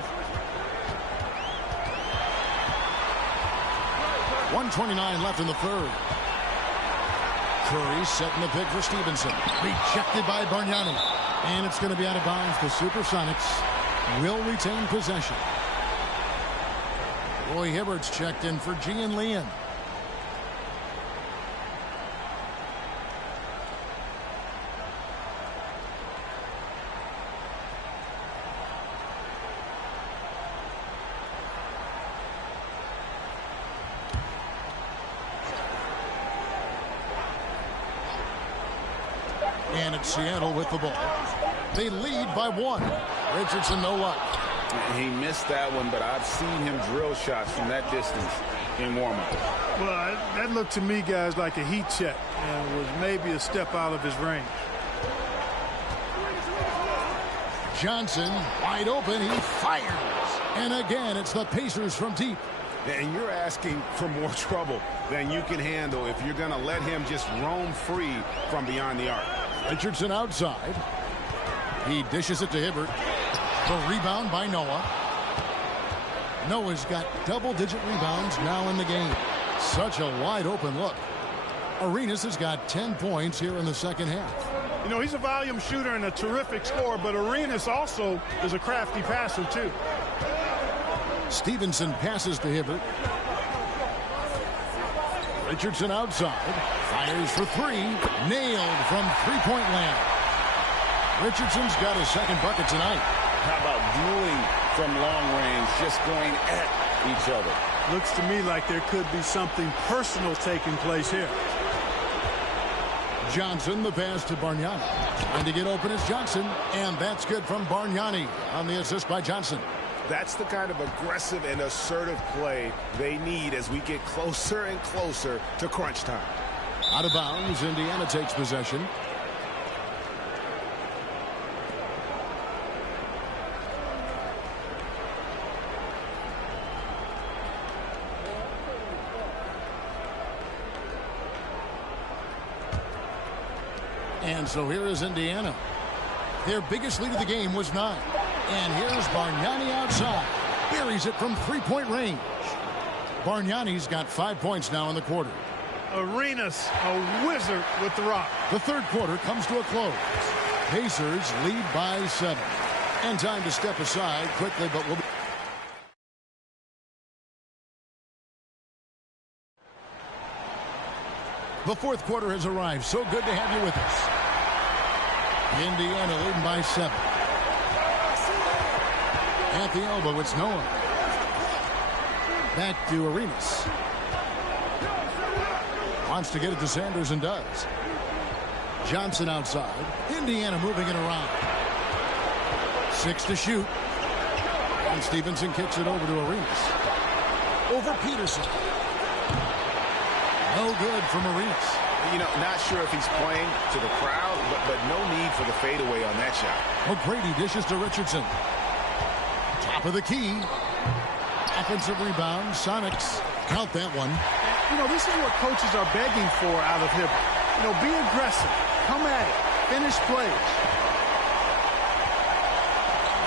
1:29 left in the third. Curry setting the pick for Stevenson. Rejected by Bargnani. And it's going to be out of bounds. The Supersonics will retain possession. Roy Hibbert's checked in for Gian Leon. And it's Seattle with the ball. They lead by 1. Richardson no luck. He missed that one, but I've seen him drill shots from that distance in warm-up. Well, that looked to me, guys, like a heat check and was maybe a step out of his range. Johnson wide open. He fires. And again, it's the Pacers from deep. And you're asking for more trouble than you can handle if you're going to let him just roam free from beyond the arc. Richardson outside. He dishes it to Hibbert. The rebound by Noah. Noah's got double-digit rebounds now in the game. Such a wide-open look. Arenas has got 10 points here in the second half. You know, he's a volume shooter and a terrific scorer, but Arenas also is a crafty passer, too. Stevenson passes to Hibbert. Richardson outside. Fires for 3. Nailed from three-point land. Richardson's got his second bucket tonight. How about dueling from long range, just going at each other? Looks to me like there could be something personal taking place here. Johnson, the pass to Bargnani. Trying to get open is Johnson, and that's good from Bargnani on the assist by Johnson. That's the kind of aggressive and assertive play they need as we get closer and closer to crunch time. Out of bounds, Indiana takes possession. And so here is Indiana. Their biggest lead of the game was 9. And here's Bargnani outside. Buries it from three-point range. Bargnani's got 5 points now in the quarter. Arenas, a wizard with the rock. The third quarter comes to a close. Pacers lead by 7. And time to step aside quickly, but we'll be... The fourth quarter has arrived. So good to have you with us. Indiana leading by 7. At the elbow, it's Noah. Back to Arenas. Wants to get it to Sanders and does. Johnson outside. Indiana moving it around. 6 to shoot. And Stevenson kicks it over to Arenas. Over Peterson. No good from Arenas. You know, not sure if he's playing to the crowd, but no need for the fadeaway on that shot. O'Grady dishes to Richardson. Top of the key. Offensive rebound. Sonics count that one. You know, this is what coaches are begging for out of him. You know, be aggressive. come at it. Finish plays.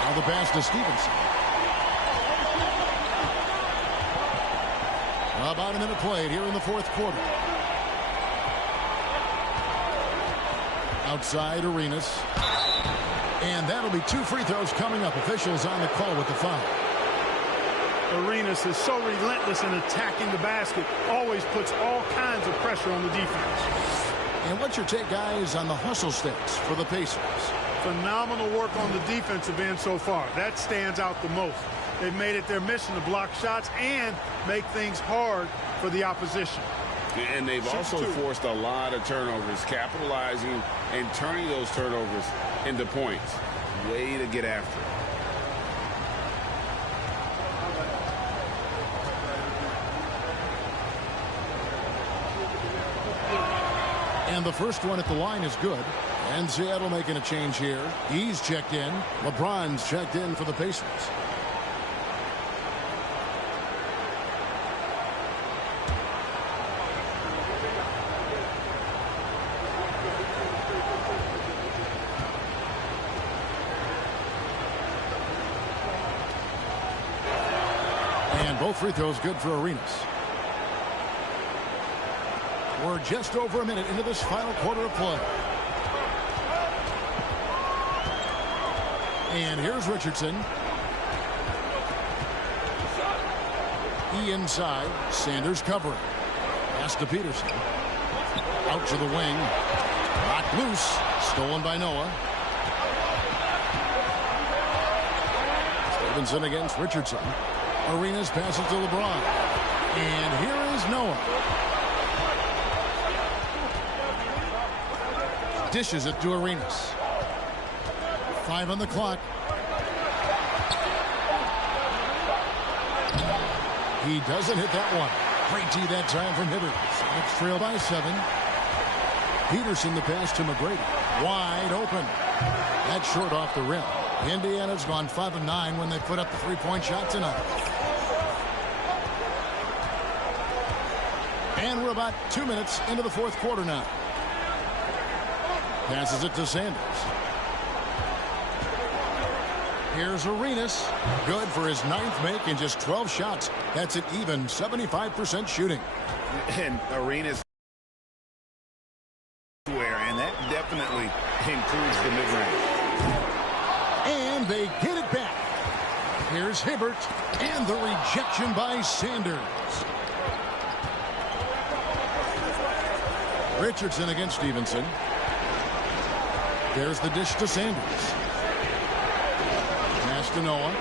Now the pass to Stevenson. About a minute played here in the fourth quarter. Outside Arenas. And that'll be 2 free throws coming up. Officials on the call with the foul. Arenas is so relentless in attacking the basket. Always puts all kinds of pressure on the defense. And what's your take, guys, on the hustle stats for the Pacers? Phenomenal work on the defensive end so far. That stands out the most. They've made it their mission to block shots and make things hard for the opposition. And they've also forced a lot of turnovers, capitalizing and turning those turnovers into points. Way to get after it. And the first one at the line is good. And Seattle making a change here. He's checked in. LeBron's checked in for the Pacers. And both free throws good for Arenas. We're just over a minute into this final quarter of play. And here's Richardson. Inside. Sanders covering. Pass to Peterson. Out to the wing. Knocked loose. Stolen by Noah. Stevenson against Richardson. Arenas passes to LeBron. And here is Noah. Dishes it to Arenas. 5 on the clock. He doesn't hit that one. Great D that time from Hibbert. It's trailed by 7. Peterson the pass to McGrady. Wide open. That's short off the rim. Indiana's gone 5 of 9 when they put up the 3-point shot tonight. And we're about 2 minutes into the fourth quarter now. Passes it to Sanders. Here's Arenas. Good for his 9th make in just 12 shots. That's an even 75% shooting. And Arenas and that definitely includes the mid-range. And they get it back. Here's Hibbert and the rejection by Sanders. Richardson against Stevenson. There's the dish to Sanders. Pass to Noah.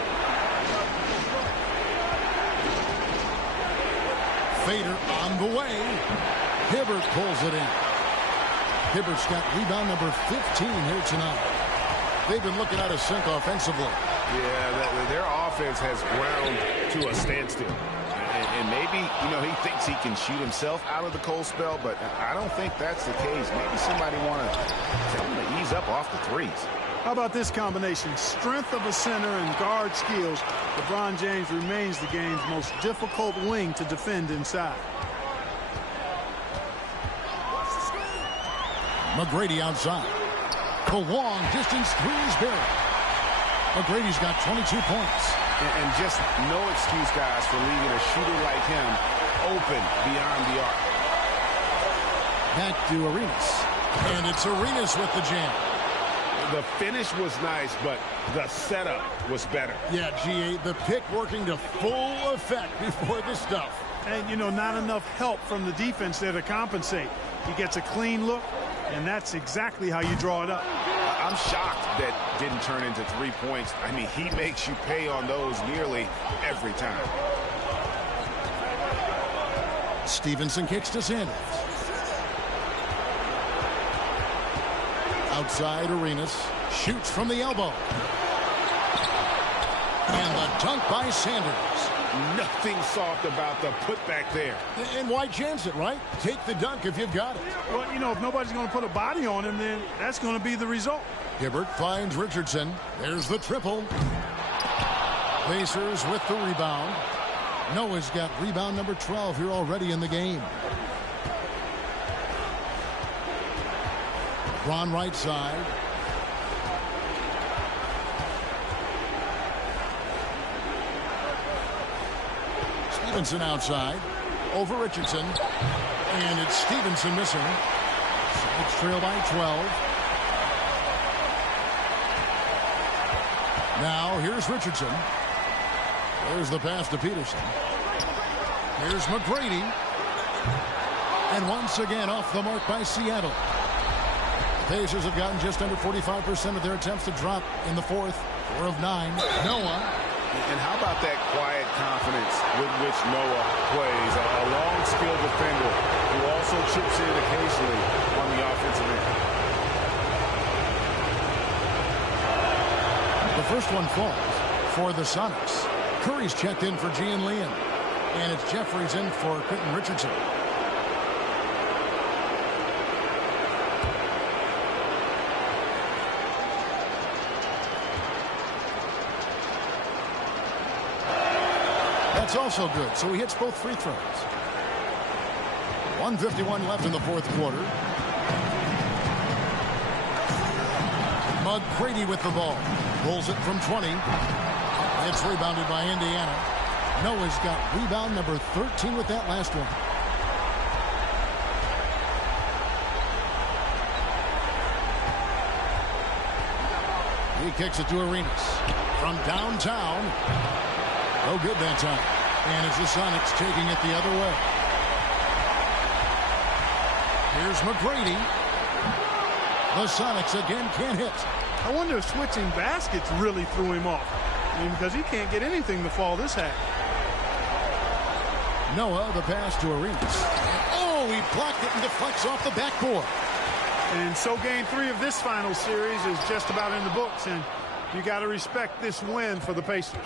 Fader on the way. Hibbert pulls it in. Hibbert's got rebound number 15 here tonight. They've been looking out of sync offensively. Yeah, their offense has ground to a standstill. And maybe, he thinks he can shoot himself out of the cold spell, but I don't think that's the case. Maybe somebody want to tell him to ease up off the threes. How about this combination? Strength of a center and guard skills. LeBron James remains the game's most difficult wing to defend inside. McGrady outside. The long distance three is buried. McGrady's got 22 points. And just no excuse, guys, for leaving a shooter like him open beyond the arc. Back to Arenas. And it's Arenas with the jam. The finish was nice, but the setup was better. Yeah, GA, the pick working to full effect before the stuff. And, not enough help from the defense there to compensate. He gets a clean look, and that's exactly how you draw it up. I'm shocked that didn't turn into 3 points. I mean, he makes you pay on those nearly every time. Stevenson kicks to Sanders. Outside Arenas. Shoots from the elbow. And the dunk by Sanders. Nothing soft about the putback there. And why chance it, right? Take the dunk if you've got it. Well, if nobody's going to put a body on him, then that's going to be the result. Hibbert finds Richardson. There's the triple. Pacers with the rebound. Noah's got rebound number 12 here already in the game. Ron right side. Stevenson outside. Over Richardson. And it's Stevenson missing. It's trail by 12. Now here's Richardson. There's the pass to Peterson. Here's McGrady. And once again off the mark by Seattle. The Pacers have gotten just under 45% of their attempts to drop in the fourth. 4 of 9. Noah. And how about that quiet confidence with which Noah plays? A long, skilled defender who also chips in occasionally on the offensive end. The first one falls for the Sonics. Curry's checked in for Gian Leon. And it's Jeffries in for Quentin Richardson. That's also good. So he hits both free throws. 1:51 left in the fourth quarter. McGrady with the ball. Pulls it from 20. It's rebounded by Indiana. Noah's got rebound number 13 with that last one. He kicks it to Arenas. From downtown. No good that time. And it's the Sonics taking it the other way. Here's McGrady. The Sonics again can't hit. I wonder if switching baskets really threw him off. I mean, because he can't get anything to fall this half. Noah, the pass to Arenas. Oh, he blocked it and deflects off the backboard. And so game 3 of this final series is just about in the books. And you got to respect this win for the Pacers.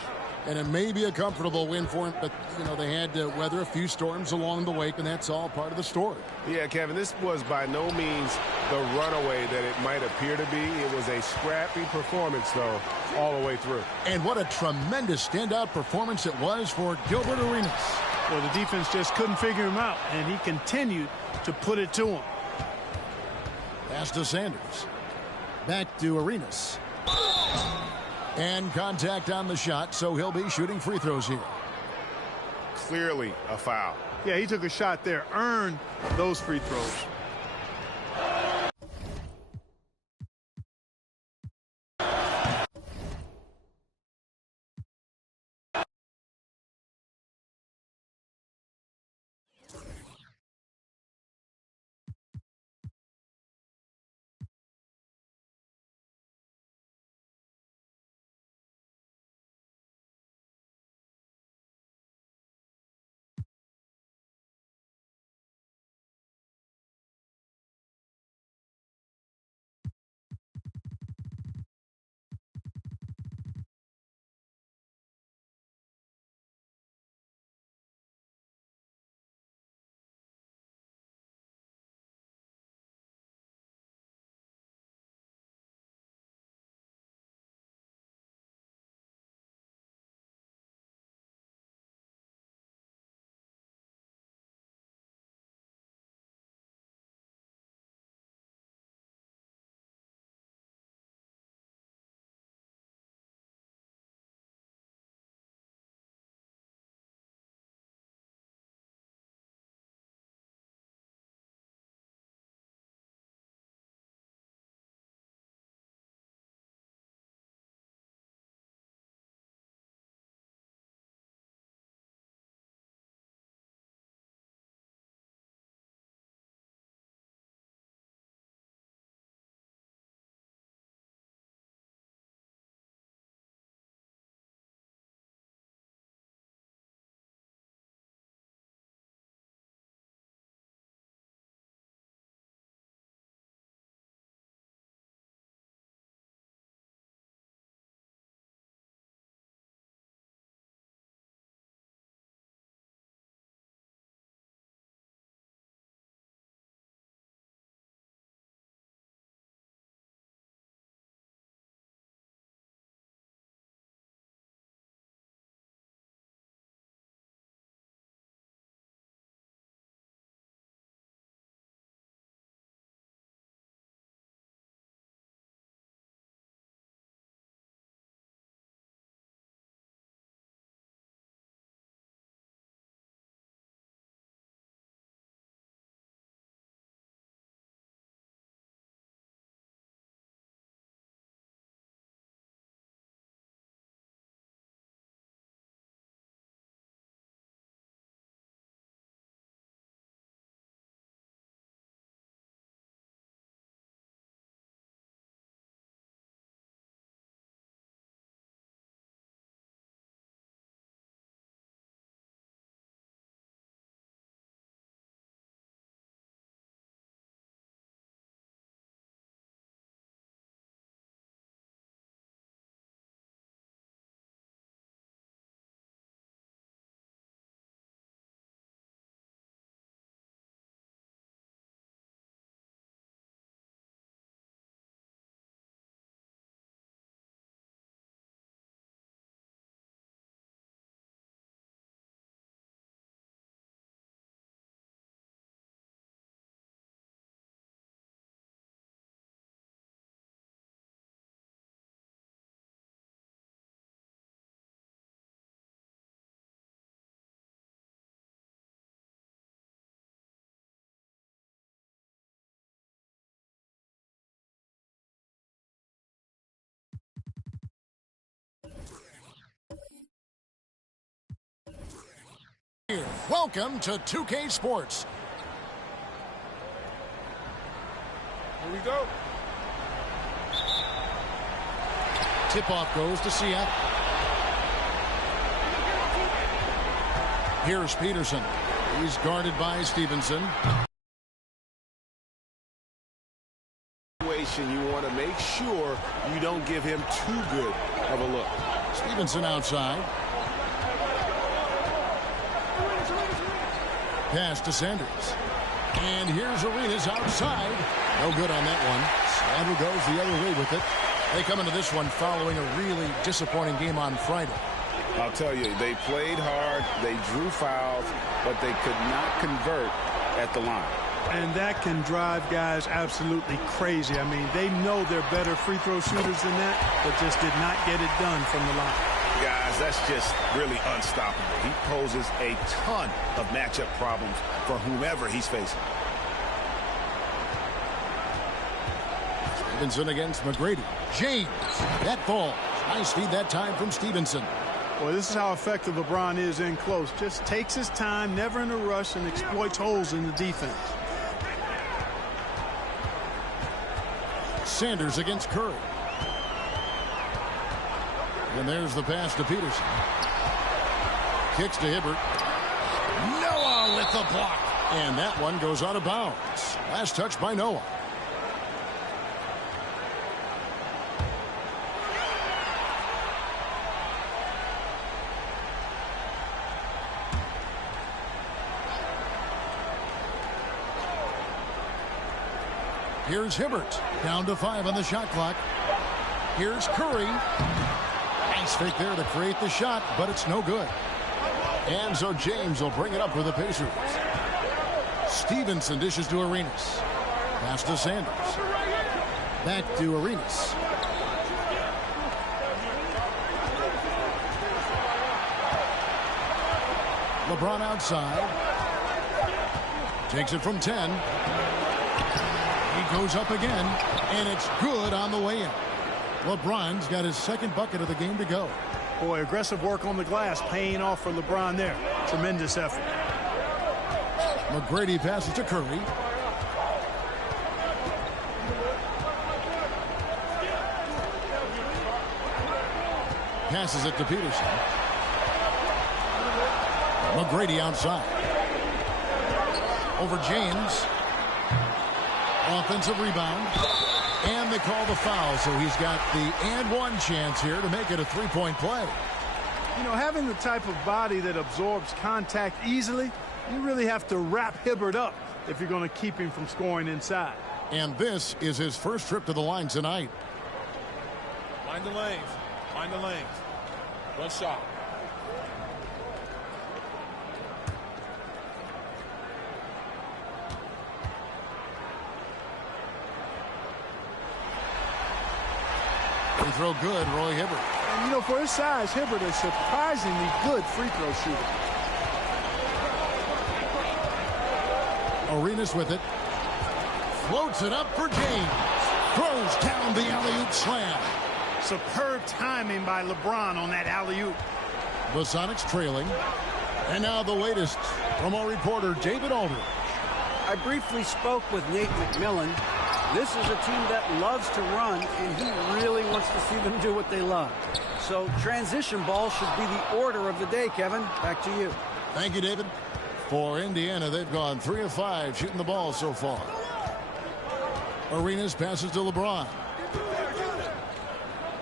And it may be a comfortable win for him, but, you know, they had to weather a few storms along the way, and that's all part of the story. Yeah, Kevin, this was by no means the runaway that it might appear to be. It was a scrappy performance, though, all the way through. And what a tremendous standout performance it was for Gilbert Arenas. Well, the defense just couldn't figure him out, and he continued to put it to him. Pass to Sanders. Back to Arenas. And contact on the shot, so he'll be shooting free throws here. Clearly a foul. Yeah, he took a shot there, earned those free throws. Welcome to 2K Sports. Here we go. Tip-off goes to Seattle. Here's Peterson. He's guarded by Stevenson. You want to make sure you don't give him too good of a look. Stevenson outside. Pass to Sanders. And here's Arenas outside. No good on that one. Sanders goes the other way with it. They come into this one following a really disappointing game on Friday. I'll tell you, they played hard, they drew fouls, but they could not convert at the line. And that can drive guys absolutely crazy. I mean, they know they're better free throw shooters than that, but just did not get it done from the line. Guys, that's just really unstoppable. He poses a ton of matchup problems for whomever he's facing. Stevenson against McGrady. James, that ball. Nice feed that time from Stevenson. Boy, this is how effective LeBron is in close. Just takes his time, never in a rush, and exploits holes in the defense. Sanders against Curry. And there's the pass to Peterson. Kicks to Hibbert. Noah with the block. And that one goes out of bounds. Last touch by Noah. Here's Hibbert. Down to 5 on the shot clock. Here's Curry. Nice fake there to create the shot, but it's no good. And so James will bring it up for the Pacers. Stevenson dishes to Arenas. Pass to Sanders. Back to Arenas. LeBron outside. Takes it from 10. He goes up again, and it's good on the way in. LeBron's got his second bucket of the game to go. Boy, aggressive work on the glass, paying off for LeBron there. Tremendous effort. McGrady passes to Curry. Passes it to Peterson. McGrady outside. Over James. Offensive rebound. And they call the foul, so he's got the and one chance here to make it a three-point play. You know, having the type of body that absorbs contact easily, you really have to wrap Hibbert up if you're going to keep him from scoring inside. And this is his first trip to the line tonight. Mind the lanes. Mind the lanes. One shot. Free throw good, Roy Hibbert. And, you know, for his size, Hibbert is surprisingly good free throw shooter. Arenas with it. Floats it up for James. Throws down the alley-oop slam. Superb timing by LeBron on that alley-oop. The Sonics trailing. And now the latest from our reporter, David Aldridge. I briefly spoke with Nate McMillan. This is a team that loves to run, and he really wants to see them do what they love. So transition ball should be the order of the day, Kevin. Back to you. Thank you, David. For Indiana, they've gone 3 of 5 shooting the ball so far. Arenas passes to LeBron.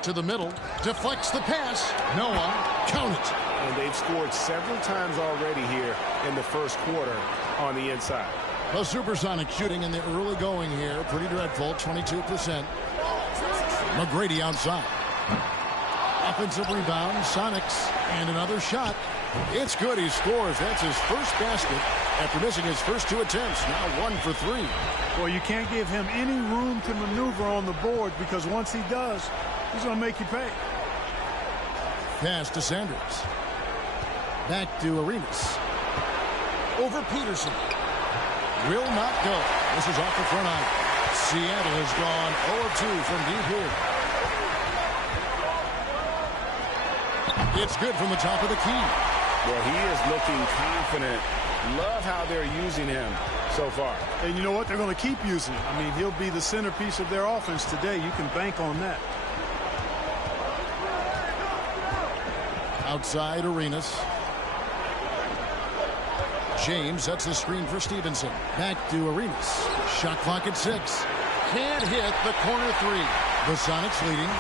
To the middle. Deflects the pass. Noah. Count it. And they've scored several times already here in the first quarter on the inside. The Supersonic shooting in the early going here. Pretty dreadful. 22%. McGrady outside. Offensive rebound. Sonics. And another shot. It's good. He scores. That's his first basket after missing his first 2 attempts. Now 1 for 3. Well, you can't give him any room to maneuver on the board because once he does, he's going to make you pay. Pass to Sanders. Back to Arenas. Over Peterson. Will not go. This is off the front eye. Seattle has gone 0-2 from deep here. It's good from the top of the key. Well, he is looking confident Love how they're using him so far. And you know what? They're going to keep using him. I mean, he'll be the centerpiece of their offense today. You can bank on that. Outside Arenas. James sets the screen for Stevenson. Back to Arenas. Shot clock at 6. Can't hit the corner 3. The Sonics leading.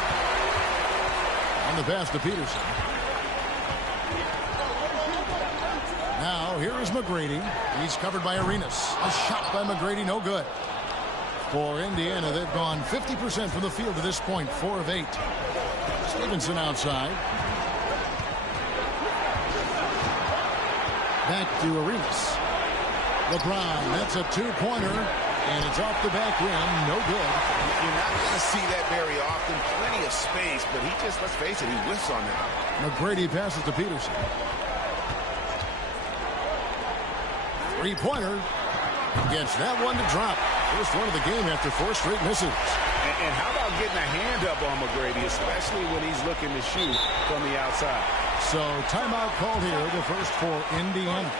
On the pass to Peterson. Now here is McGrady. He's covered by Arenas. A shot by McGrady, no good. For Indiana, they've gone 50% from the field to this point, 4 of 8. Stevenson outside. Back to Arenas. LeBron, that's a 2-pointer, and it's off the back rim, no good. You're not going to see that very often. Plenty of space, but he just, let's face it, he whiffs on that. McGrady passes to Peterson. 3-pointer. Gets that one to drop. First one of the game after 4 straight misses. And how about getting a hand up on McGrady, especially when he's looking to shoot from the outside? So timeout called here, the first for Indiana.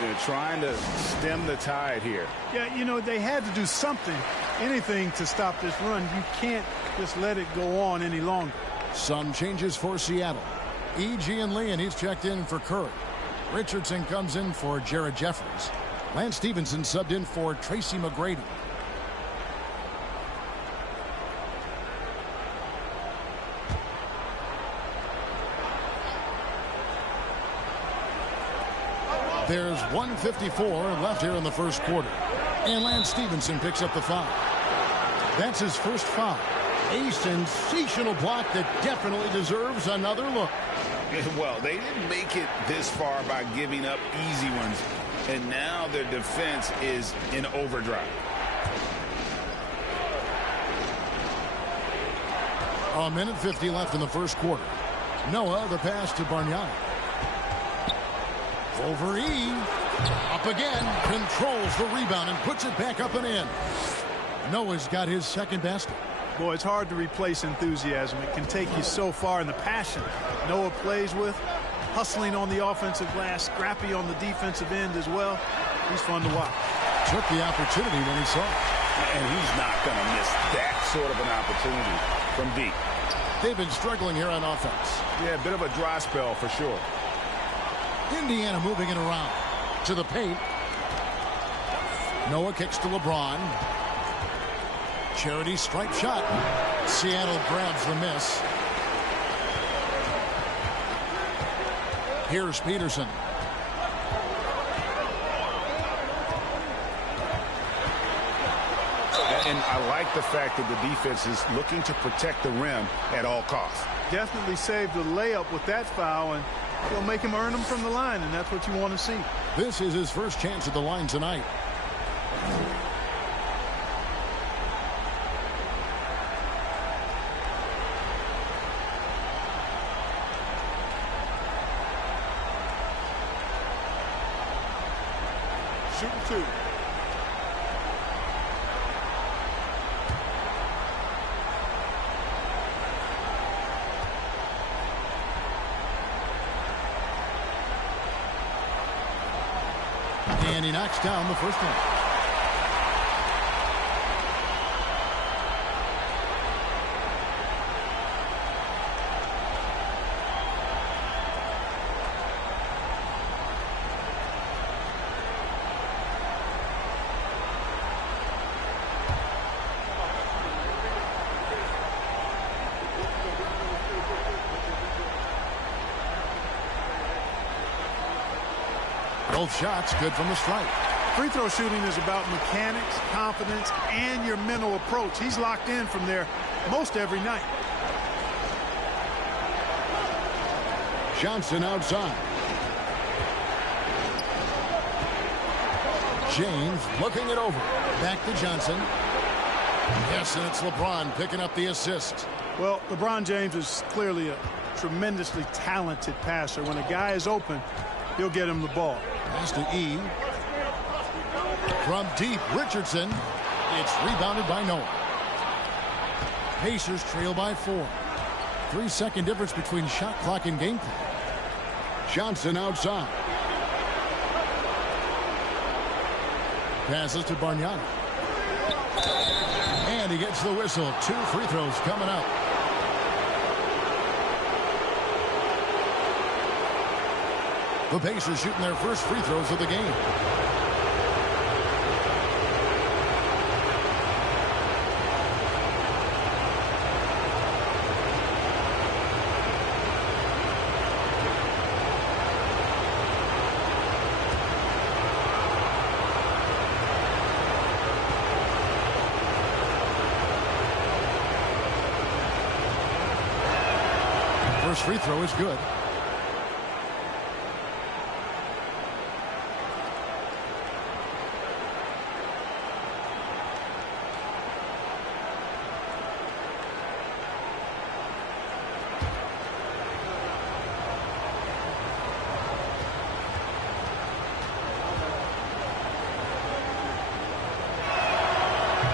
They're trying to stem the tide here. Yeah, you know, they had to do something, anything to stop this run. You can't just let it go on any longer. Some changes for Seattle. E.G. and Lee, and he's checked in for Curry. Richardson comes in for Jared Jeffries. Lance Stevenson subbed in for Tracy McGrady. There's 1:54 left here in the first quarter. And Lance Stevenson picks up the foul. That's his first foul. A sensational block that definitely deserves another look. Well, they didn't make it this far by giving up easy ones. And now their defense is in overdrive. A minute 50 left in the first quarter. Noah, the pass to Bargnani. Over E. Up again. Controls the rebound and puts it back up and in. Noah's got his second basket. Boy, it's hard to replace enthusiasm. It can take you so far, in the passion Noah plays with, hustling on the offensive glass, scrappy on the defensive end as well. He's fun to watch. Took the opportunity when he saw it. And he's not going to miss that sort of an opportunity from deep. They've been struggling here on offense. Yeah, a bit of a dry spell for sure. Indiana moving it around to the paint. Noah kicks to LeBron. Charity stripe shot. Seattle grabs the miss. Here's Peterson. And I like the fact that the defense is looking to protect the rim at all costs. Definitely saved the layup with that foul, and he'll make him earn them from the line, and that's what you want to see. This is his first chance at the line tonight. Shooting 2. And he knocks down the first one. Both shots good from the stripe. Free throw shooting is about mechanics, confidence, and your mental approach. He's locked in from there most every night. Johnson outside. James looking it over. Back to Johnson. Yes, and it's LeBron picking up the assist. Well, LeBron James is clearly a tremendously talented passer. When a guy is open, he'll get him the ball. Pass to E. From deep, Richardson. It's rebounded by Noah. Pacers trail by 4. 3-second difference between shot clock and game clock. Johnson outside. Passes to Bargnani. And he gets the whistle. 2 free throws coming up. The Pacers shooting their first free throws of the game. First free throw is good.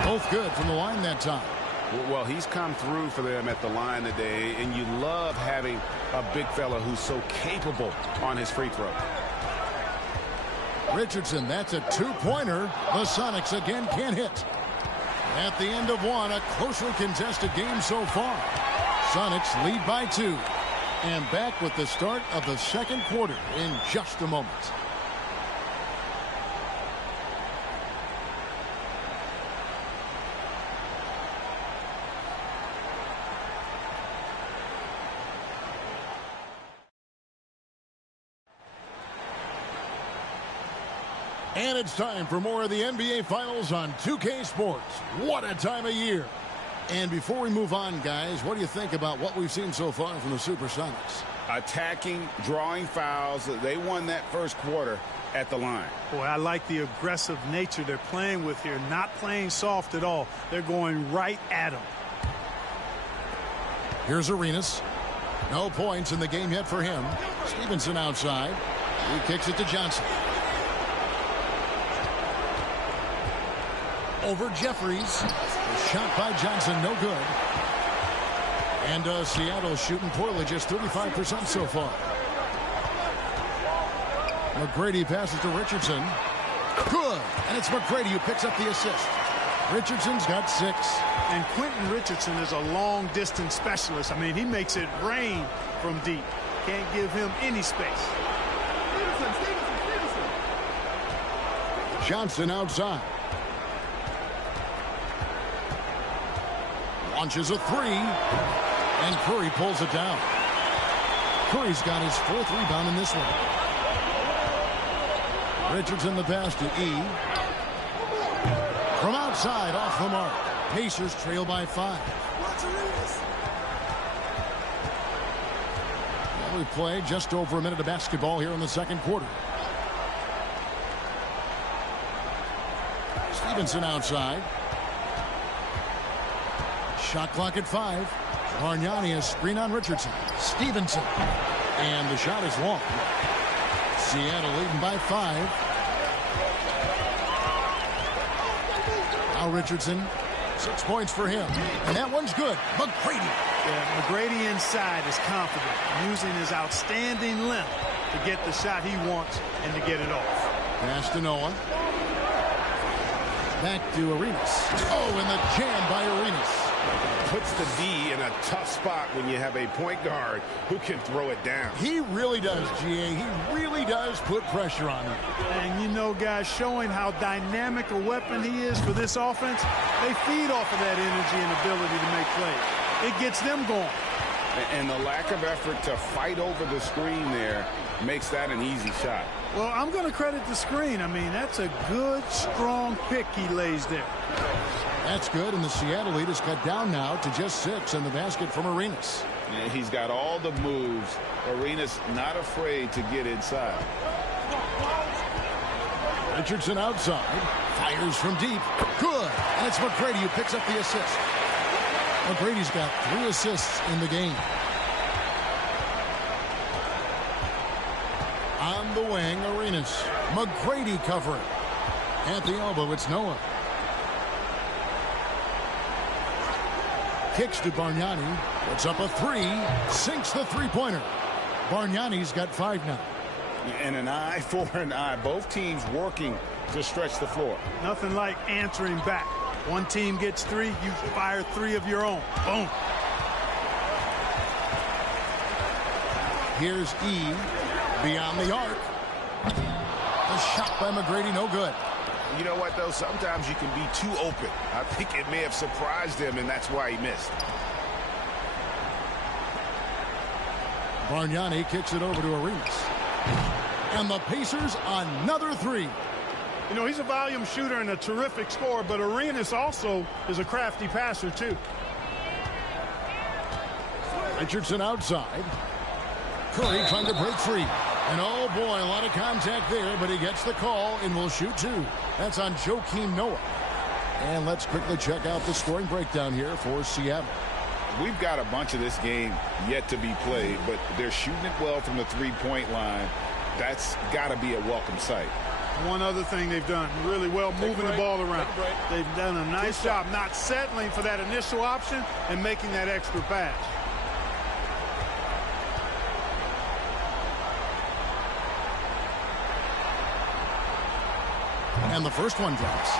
Both good from the line that time. Well, he's come through for them at the line today, and you love having a big fella who's so capable on his free throw. Richardson, that's a 2-pointer. The Sonics again can't hit. At the end of one, a closely contested game so far. Sonics lead by 2. And back with the start of the second quarter in just a moment. And it's time for more of the NBA Finals on 2K Sports. What a time of year. And before we move on, guys, what do you think about what we've seen so far from the Supersonics? Attacking, drawing fouls. They won that first quarter at the line. Boy, I like the aggressive nature they're playing with here. Not playing soft at all. They're going right at him. Here's Arenas. No points in the game yet for him. Stevenson outside. He kicks it to Johnson. Over Jeffries. The shot by Johnson, no good. And Seattle shooting poorly, just 35% so far. McGrady passes to Richardson. Good. And it's McGrady who picks up the assist. Richardson's got 6. And Quentin Richardson is a long-distance specialist. I mean, he makes it rain from deep. Can't give him any space. Johnson outside. Launches a 3. And Curry pulls it down. Curry's got his 4th rebound in this one. Richardson the pass to E. From outside, off the mark. Pacers trail by 5. Well, we played just over a minute of basketball here in the second quarter. Stevenson outside. Shot clock at 5. Bargnani, a screen on Richardson. Stevenson. And the shot is long. Seattle leading by 5. Now Richardson. 6 points for him. And that one's good. McGrady. Yeah, McGrady inside is confident, using his outstanding length to get the shot he wants and to get it off. Pass to Noah. Back to Arenas. Oh, and the jam by Arenas. Puts the D in a tough spot when you have a point guard who can throw it down. He really does, GA. He really does put pressure on him. And you know, guys, showing how dynamic a weapon he is for this offense, they feed off of that energy and ability to make plays. It gets them going. And the lack of effort to fight over the screen there makes that an easy shot. Well, I'm going to credit the screen. I mean, that's a good, strong pick he lays there. That's good, and the Seattle lead is cut down now to just 6 in the basket from Arenas. Yeah, he's got all the moves. Arenas not afraid to get inside. Richardson outside. Fires from deep. Good. And it's McGrady who picks up the assist. McGrady's got 3 assists in the game. On the wing, Arenas. McGrady covering. At the elbow, it's Noah. Kicks to Bargnani. Puts up a 3. Sinks the three-pointer. Bargnani's got 5 now. And an eye for an eye. Both teams working to stretch the floor. Nothing like answering back. One team gets 3, you fire 3 of your own. Boom. Here's E beyond the arc. The shot by McGrady, no good. You know what, though? Sometimes you can be too open. I think it may have surprised him, and that's why he missed. Bargnani kicks it over to Arenas. And the Pacers another 3. You know, he's a volume shooter and a terrific scorer, but Arenas also is a crafty passer, too. Richardson outside. Curry trying to break free. And oh boy, a lot of contact there, but he gets the call and will shoot 2. That's on Joakim Noah. And let's quickly check out the scoring breakdown here for Seattle. We've got a bunch of this game yet to be played, but they're shooting it well from the three-point line. That's got to be a welcome sight. One other thing they've done really well, moving the ball around. They've done a nice job not settling for that initial option and making that extra pass. And the first one drops.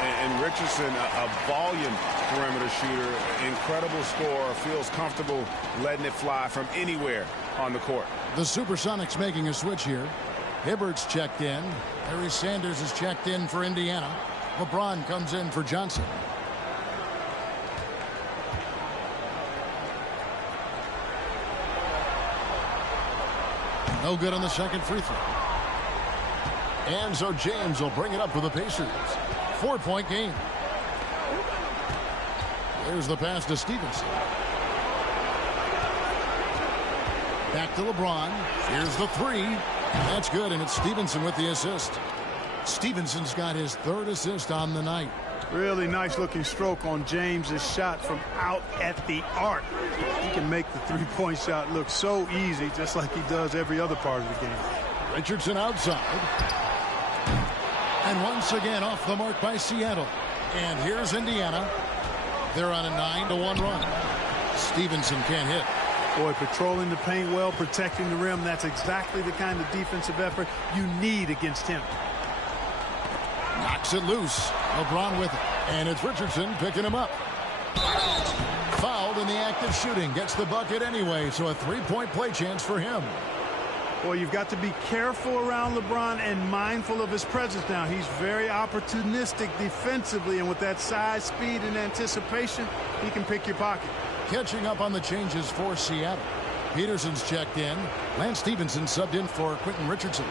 And Richardson, a volume perimeter shooter, incredible scorer, feels comfortable letting it fly from anywhere on the court. The Supersonics making a switch here. Hibbert's checked in. Harry Sanders is checked in for Indiana. LeBron comes in for Johnson. No good on the second free throw. And so James will bring it up for the Pacers. 4-point game. There's the pass to Stevenson. Back to LeBron. Here's the 3. That's good, and it's Stevenson with the assist. Stevenson's got his 3rd assist on the night. Really nice looking stroke on James's shot from out at the arc. He can make the 3-point shot look so easy, just like he does every other part of the game. Richardson outside. And once again off the mark by Seattle. And here's Indiana. They're on a 9-1 run. Stevenson can't hit. Boy, patrolling the paint well, protecting the rim. That's exactly the kind of defensive effort you need against him. Knocks it loose. LeBron with it. And it's Richardson picking him up. Fouled in the act of shooting. Gets the bucket anyway, so a 3-point play chance for him. Boy, you've got to be careful around LeBron and mindful of his presence now. He's very opportunistic defensively, and with that size, speed, and anticipation, he can pick your pocket. Catching up on the changes for Seattle. Peterson's checked in. Lance Stevenson subbed in for Quentin Richardson.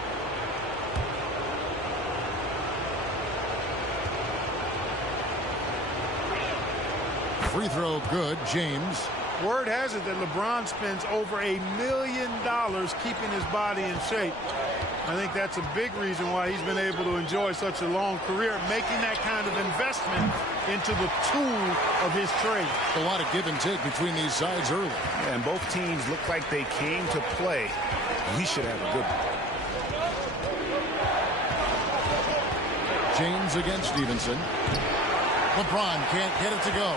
Free throw good. James. Word has it that LeBron spends over $1 million keeping his body in shape. I think that's a big reason why he's been able to enjoy such a long career, making that kind of investment into the tool of his trade. A lot of give and take between these sides early. Yeah, and both teams look like they came to play. We should have a good one. James against Stevenson. LeBron can't get it to go.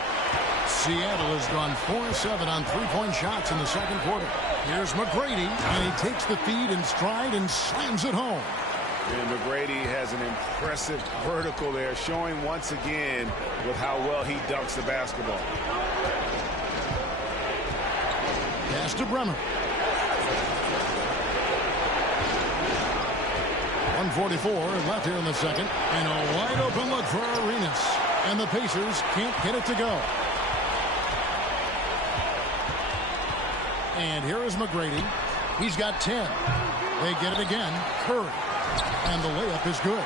Seattle has gone 4-7 on 3-point shots in the second quarter. Here's McGrady, and he takes the feed in stride and slams it home. And McGrady has an impressive vertical there, showing once again with how well he dunks the basketball. Pass to Bremer. 1:44 left here in the second, and a wide open look for Arenas. And the Pacers can't get it to go. And here is McGrady. He's got 10. They get it again. Curry. And the layup is good.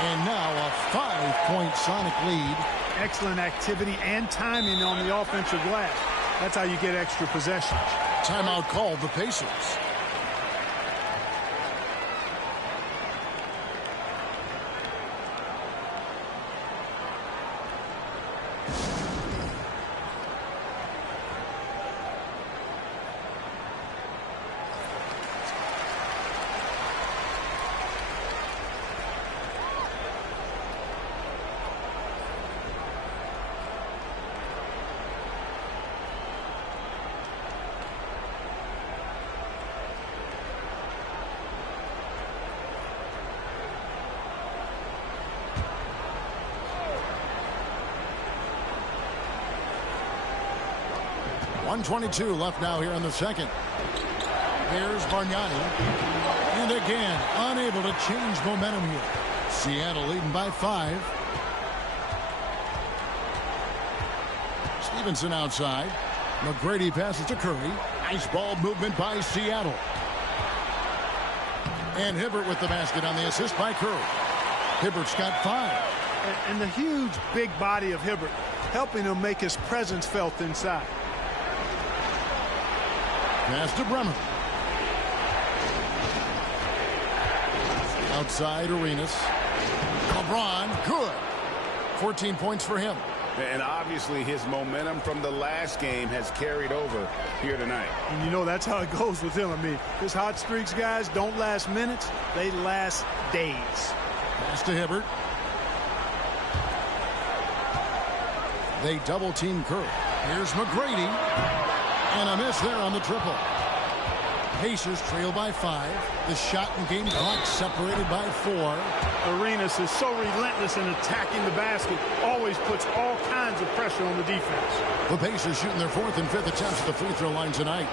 And now a 5-point Sonic lead. Excellent activity and timing on the offensive glass. That's how you get extra possessions. Timeout called the Pacers. 1:22 left now here in the second. Here's Bargnani. And again, unable to change momentum here. Seattle leading by 5. Stevenson outside. McGrady passes to Curry. Nice ball movement by Seattle. And Hibbert with the basket on the assist by Curry. Hibbert's got 5. And the huge big body of Hibbert helping him make his presence felt inside. Pass to Bremer. Outside Arenas. LeBron, good. 14 points for him. And obviously his momentum from the last game has carried over here tonight. And you know that's how it goes with him. I mean, his hot streaks, guys, don't last minutes. They last days. Pass to Hibbert. They double team Curry. Here's McGrady. And a miss there on the triple. Pacers trail by 5. The shot and game clock separated by 4. Arenas is so relentless in attacking the basket. Always puts all kinds of pressure on the defense. The Pacers shooting their 4th and 5th attempts at the free throw line tonight.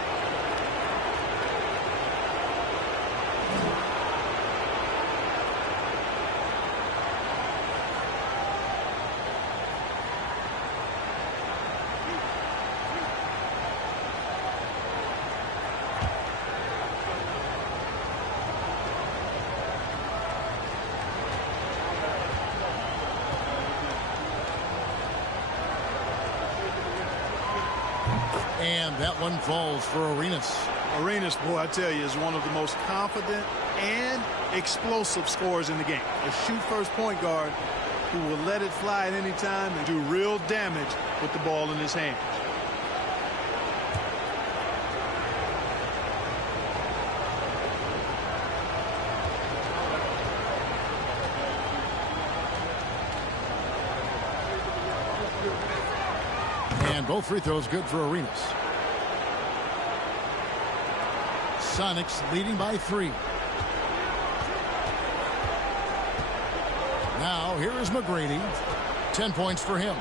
And that one falls for Arenas. Arenas, boy, I tell you, is one of the most confident and explosive scorers in the game. A shoot-first point guard who will let it fly at any time and do real damage with the ball in his hands. And both free throws good for Arenas. Sonics leading by 3. Now here is McGrady. 10 points for him.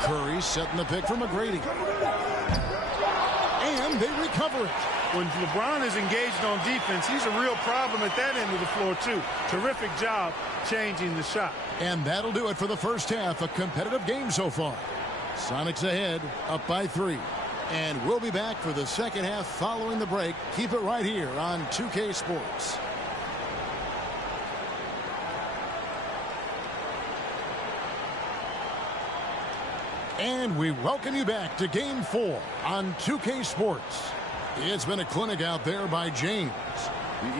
Curry setting the pick for McGrady. And they recover it. When LeBron is engaged on defense, he's a real problem at that end of the floor, too. Terrific job changing the shot. And that'll do it for the first half. A competitive game so far. Sonics ahead, up by 3. And we'll be back for the second half following the break. Keep it right here on 2K Sports. And we welcome you back to Game 4 on 2K Sports. It's been a clinic out there by James.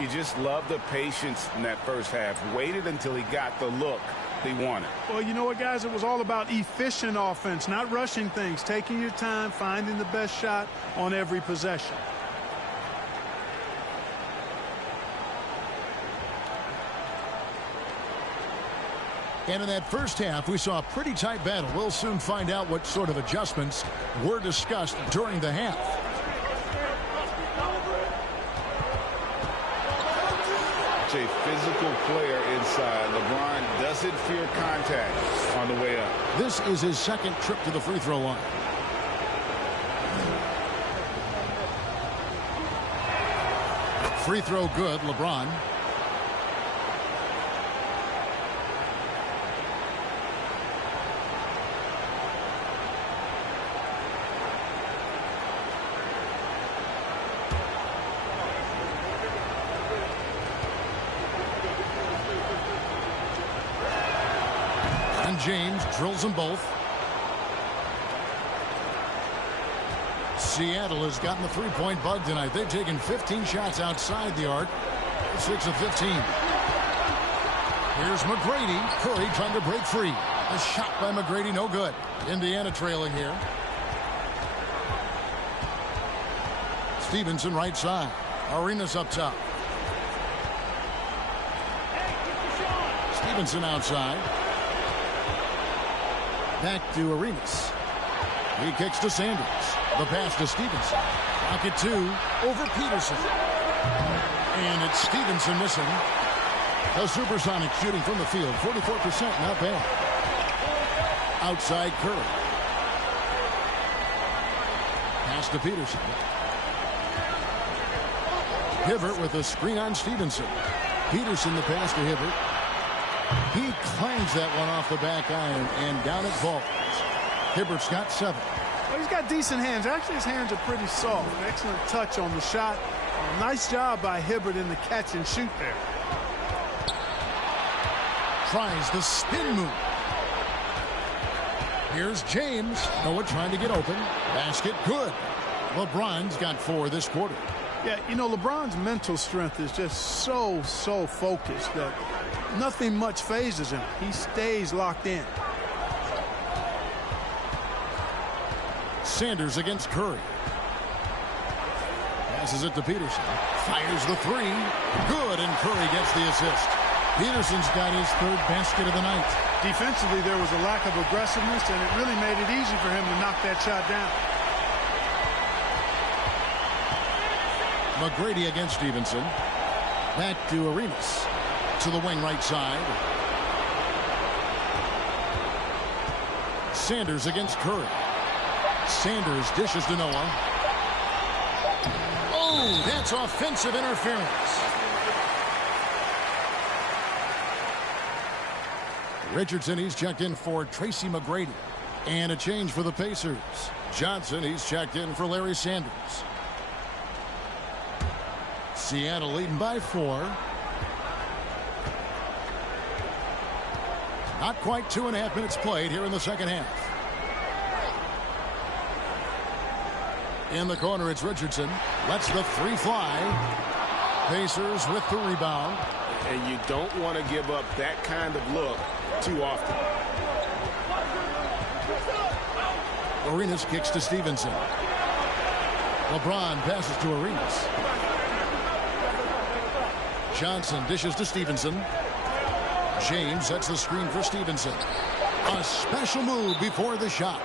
You just love the patience in that first half. Waited until he got the look he wanted. Well, you know what, guys? It was all about efficient offense, not rushing things, taking your time, finding the best shot on every possession. And in that first half, we saw a pretty tight battle. We'll soon find out what sort of adjustments were discussed during the half. A physical player inside. LeBron doesn't fear contact on the way up. This is his second trip to the free throw line. Free throw good, LeBron. James drills them both. Seattle has gotten the three-point bug tonight. They've taken 15 shots outside the arc. 6 of 15. Here's McGrady. Curry trying to break free. A shot by McGrady, no good. Indiana trailing here. Stevenson right side. Arenas up top. Stevenson outside. Back to Arenas. He kicks to Sanders. The pass to Stevenson. Pocket 2 over Peterson. And it's Stevenson missing. The Supersonics shooting from the field, 44%, not bad. Outside Curry. Pass to Peterson. Hibbert with a screen on Stevenson. Peterson the pass to Hibbert. He clangs that one off the back iron, and down it falls. Hibbert's got 7. Well, he's got decent hands. Actually, his hands are pretty soft. Excellent touch on the shot. Nice job by Hibbert in the catch and shoot there. Tries the spin move. Here's James. Noah trying to get open. Basket good. LeBron's got 4 this quarter. Yeah, you know, LeBron's mental strength is just so focused that nothing much phases him. He stays locked in. Sanders against Curry. Passes it to Peterson. Fires the 3. Good, and Curry gets the assist. Peterson's got his 3rd basket of the night. Defensively, there was a lack of aggressiveness, and it really made it easy for him to knock that shot down. McGrady against Stevenson. Back to Arenas. To the wing right side. Sanders against Curry. Sanders dishes to Noah. Oh, that's offensive interference. Richardson, he's checked in for Tracy McGrady. And a change for the Pacers. Johnson, he's checked in for Larry Sanders. Seattle leading by 4. Not quite 2.5 minutes played here in the second half. In the corner, it's Richardson. Lets the 3 fly. Pacers with the rebound. And you don't want to give up that kind of look too often. Arenas kicks to Stevenson. LeBron passes to Arenas. Johnson dishes to Stevenson. James sets the screen for Stevenson. A special move before the shot.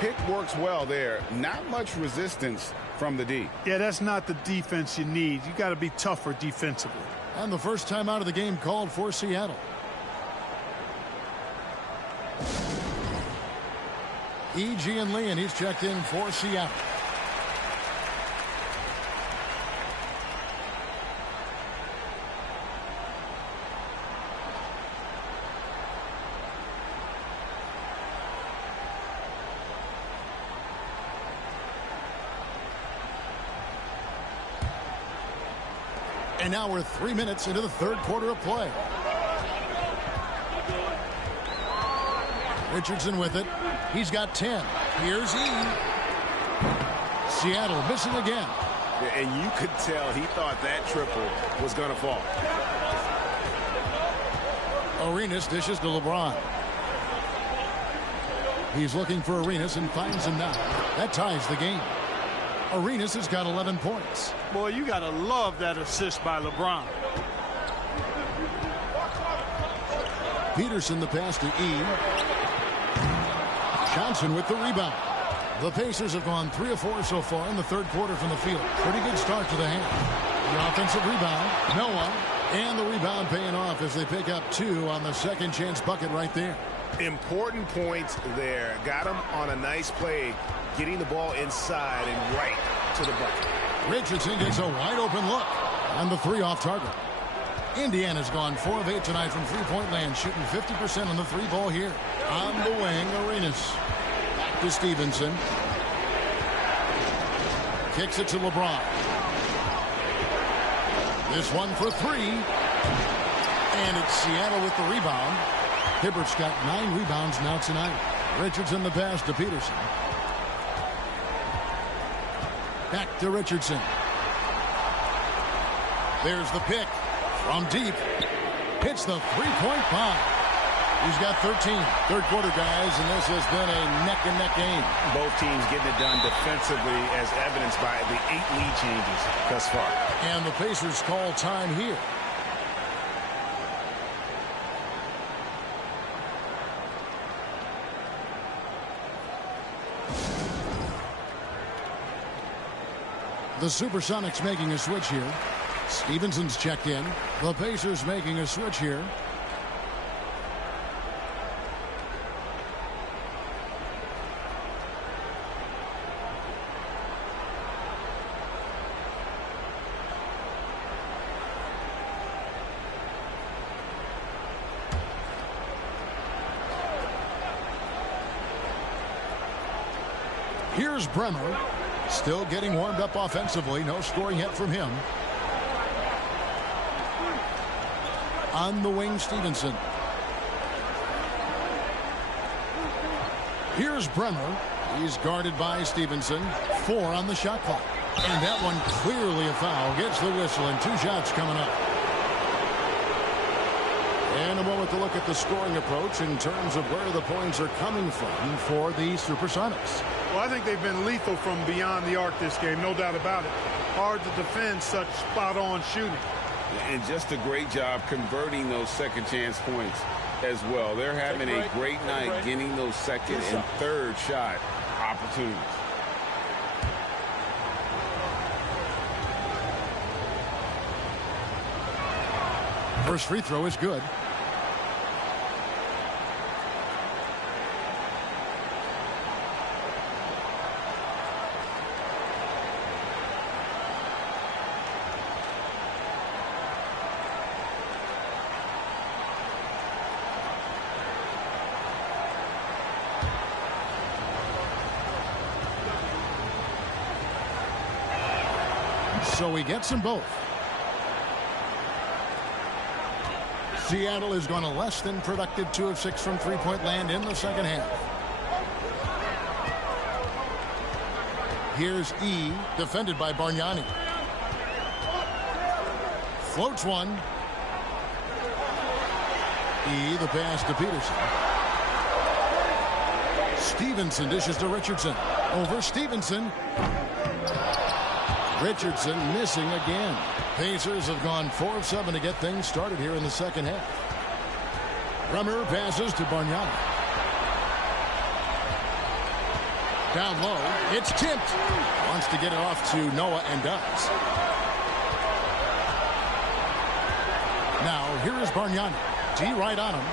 Pick works well there. Not much resistance from the D. Yeah, that's not the defense you need. You got to be tougher defensively. And the first time out of the game called for Seattle. E.G. and Lee, and he's checked in for Seattle. And now we're 3 minutes into the 3rd quarter of play. Richardson with it. He's got 10. Here's E. Seattle missing again. And you could tell he thought that triple was going to fall. Arenas dishes to LeBron. He's looking for Arenas and finds him now. That ties the game. Arenas has got 11 points. Boy, you got to love that assist by LeBron. Peterson the pass to E. Johnson with the rebound. The Pacers have gone 3 of 4 so far in the 3rd quarter from the field. Pretty good start to the half. The offensive rebound, Noah, and the rebound paying off as they pick up 2 on the second chance bucket right there. Important points there. Got him on a nice play, getting the ball inside and right to the bucket. Richardson gets a wide open look on the 3 off target. Indiana's gone 4 of 8 tonight from three-point land, shooting 50% on the 3 ball here. On the wing, Arenas. Back to Stevenson. Kicks it to LeBron. This one for 3. And it's Seattle with the rebound. Hibbert's got 9 rebounds now tonight. Richardson the pass to Peterson. Back to Richardson. There's the pick from deep. Hits the 3-point bomb. He's got 13. 3rd quarter, guys, and this has been a neck-and-neck game. Both teams getting it done defensively as evidenced by the 8 lead changes thus far. And the Pacers call time here. The Supersonics making a switch here. Stevenson's checked in. The Pacers making a switch here. Here's Bremer. Still getting warmed up offensively. No scoring yet from him. On the wing, Stevenson. Here's Bremer. He's guarded by Stevenson. 4 on the shot clock. And that one clearly a foul. Gets the whistle and 2 shots coming up. And a moment to look at the scoring approach in terms of where the points are coming from for the Supersonics. Well, I think they've been lethal from beyond the arc this game, no doubt about it. Hard to defend such spot-on shooting. And just a great job converting those second chance points as well. They're having a great night getting those second and third shot opportunities. First free throw is good. So he gets them both. Seattle has gone a less than productive 2 of 6 from three-point land in the second half. Here's E, defended by Bargnani. Floats one. E, the pass to Peterson. Stevenson dishes to Richardson. Over Stevenson. Richardson missing again. Pacers have gone 4 of 7 to get things started here in the second half. Bremer passes to Bargnani. Down low. It's tipped. Wants to get it off to Noah and does. Now here is Bargnani. D right on him.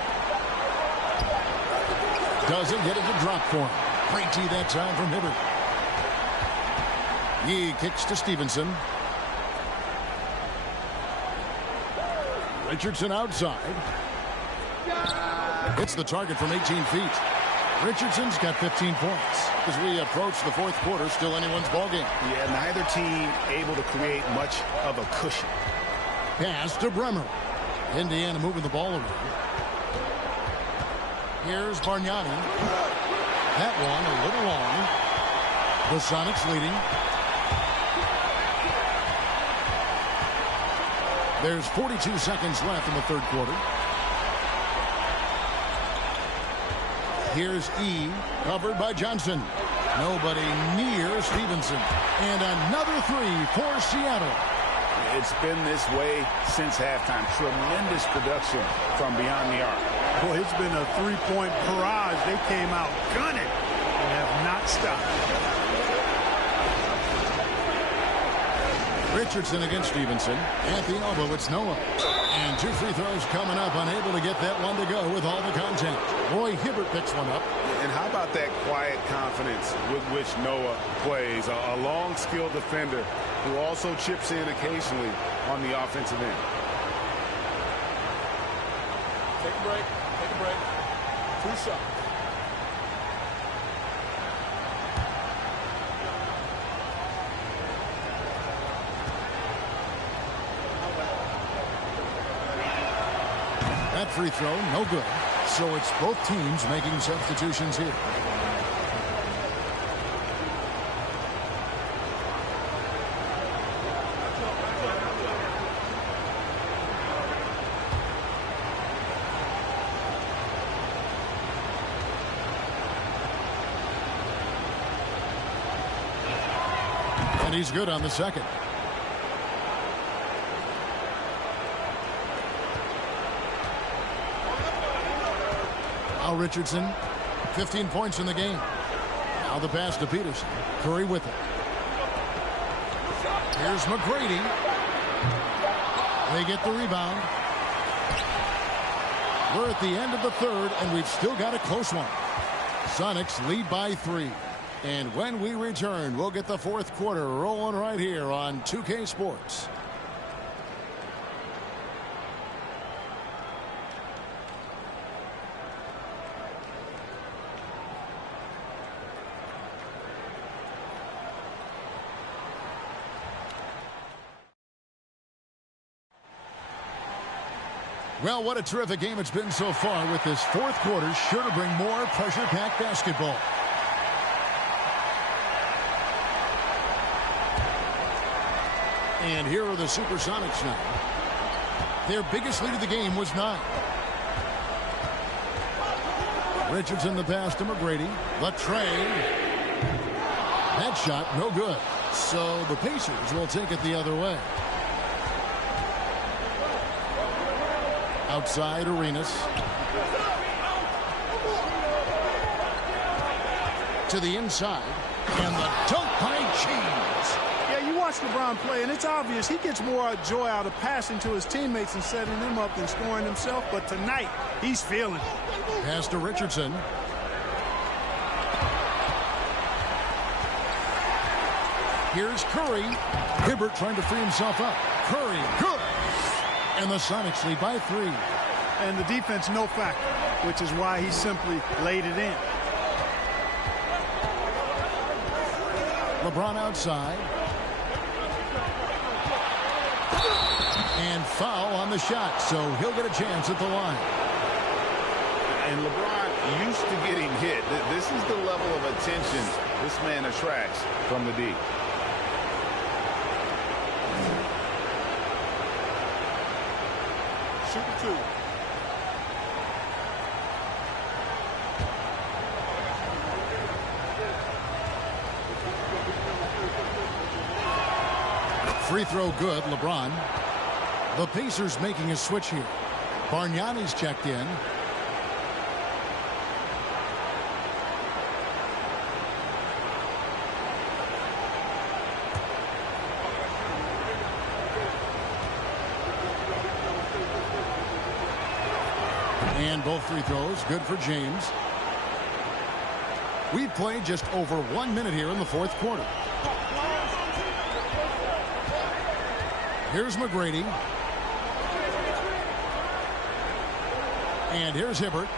Doesn't get it to drop for him. Great D that time from Hibbert. He kicks to Stevenson. Richardson outside. Hits the target from 18 feet. Richardson's got 15 points. As we approach the fourth quarter, still anyone's ballgame. Yeah, neither team able to create much of a cushion. Pass to Bremer. Indiana moving the ball around. Here's Bargnani. That one a little long. The Sonics leading. There's 42 seconds left in the third quarter. Here's E, covered by Johnson. Nobody near Stevenson. And another 3 for Seattle. It's been this way since halftime. Tremendous production from beyond the arc. Boy, it's been a 3-point barrage. They came out gunning and have not stopped. Richardson against Stevenson. At the elbow, it's Noah. And 2 free throws coming up. Unable to get that one to go with all the contact. Roy Hibbert picks one up. And how about that quiet confidence with which Noah plays? A long, skilled defender who also chips in occasionally on the offensive end. Take a break. Take a break. 2 shots. That free throw, no good. So it's both teams making substitutions here. And he's good on the second. Now Richardson, 15 points in the game. Now the pass to Peterson. Curry with it. Here's McGrady. They get the rebound. We're at the end of the third, and we've still got a close one. Sonics lead by 3. And when we return, we'll get the fourth quarter rolling right here on 2K Sports. Well, what a terrific game it's been so far, with this fourth quarter sure to bring more pressure-packed basketball. And here are the Supersonics now. Their biggest lead of the game was 9. Richardson the pass to McGrady. The train. That shot no good. So the Pacers will take it the other way. Outside Arenas. To the inside. And the dunk by James. Yeah, you watch LeBron play, and it's obvious he gets more joy out of passing to his teammates and setting them up than scoring himself. But tonight, he's feeling it. Pass to Richardson. Here's Curry. Hibbert trying to free himself up. Curry, good. And the Sonics lead by 3. And the defense no factor, which is why he simply laid it in. LeBron outside. And foul on the shot, so he'll get a chance at the line. And LeBron used to getting hit. This is the level of attention this man attracts from the D. Shooting 2. Free throw good, LeBron. The Pacers making a switch here. Bargnani's checked in. And both free throws good for James. We've played just over 1 minute here in the fourth quarter. Here's McGrady. And here's Hibbert.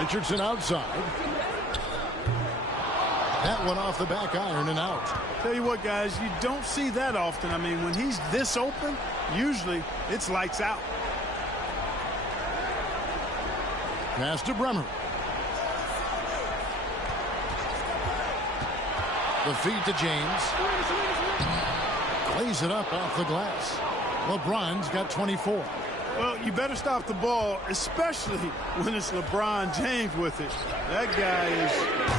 Richardson outside. That one off the back iron and out. Tell you what, guys, you don't see that often. I mean, when he's this open, usually it's lights out. Pass to Bremer. The feed to James. Lays it up off the glass. LeBron's got 24. Well, you better stop the ball, especially when it's LeBron James with it. That guy is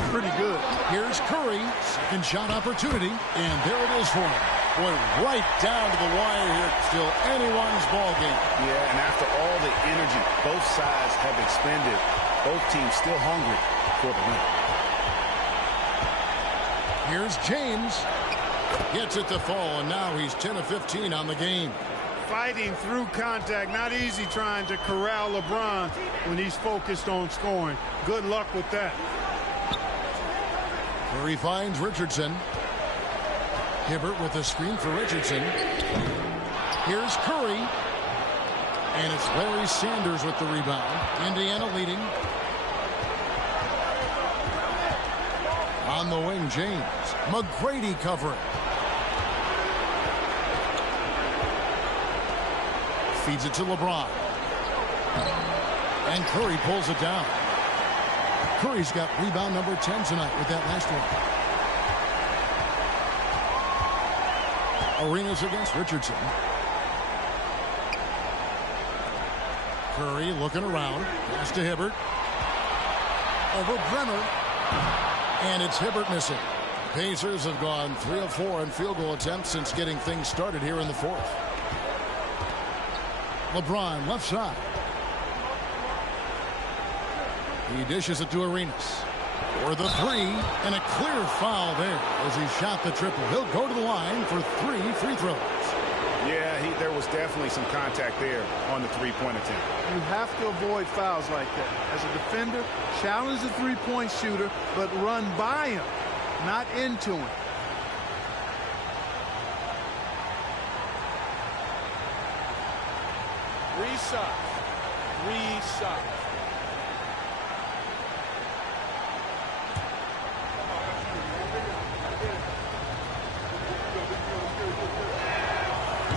pretty good. Here's Curry. Second shot opportunity. And there it is for him. Boy, right down to the wire here. Still anyone's ball game. Yeah, and after all the energy both sides have expended, both teams still hungry for the win. Here's James. Gets it to fall, and now he's 10 of 15 on the game. Fighting through contact. Not easy trying to corral LeBron when he's focused on scoring. Good luck with that. Curry finds Richardson. Hibbert with a screen for Richardson. Here's Curry. And it's Larry Sanders with the rebound. Indiana leading. On the wing, James. McGrady covering. Feeds it to LeBron. And Curry pulls it down. Curry's got rebound number 10 tonight with that last one. Arenas against Richardson. Curry looking around. Pass to Hibbert. Over Bremer. And it's Hibbert missing. Pacers have gone 3 of 4 on field goal attempts since getting things started here in the fourth. LeBron left side. He dishes it to Arenas. For the 3, and a clear foul there as he shot the triple. He'll go to the line for 3 free throws. Yeah, there was definitely some contact there on the three-point attempt. You have to avoid fouls like that. As a defender, challenge the three-point shooter, but run by him, not into him. Three shots.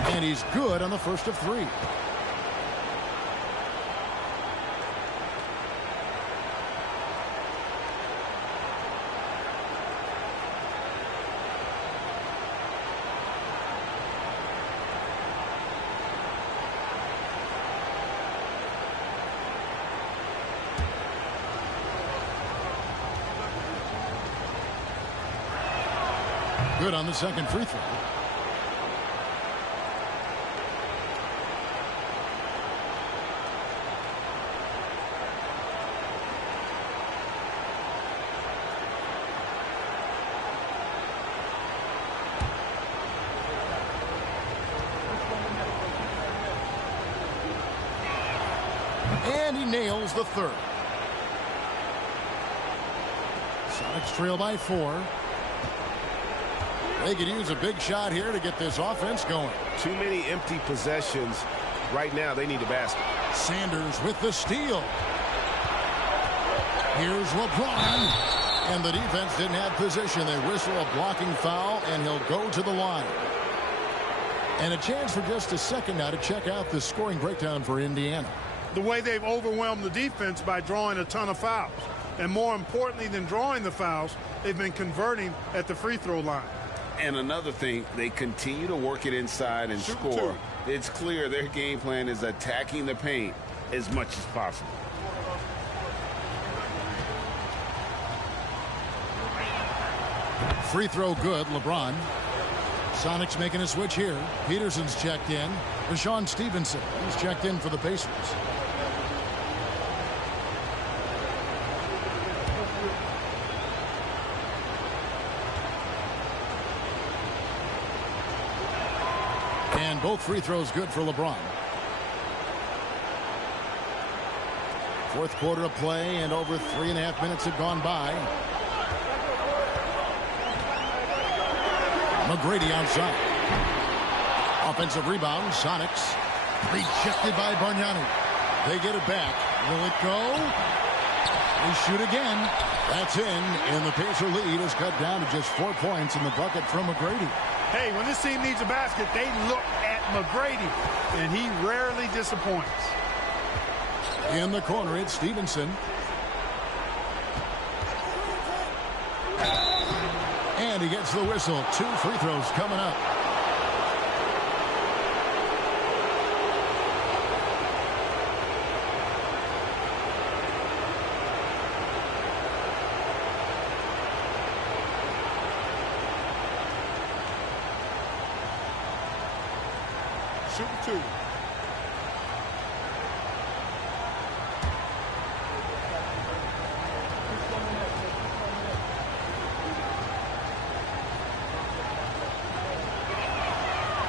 And he's good on the first of three. Good on the second free throw. And he nails the third. Sonics trail by 4. They could use a big shot here to get this offense going. Too many empty possessions. Right now, they need a basket. Sanders with the steal. Here's LeBron. And the defense didn't have position. They whistle a blocking foul, and he'll go to the line. And a chance for just a second now to check out the scoring breakdown for Indiana. The way they've overwhelmed the defense by drawing a ton of fouls. And more importantly than drawing the fouls, they've been converting at the free throw line. And another thing, they continue to work it inside and score. It's clear their game plan is attacking the paint as much as possible. Free throw good, LeBron. Sonics making a switch here. Peterson's checked in. Rashawn Stevenson, he's checked in for the Pacers. And both free throws good for LeBron. Fourth quarter of play, and over 3.5 minutes have gone by. McGrady outside. Offensive rebound, Sonics. Rejected by Bargnani. They get it back. Will it go? They shoot again. That's in, and the Pacer lead is cut down to just 4 points in the bucket from McGrady. Hey, when this team needs a basket, they look at McGrady, and he rarely disappoints. In the corner, it's Stevenson. And he gets the whistle. 2 free throws coming up. Shooting 2.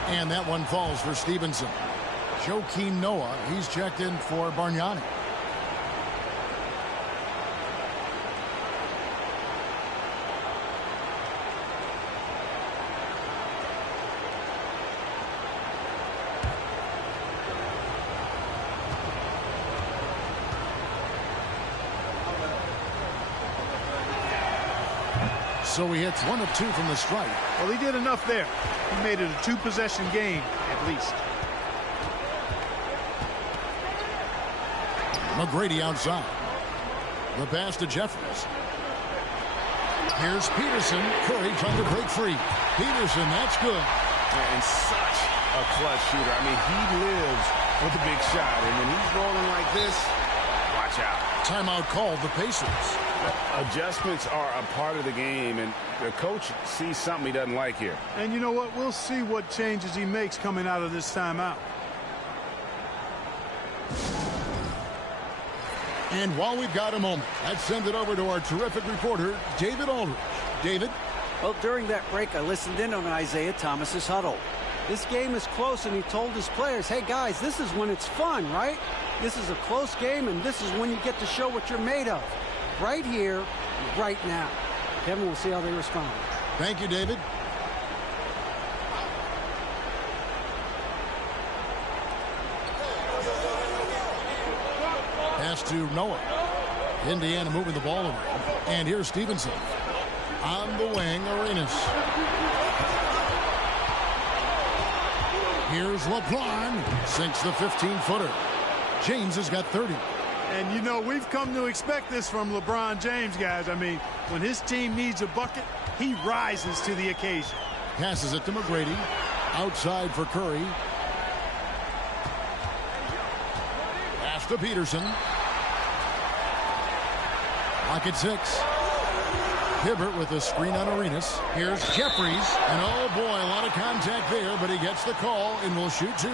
And that one falls for Stevenson. Joakim Noah, he's checked in for Bargnani. So he hits 1 of 2 from the strike. Well, he did enough there. He made it a 2-possession game, at least. McGrady outside. The pass to Jeffries. Here's Peterson. Curry trying to break free. Peterson, that's good. And such a clutch shooter. I mean, he lives with a big shot. And when he's rolling like this, watch out. Timeout called the Pacers. Adjustments are a part of the game, and the coach sees something he doesn't like here. And you know what? We'll see what changes he makes coming out of this timeout. And while we've got a moment, let's send it over to our terrific reporter, David Aldridge. David? Well, during that break, I listened in on Isaiah Thomas's huddle. This game is close, and he told his players, hey, guys, this is when it's fun, right? This is a close game, and this is when you get to show what you're made of. Right here, right now. Kevin, we'll see how they respond. Thank you, David. Pass to Noah. Indiana moving the ball around. And here's Stevenson. On the wing, Arenas. Here's LeBron. Sinks the 15-footer. James has got 30. And, you know, we've come to expect this from LeBron James, guys. I mean, when his team needs a bucket, he rises to the occasion. Passes it to McGrady. Outside for Curry. Pass to Peterson. Lock at 6. Hibbert with a screen on Arenas. Here's Jeffries. And oh boy, a lot of contact there, but he gets the call and will shoot 2.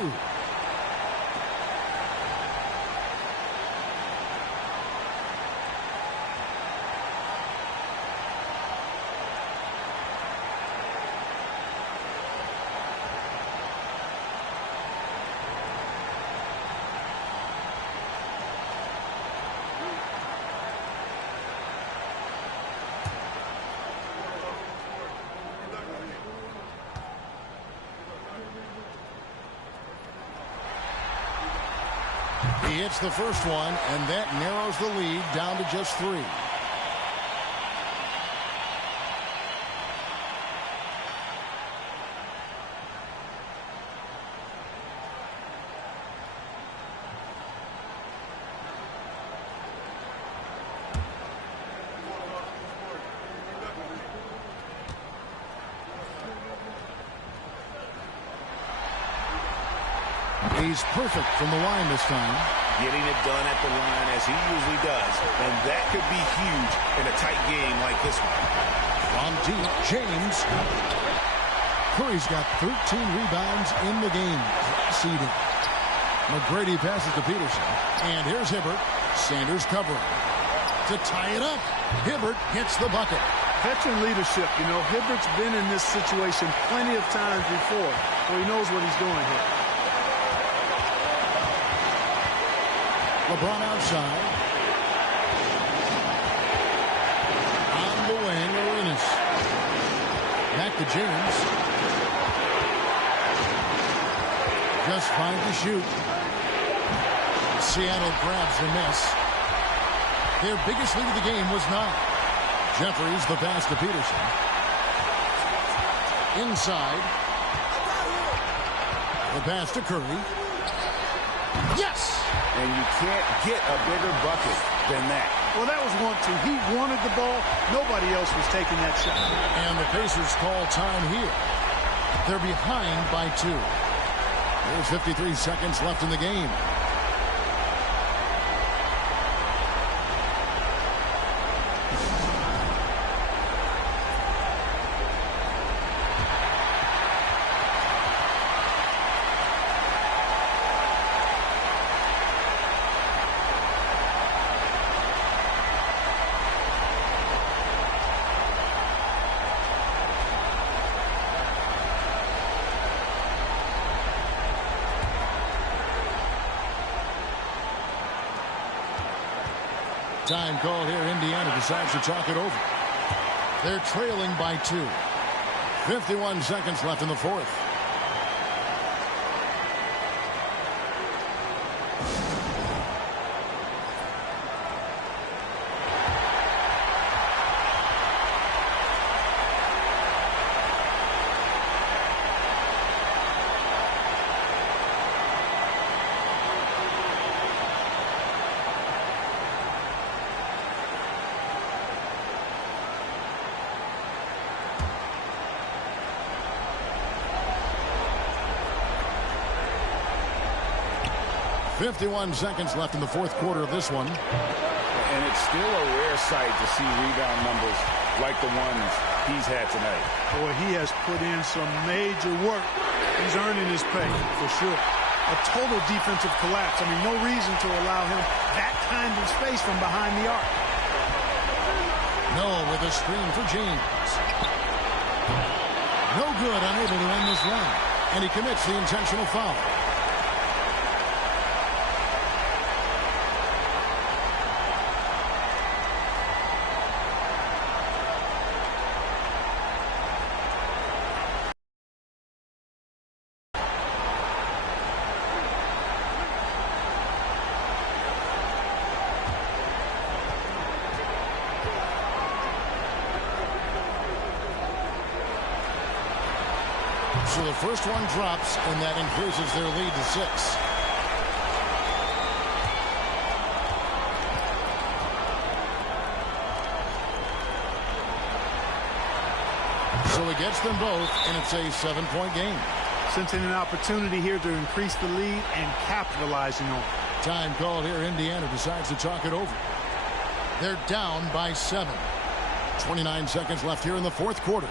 He hits the first one, and that narrows the lead down to just 3. He's perfect from the line this time. Getting it done at the line as he usually does. And that could be huge in a tight game like this one. From deep, James. Curry's got 13 rebounds in the game. Seeding. McGrady passes to Peterson. And here's Hibbert. Sanders covering. To tie it up. Hibbert hits the bucket. Veteran leadership, you know, Hibbert's been in this situation plenty of times before, so he knows what he's doing here. LeBron outside. On the wing, Arenas. Back to James. Just fine to shoot. Seattle grabs the miss. Their biggest lead of the game was 9. Jeffries the pass to Peterson. Inside. The pass to Curry. Yes! And you can't get a bigger bucket than that. Well, that was 1-2. He wanted the ball. Nobody else was taking that shot. And the Pacers call time here. They're behind by 2. There's 53 seconds left in the game. Time called here. Indiana decides to talk it over. They're trailing by 2. 51 seconds left in the 4th. .51 seconds left in the 4th quarter of this one. And it's still a rare sight to see rebound numbers like the ones he's had tonight. Boy, he has put in some major work. He's earning his pay, for sure. A total defensive collapse. I mean, no reason to allow him that kind of space from behind the arc. Noah with a screen for James. No good, unable to end this run. And he commits the intentional foul. So the first one drops, and that increases their lead to 6. So he gets them both, and it's a 7-point game. Sensing an opportunity here to increase the lead and capitalizing on it. Time called here. Indiana decides to talk it over. They're down by 7. 29 seconds left here in the fourth quarter.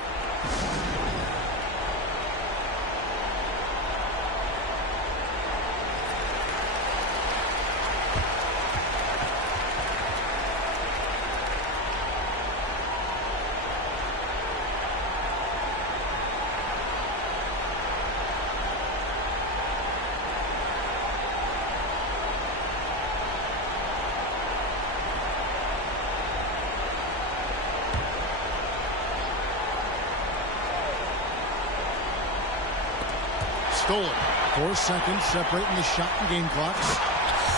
Stolen. 4 seconds separating the shot and game clocks.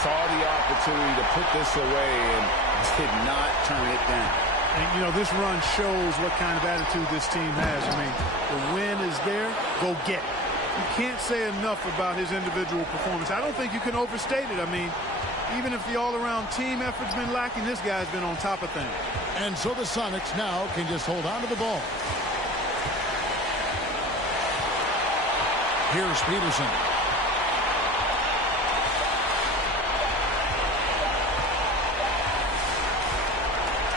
Saw the opportunity to put this away and did not turn it down. And, you know, this run shows what kind of attitude this team has. I mean, the win is there. Go get it. You can't say enough about his individual performance. I don't think you can overstate it. I mean, even if the all-around team effort's been lacking, this guy's been on top of things. And so the Sonics now can just hold on to the ball. Here's Peterson.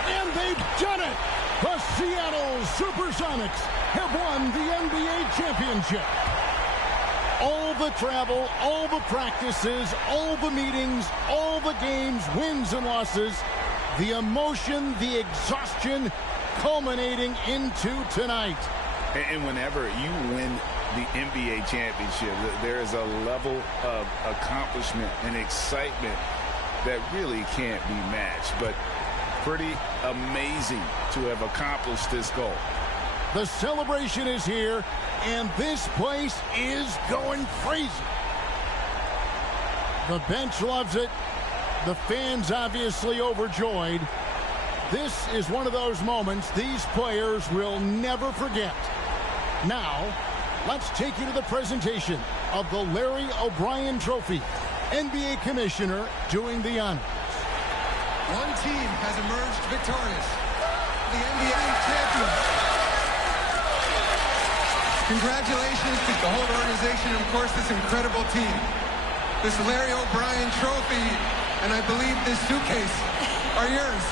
And they've done it! The Seattle Supersonics have won the NBA championship. All the travel, all the practices, all the meetings, all the games, wins and losses, the emotion, the exhaustion culminating into tonight. And whenever you win the NBA championship, there is a level of accomplishment and excitement that really can't be matched. But pretty amazing to have accomplished this goal. The celebration is here, and this place is going crazy. The bench loves it. The fans obviously overjoyed. This is one of those moments these players will never forget. Now, let's take you to the presentation of the Larry O'Brien Trophy. NBA Commissioner doing the honors. One team has emerged victorious. The NBA champions. Congratulations to the whole organization and, of course, this incredible team. This Larry O'Brien Trophy, and I believe this suitcase are yours.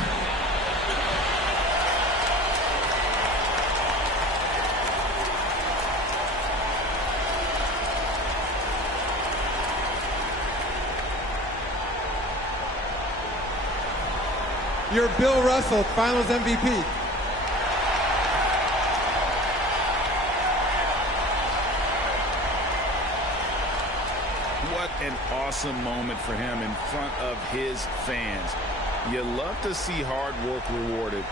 You're Bill Russell, Finals MVP. What an awesome moment for him in front of his fans. You love to see hard work rewarded,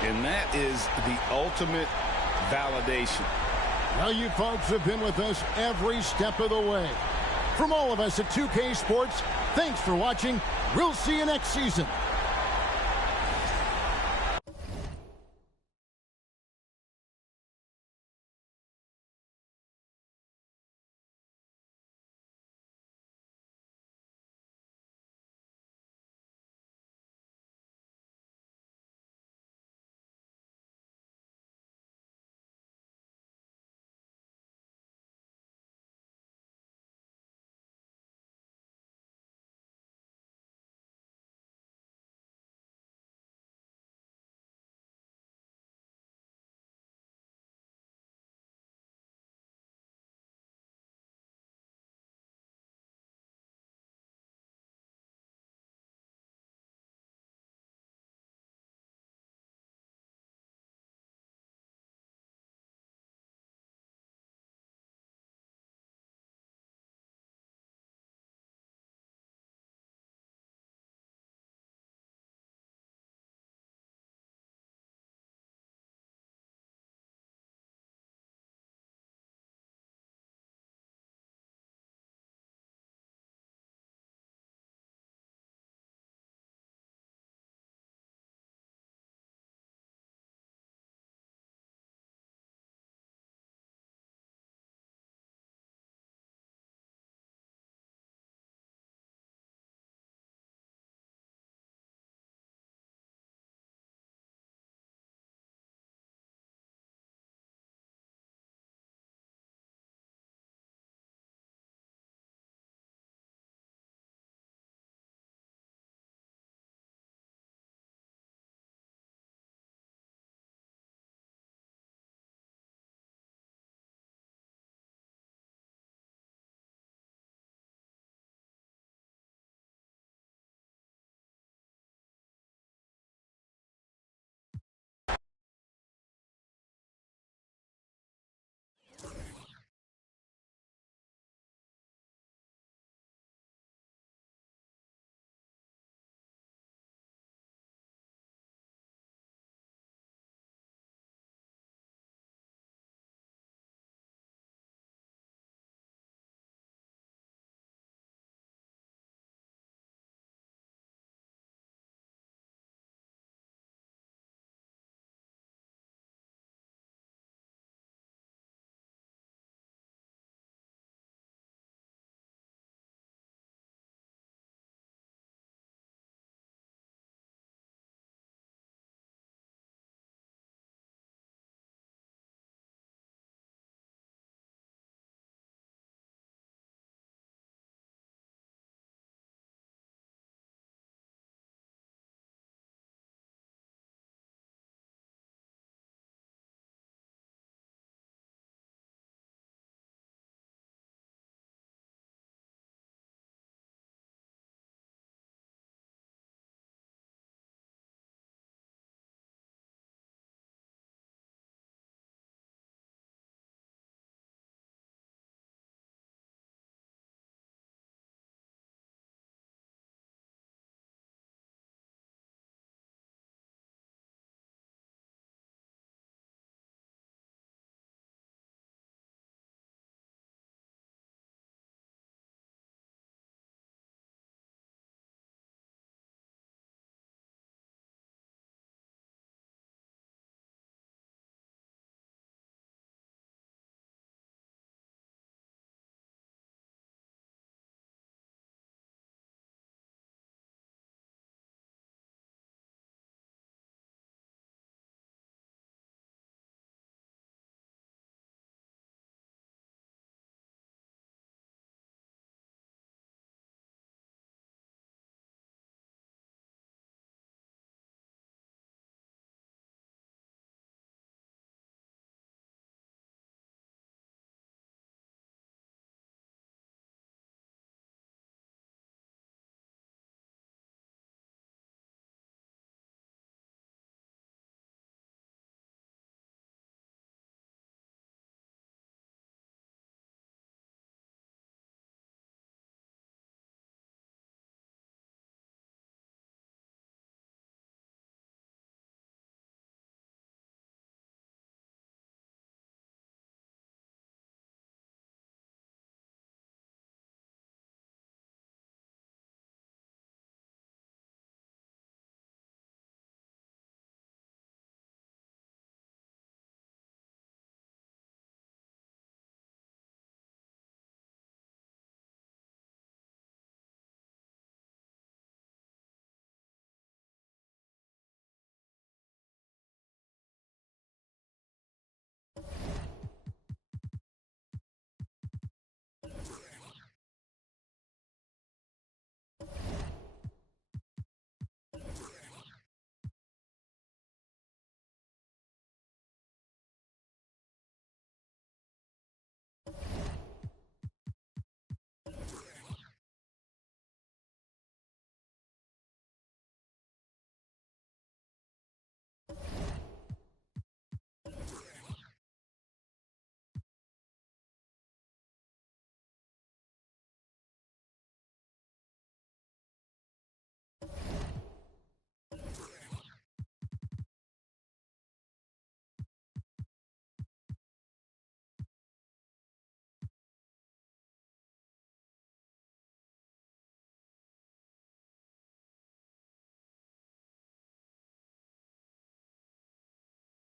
and that is the ultimate validation. Well, you folks have been with us every step of the way. From all of us at 2K Sports, thanks for watching. We'll see you next season.